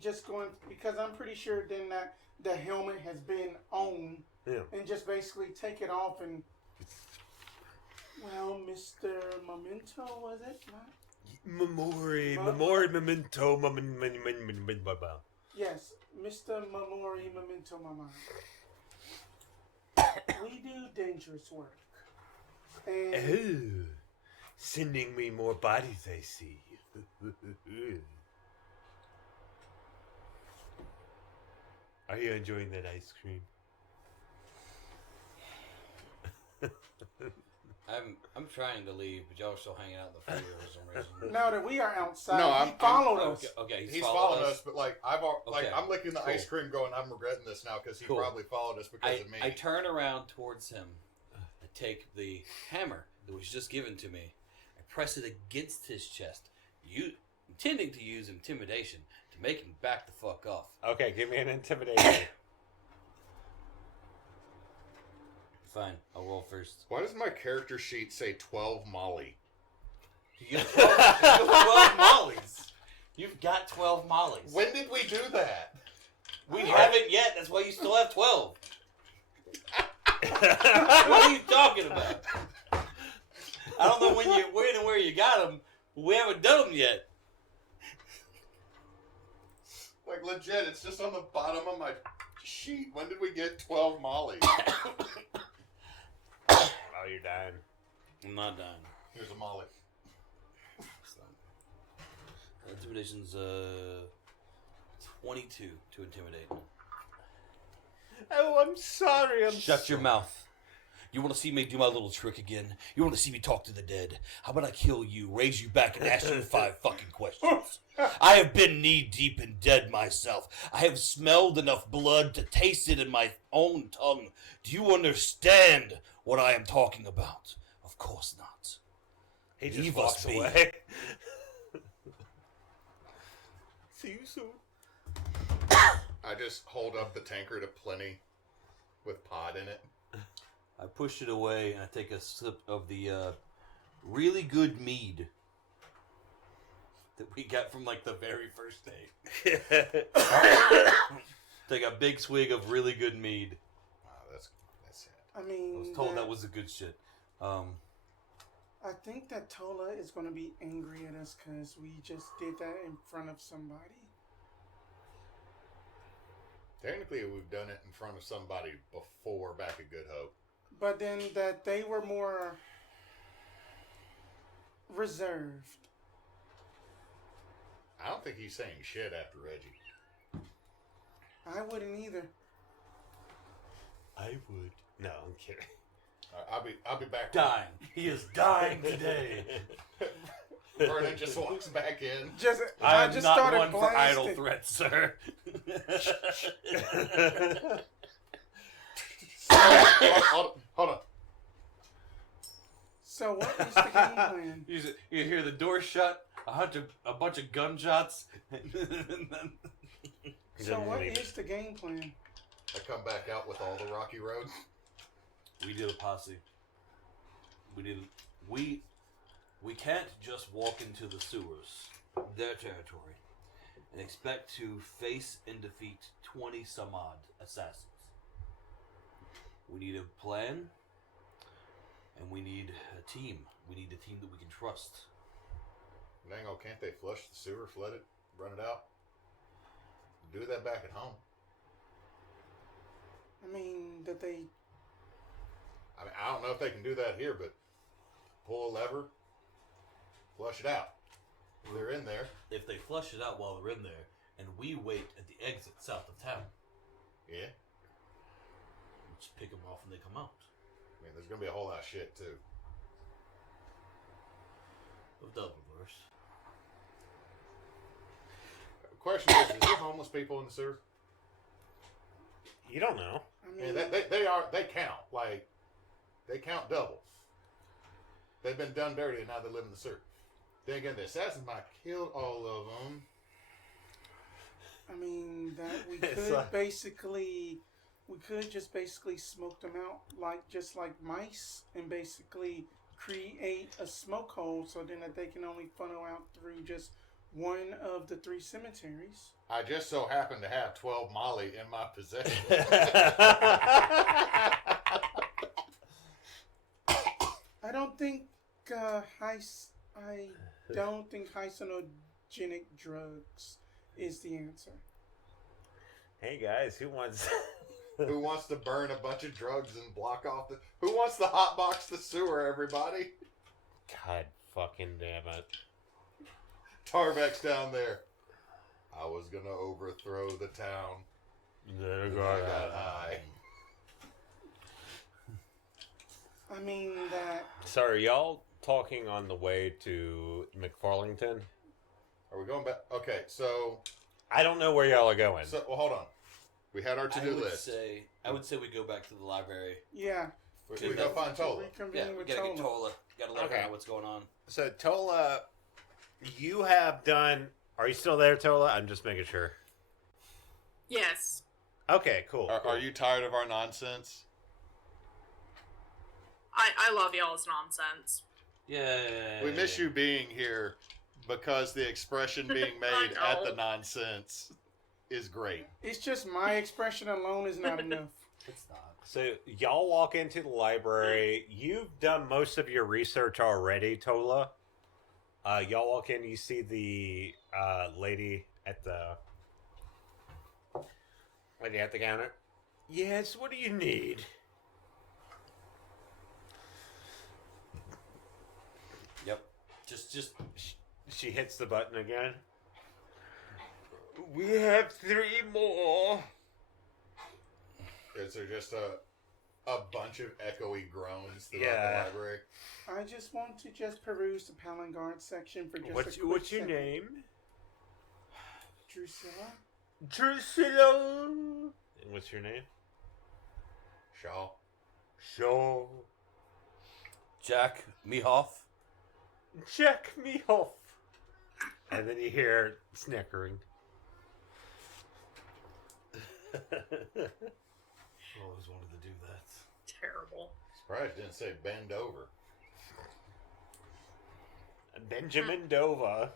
just going, because I'm pretty sure then that the helmet has been on, Yeah. and just basically take it off and, well, Mr. Memento, was it? Memento, Yes, Mr. Memori Memento Mama. We do dangerous work. And Oh, sending me more bodies, I see. Are you enjoying that ice cream? I'm trying to leave, but y'all are still hanging out in the foyer for some reason. now that we are outside, No, he followed us. Okay, he's following us, but like Okay, I'm licking the cool. ice cream, going, I'm regretting this now because he Cool. probably followed us because of me. I turn around towards him. I take the hammer that was just given to me. I press it against his chest, intending to use intimidation to make him back the fuck off. Okay, give me an intimidation. Fine, I'll roll first. Why does my character sheet say 12 Molly? You get 12 mollies. You've got 12 mollies. When did we do that? We haven't yet. That's why you still have 12. What are you talking about? I don't know when and where you got them. We haven't done them yet. Like, legit, it's just on the bottom of my sheet. When did we get 12 mollies? Oh, you're dying. I'm not dying. Here's a molly. Intimidation's 22 to intimidate. Oh, I'm sorry. Shut your mouth. You want to see me do my little trick again? You want to see me talk to the dead? How about I kill you, raise you back, and ask you 5 fucking questions? I have been knee-deep in dead myself. I have smelled enough blood to taste it in my own tongue. Do you understand what I am talking about? Of course not. He just Leave walks us be. away. See you soon. I just hold up the tankard of plenty with pod in it. I push it away and I take a sip of the really good mead that we got from like the very first day. Take a big swig of really good mead. Wow, that's it. I mean, I was told that was the good shit. I think that Tolla is going to be angry at us because we just did that in front of somebody. Technically, we've done it in front of somebody before back at Good Hope. But then that they were more reserved. I don't think he's saying shit after Reggie. I wouldn't either. I would. No, I'm kidding. I'll be back. Dying. He is dying today. Vernon just walks back in. I am just not started one for idle blasting. threats, sir. Hold on. So what is the game plan? You hear the door shut, a bunch of gunshots. So what is the game plan? I come back out with all the rocky roads. We did a posse. We can't just walk into the sewers, their territory, and expect to face and defeat 20 some odd assassins. We need a plan, and we need a team. We need a team that we can trust. Dango, can't they flush the sewer, flood it, run it out? Do that back at home. I mean, that they... I don't know if they can do that here, but pull a lever, flush it out. They're in there. If they flush it out while they're in there, and we wait at the exit south of town, Yeah. just pick them off when they come out. I mean, there's going to be a whole lot of shit, too. Of double reverse. Question is there homeless people in the sewer? You don't know. I Yeah, mean, they count. Like, they count double. They've been done dirty and now they live in the sewer. Then again, the assassins might kill all of them. I mean, that we It's could like- we could just basically smoke them out just like mice and basically create a smoke hole so then that they can only funnel out through just one of the 3 cemeteries. I just so happen to have 12 Molly in my possession. I don't think hallucinogenic drugs is the answer. Hey guys, who wants? Who wants to burn a bunch of drugs and block off the... Who wants to hotbox the sewer, everybody? God fucking damn it! Tarvek's down there. I was gonna overthrow the town. Then I got high. I mean that. So are y'all talking on the way to McFarlington? Are we going back? Okay, so... I don't know where y'all are going. So, well, hold on. We had our to-do list. I would say we go back to the library. Yeah. We go find Tolla. Reconvene Yeah, we with gotta get Tolla. Tolla. Gotta let her Okay. know what's going on. So Tolla, you have done. Are you still there, Tolla? I'm just making sure. Yes. Okay, cool. Are you tired of our nonsense? I love y'all's nonsense. Yeah. We miss you being here because the expression being made at the nonsense is great. It's just my expression alone is not enough. It's not. So y'all walk into the library. You've done most of your research already, Tolla. Y'all walk in. You see the lady at the counter. Yes. What do you need? Yep. Just. She hits the button again. We have 3 more. Is there just a bunch of echoey groans throughout Yeah. the library? I just want to just peruse the Palangard section for just a quick What's your second. name? Dusilla? Dusilla. And what's your name? Shaw. Shaw. Jack Mehoff. Check me off. And then you hear snickering. I always wanted to do that. Terrible. Surprised it didn't say bend over. Benjamin Dova.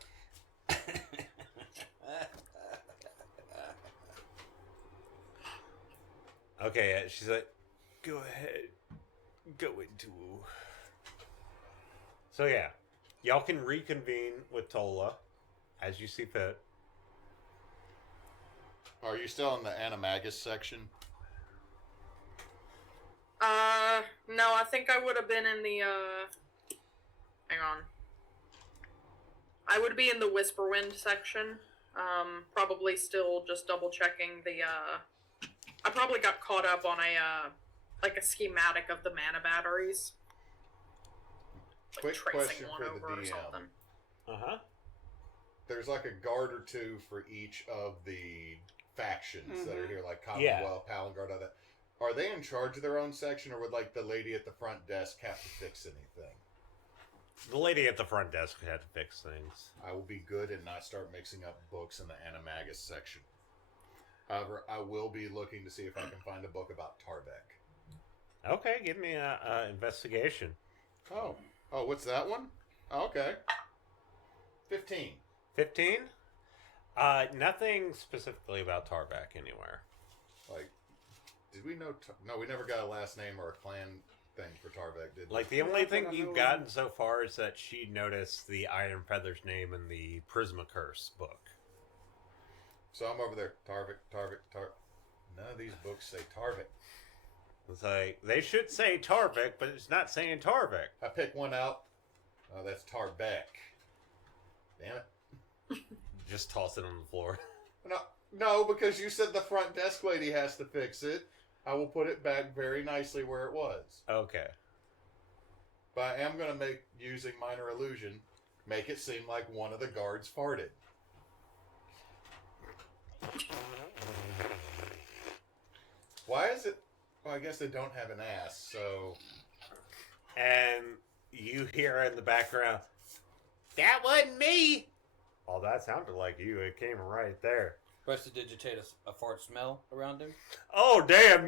Okay, she's like, go ahead. Go into. So yeah, y'all can reconvene with Tolla as you see fit. Are you still in the Animagus section? No, I think I would have been in the, hang on. I would be in the Whisperwind section. Probably still just double checking the, I probably got caught up on like a schematic of the mana batteries. Like Quick tracing question one for the over or DM. something. Uh-huh. There's like a guard or two for each of the factions that are here, like Yeah. Commonwealth, Palangard, all that. Are they in charge of their own section, or would like the lady at the front desk have to fix anything? The lady at the front desk had to fix things. I will be good and not start mixing up books in the Animagus section. However, I will be looking to see if I can find a book about Tarbeck. Okay, give me a investigation. Oh, what's that one? Oh, okay. 15. 15? Nothing specifically about Tarbeck anywhere. Like, did we know? No, we never got a last name or a clan thing for Tarbeck, did we? Like, the only thing you've gotten so far is that she noticed the Iron Feather's name in the Prisma Curse book. So I'm over there. Tarbeck. None of these books say Tarbeck. It's like, they should say Tarbeck, but it's not saying Tarbeck. I pick one out. Oh, that's Tarbeck. Damn it. Just toss it on the floor. No, because you said the front desk lady has to fix it. I will put it back very nicely where it was. Okay. But I am going to make, using Minor Illusion, make it seem like one of the guards farted. Why is it... Well, I guess they don't have an ass, so... And you hear in the background, that wasn't me! Oh, that sounded like you. It came right there. Prestidigitate a fart smell around him. Oh, damn!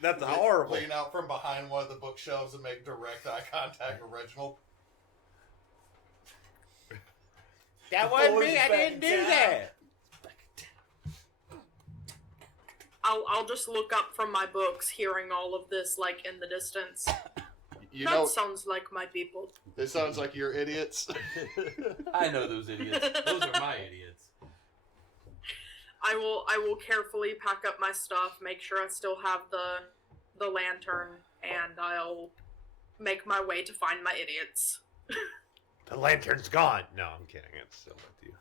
That's horrible. Lean out from behind one of the bookshelves and make direct eye contact with Reginald. That wasn't me. I didn't do that. I'll just look up from my books, hearing all of this, like, in the distance. You That know, sounds like my people. this sounds like you're idiots. I know those idiots. Those are my idiots. I will carefully pack up my stuff, make sure I still have the lantern, and I'll make my way to find my idiots. The lantern's gone. No, I'm kidding. It's still with you.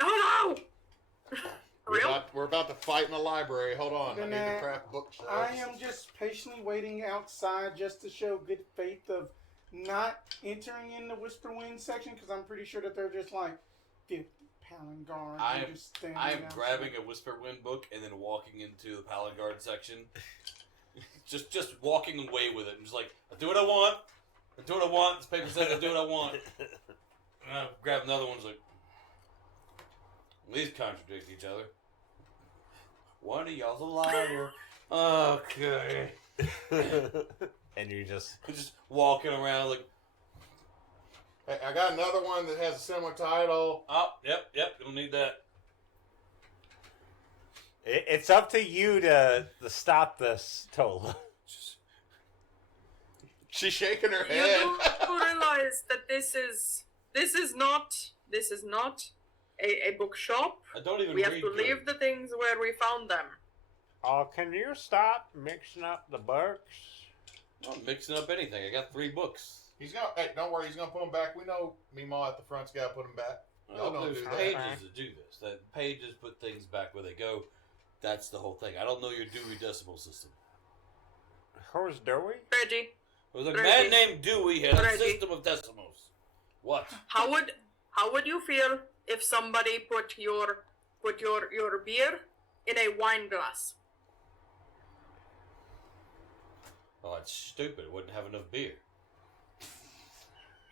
Oh no! We're about to fight in the library. Hold on. I need to craft bookshelves. I am just patiently waiting outside just to show good faith of not entering in the Whisperwind section, because I'm pretty sure that they're just like, dude, Palangard. I am outside. grabbing a Whisperwind book and then walking into the Palangard section. just walking away with it. I'm just like, I do what I want. I do what I want. This paper says I do what I want. And I grab another one. It's like, these contradict each other. One of y'all's a liar. Okay. And you're just walking around like, Hey, I got another one that has a similar title. Oh, yep. You'll need that. It's up to you to stop this, Tolla. She's shaking her You head. do realize that this is not a bookshop. I don't even We have read to leave the things where we found them. Oh, can you stop mixing up the books? I'm not mixing up anything. I got 3 books. He's gonna. Hey, don't worry. He's gonna put them back. We know Meemaw at the front's got to put them back. Y'all don't There's do that. pages that do this. That pages put things back where they go. That's the whole thing. I don't know your Dewey Decimal System. Who's Dewey? Reggie, There was a Reggie. man named Dewey had a Reggie. system of decimals. What? how would you feel if somebody put your beer in a wine glass? Oh, that's stupid. It wouldn't have enough beer.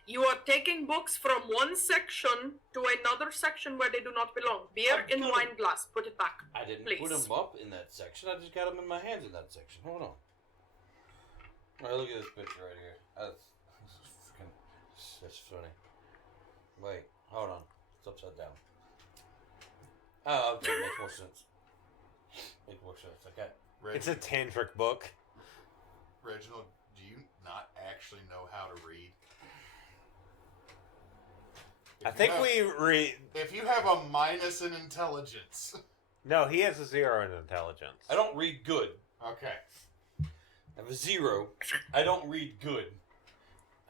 You are taking books from one section to another section where they do not belong. Beer in wine glass. Put it back. I didn't Please. put them up in that section. I just got them in my hands in that section. Hold on. All right, look at this picture right here. That's funny. Wait, hold on. It's upside down. Oh, okay. Makes more sense. Makes more sense. Okay. It's a tantric book. Reginald, do you not actually know how to read? I think we read. If you have a minus in intelligence. No, he has a 0 in intelligence. I don't read good. Okay. I have a 0. I don't read good.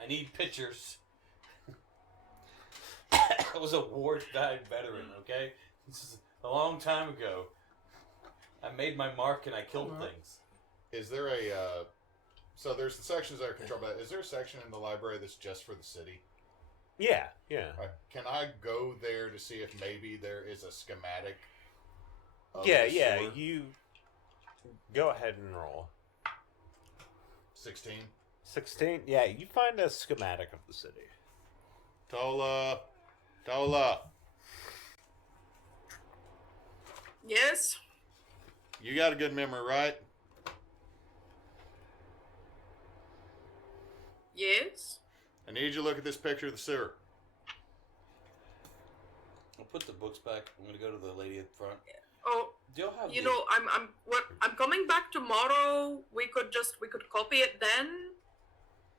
I need pictures. I was a war-died veteran, okay? This is a long time ago. I made my mark and I killed things. Is there a... so there's the sections that are controlled by... Is there a section in the library that's just for the city? Yeah. Can I go there to see if maybe there is a schematic? Of Yeah. the sewer? You go ahead and roll. 16. 16. Yeah, you find a schematic of the city. Tolla. Yes. You got a good memory, right? Yes. Oh, I need you to look at this picture of the sewer. I'll put the books back. I'm gonna go to the lady at the front. Oh, Do y'all have you the- know, I'm coming back tomorrow. We could copy it then,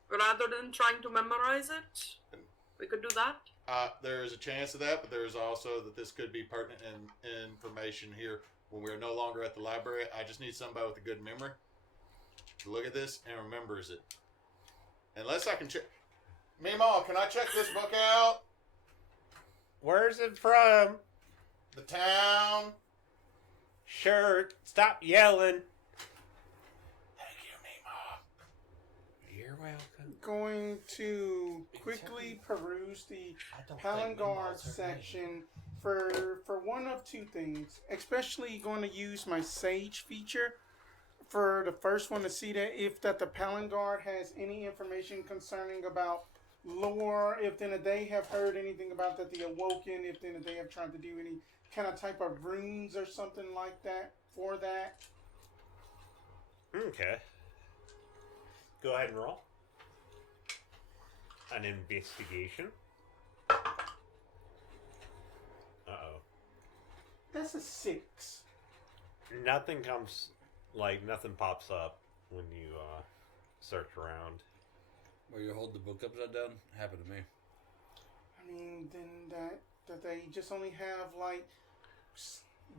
rather than trying to memorize it. We could do that. There is a chance of that, but there is also that this could be pertinent information here when we're no longer at the library. I just need somebody with a good memory to look at this and remembers it. Unless I can check. Meemaw, can I check this book out? Where's it from? The town. Sure. Stop yelling. Thank you, Meemaw. You're welcome. Going to quickly peruse the I don't think Palangard Meemaw's her section for one of two things. Especially going to use my Sage feature for the first one to see that if the Palangard has any information concerning about lore, if then they have heard anything about that the Awoken, if then they have tried to do any kind of type of runes or something like that for that. Okay. Go ahead and roll. An investigation. Uh-oh. That's a 6. Nothing nothing pops up when you search around. Where you hold the book upside down? Happened to me. I mean, then that they just only have like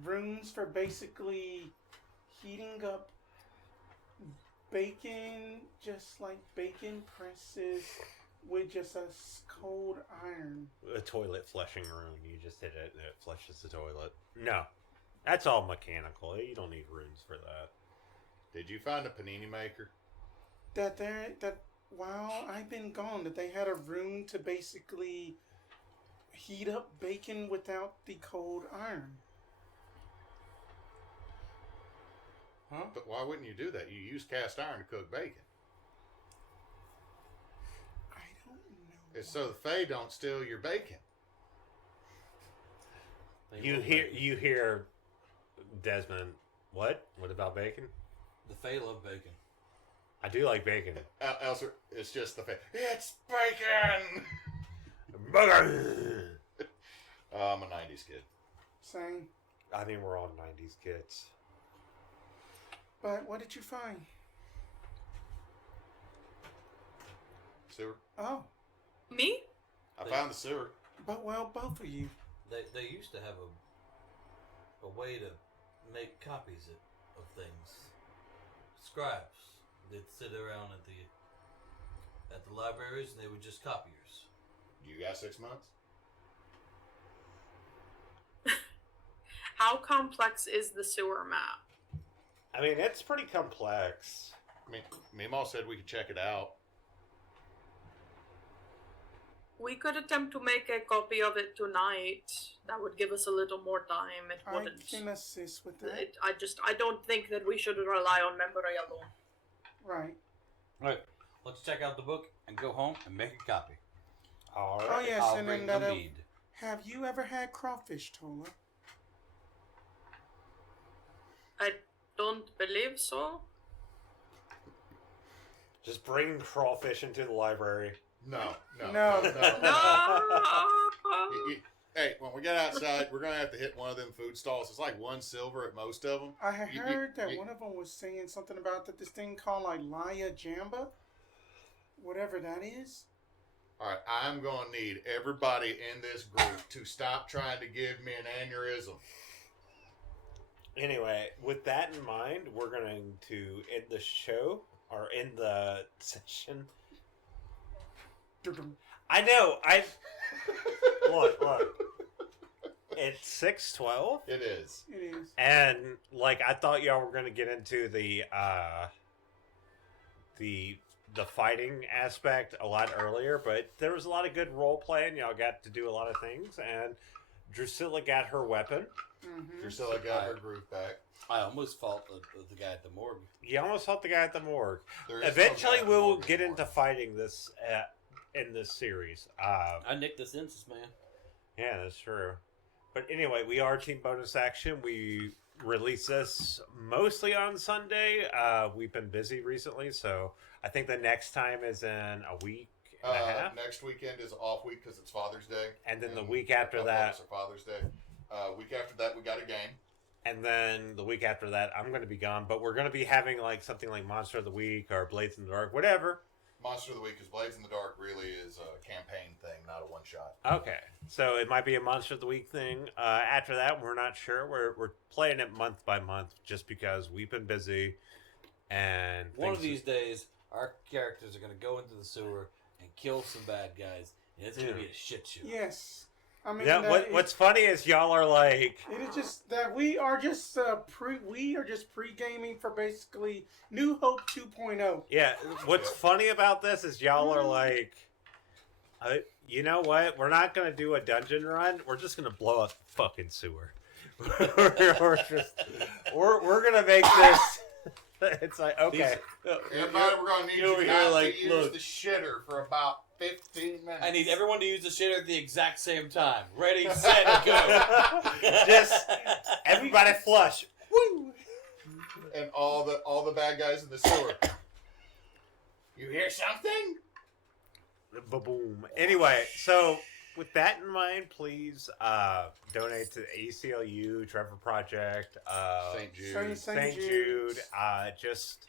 runes for basically heating up bacon, just like bacon presses with just a cold iron. A toilet flushing room. You just hit it and it flushes the toilet. No. That's all mechanical. You don't need runes for that. Did you find a panini maker? That while I've been gone, that they had a room to basically heat up bacon without the cold iron. Huh? But why wouldn't you do that? You use cast iron to cook bacon. I don't know. It's so the Fae don't steal your bacon. They You love hear bacon. Desmond. What? What about bacon? The Fae love bacon. I do like bacon. Elser, it's just the Fae. It's bacon! I'm a 90s kid. Same. I mean, we're all 90s kids. But what did you find? Sewer. Oh, Me? I found the sewer. but well, both of you. They used to have a way to make copies of things. Scribes. They'd sit around at the libraries and they were just copiers. You got 6 months? How complex is the sewer map? I mean, it's pretty complex. I mean, Meemaw said we could check it out. We could attempt to make a copy of it tonight. That would give us a little more time. It I wouldn't. can assist with that. I don't think that we should rely on memory alone. Right. Alright, let's check out the book and go home and make a copy. All right. Oh yes, I'll and bring then the that. mead. Have you ever had crawfish, Tolla? I don't believe so. Just bring crawfish into the library. No. No. Hey, when we get outside, we're going to have to hit one of them food stalls. It's like 1 silver at most of them. I had heard that one of them was saying something about this thing called like Laya Jamba, whatever that is. All right, I'm going to need everybody in this group to stop trying to give me an aneurysm. Anyway, with that in mind, we're going to end the show, or end the session. I know, Look. It's 6:12. It is. It is. And, like, I thought y'all were going to get into the fighting aspect a lot earlier, but there was a lot of good role playing. Y'all got to do a lot of things, and Dusilla got her weapon. Mm-hmm. Drusilla got her groove back. I almost fought the guy at the morgue. You almost fought the guy at the morgue. There is Eventually, no guy at the we'll morgue get anymore. into fighting this in this series. I nicked the census, man. Yeah, that's true. But anyway, we are Team Bonus Action. We release this mostly on Sunday. We've been busy recently, so I think the next time is in a week and a half. Next weekend is off week because it's Father's Day. And then the week after a couple that- of us are Father's Day. Week after that, we got a game. And then the week after that, I'm going to be gone. But we're going to be having like something like Monster of the Week or Blades in the Dark, whatever. Monster of the Week is Blades in the Dark really is a campaign thing, not a one-shot. Okay. So it might be a Monster of the Week thing. After that, we're not sure. We're playing it month by month just because we've been busy. And One of these days, our characters are going to go into the sewer and kill some bad guys, and it's going to be a shit show. Yes. I mean, Yeah, what's funny is y'all are like, it is just that we are just pre-gaming for basically New Hope 2.0. yeah. What's funny about this is y'all are like, you know what? We're not gonna do a dungeon run. We're just gonna blow up the fucking sewer. we're gonna make this. It's like okay. Everybody, we're going to need you're over you here not like, to use look. the shitter for about 15 minutes. I need everyone to use the shitter at the exact same time. Ready, set, go. Just everybody flush. Woo! And all the bad guys in the sewer. You hear something? Ba-boom. Anyway, so with that in mind, please donate to the ACLU, Trevor Project, St. Jude. St. Jude. Just,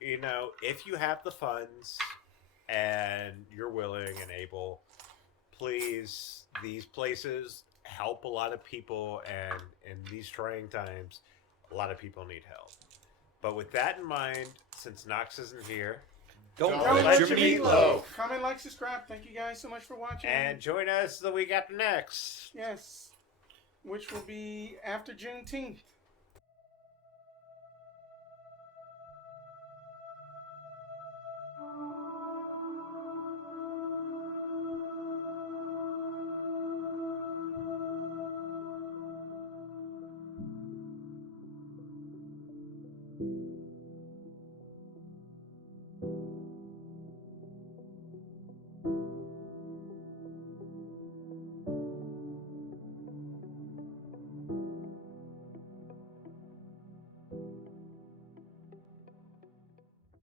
you know, if you have the funds and you're willing and able, please, these places help a lot of people, and in these trying times, a lot of people need help. But with that in mind, since Knox isn't here, Don't let your your meat meat loaf. loaf. Comment, like, subscribe. Thank you guys so much for watching. and join us the week after next. yes, which will be after Juneteenth.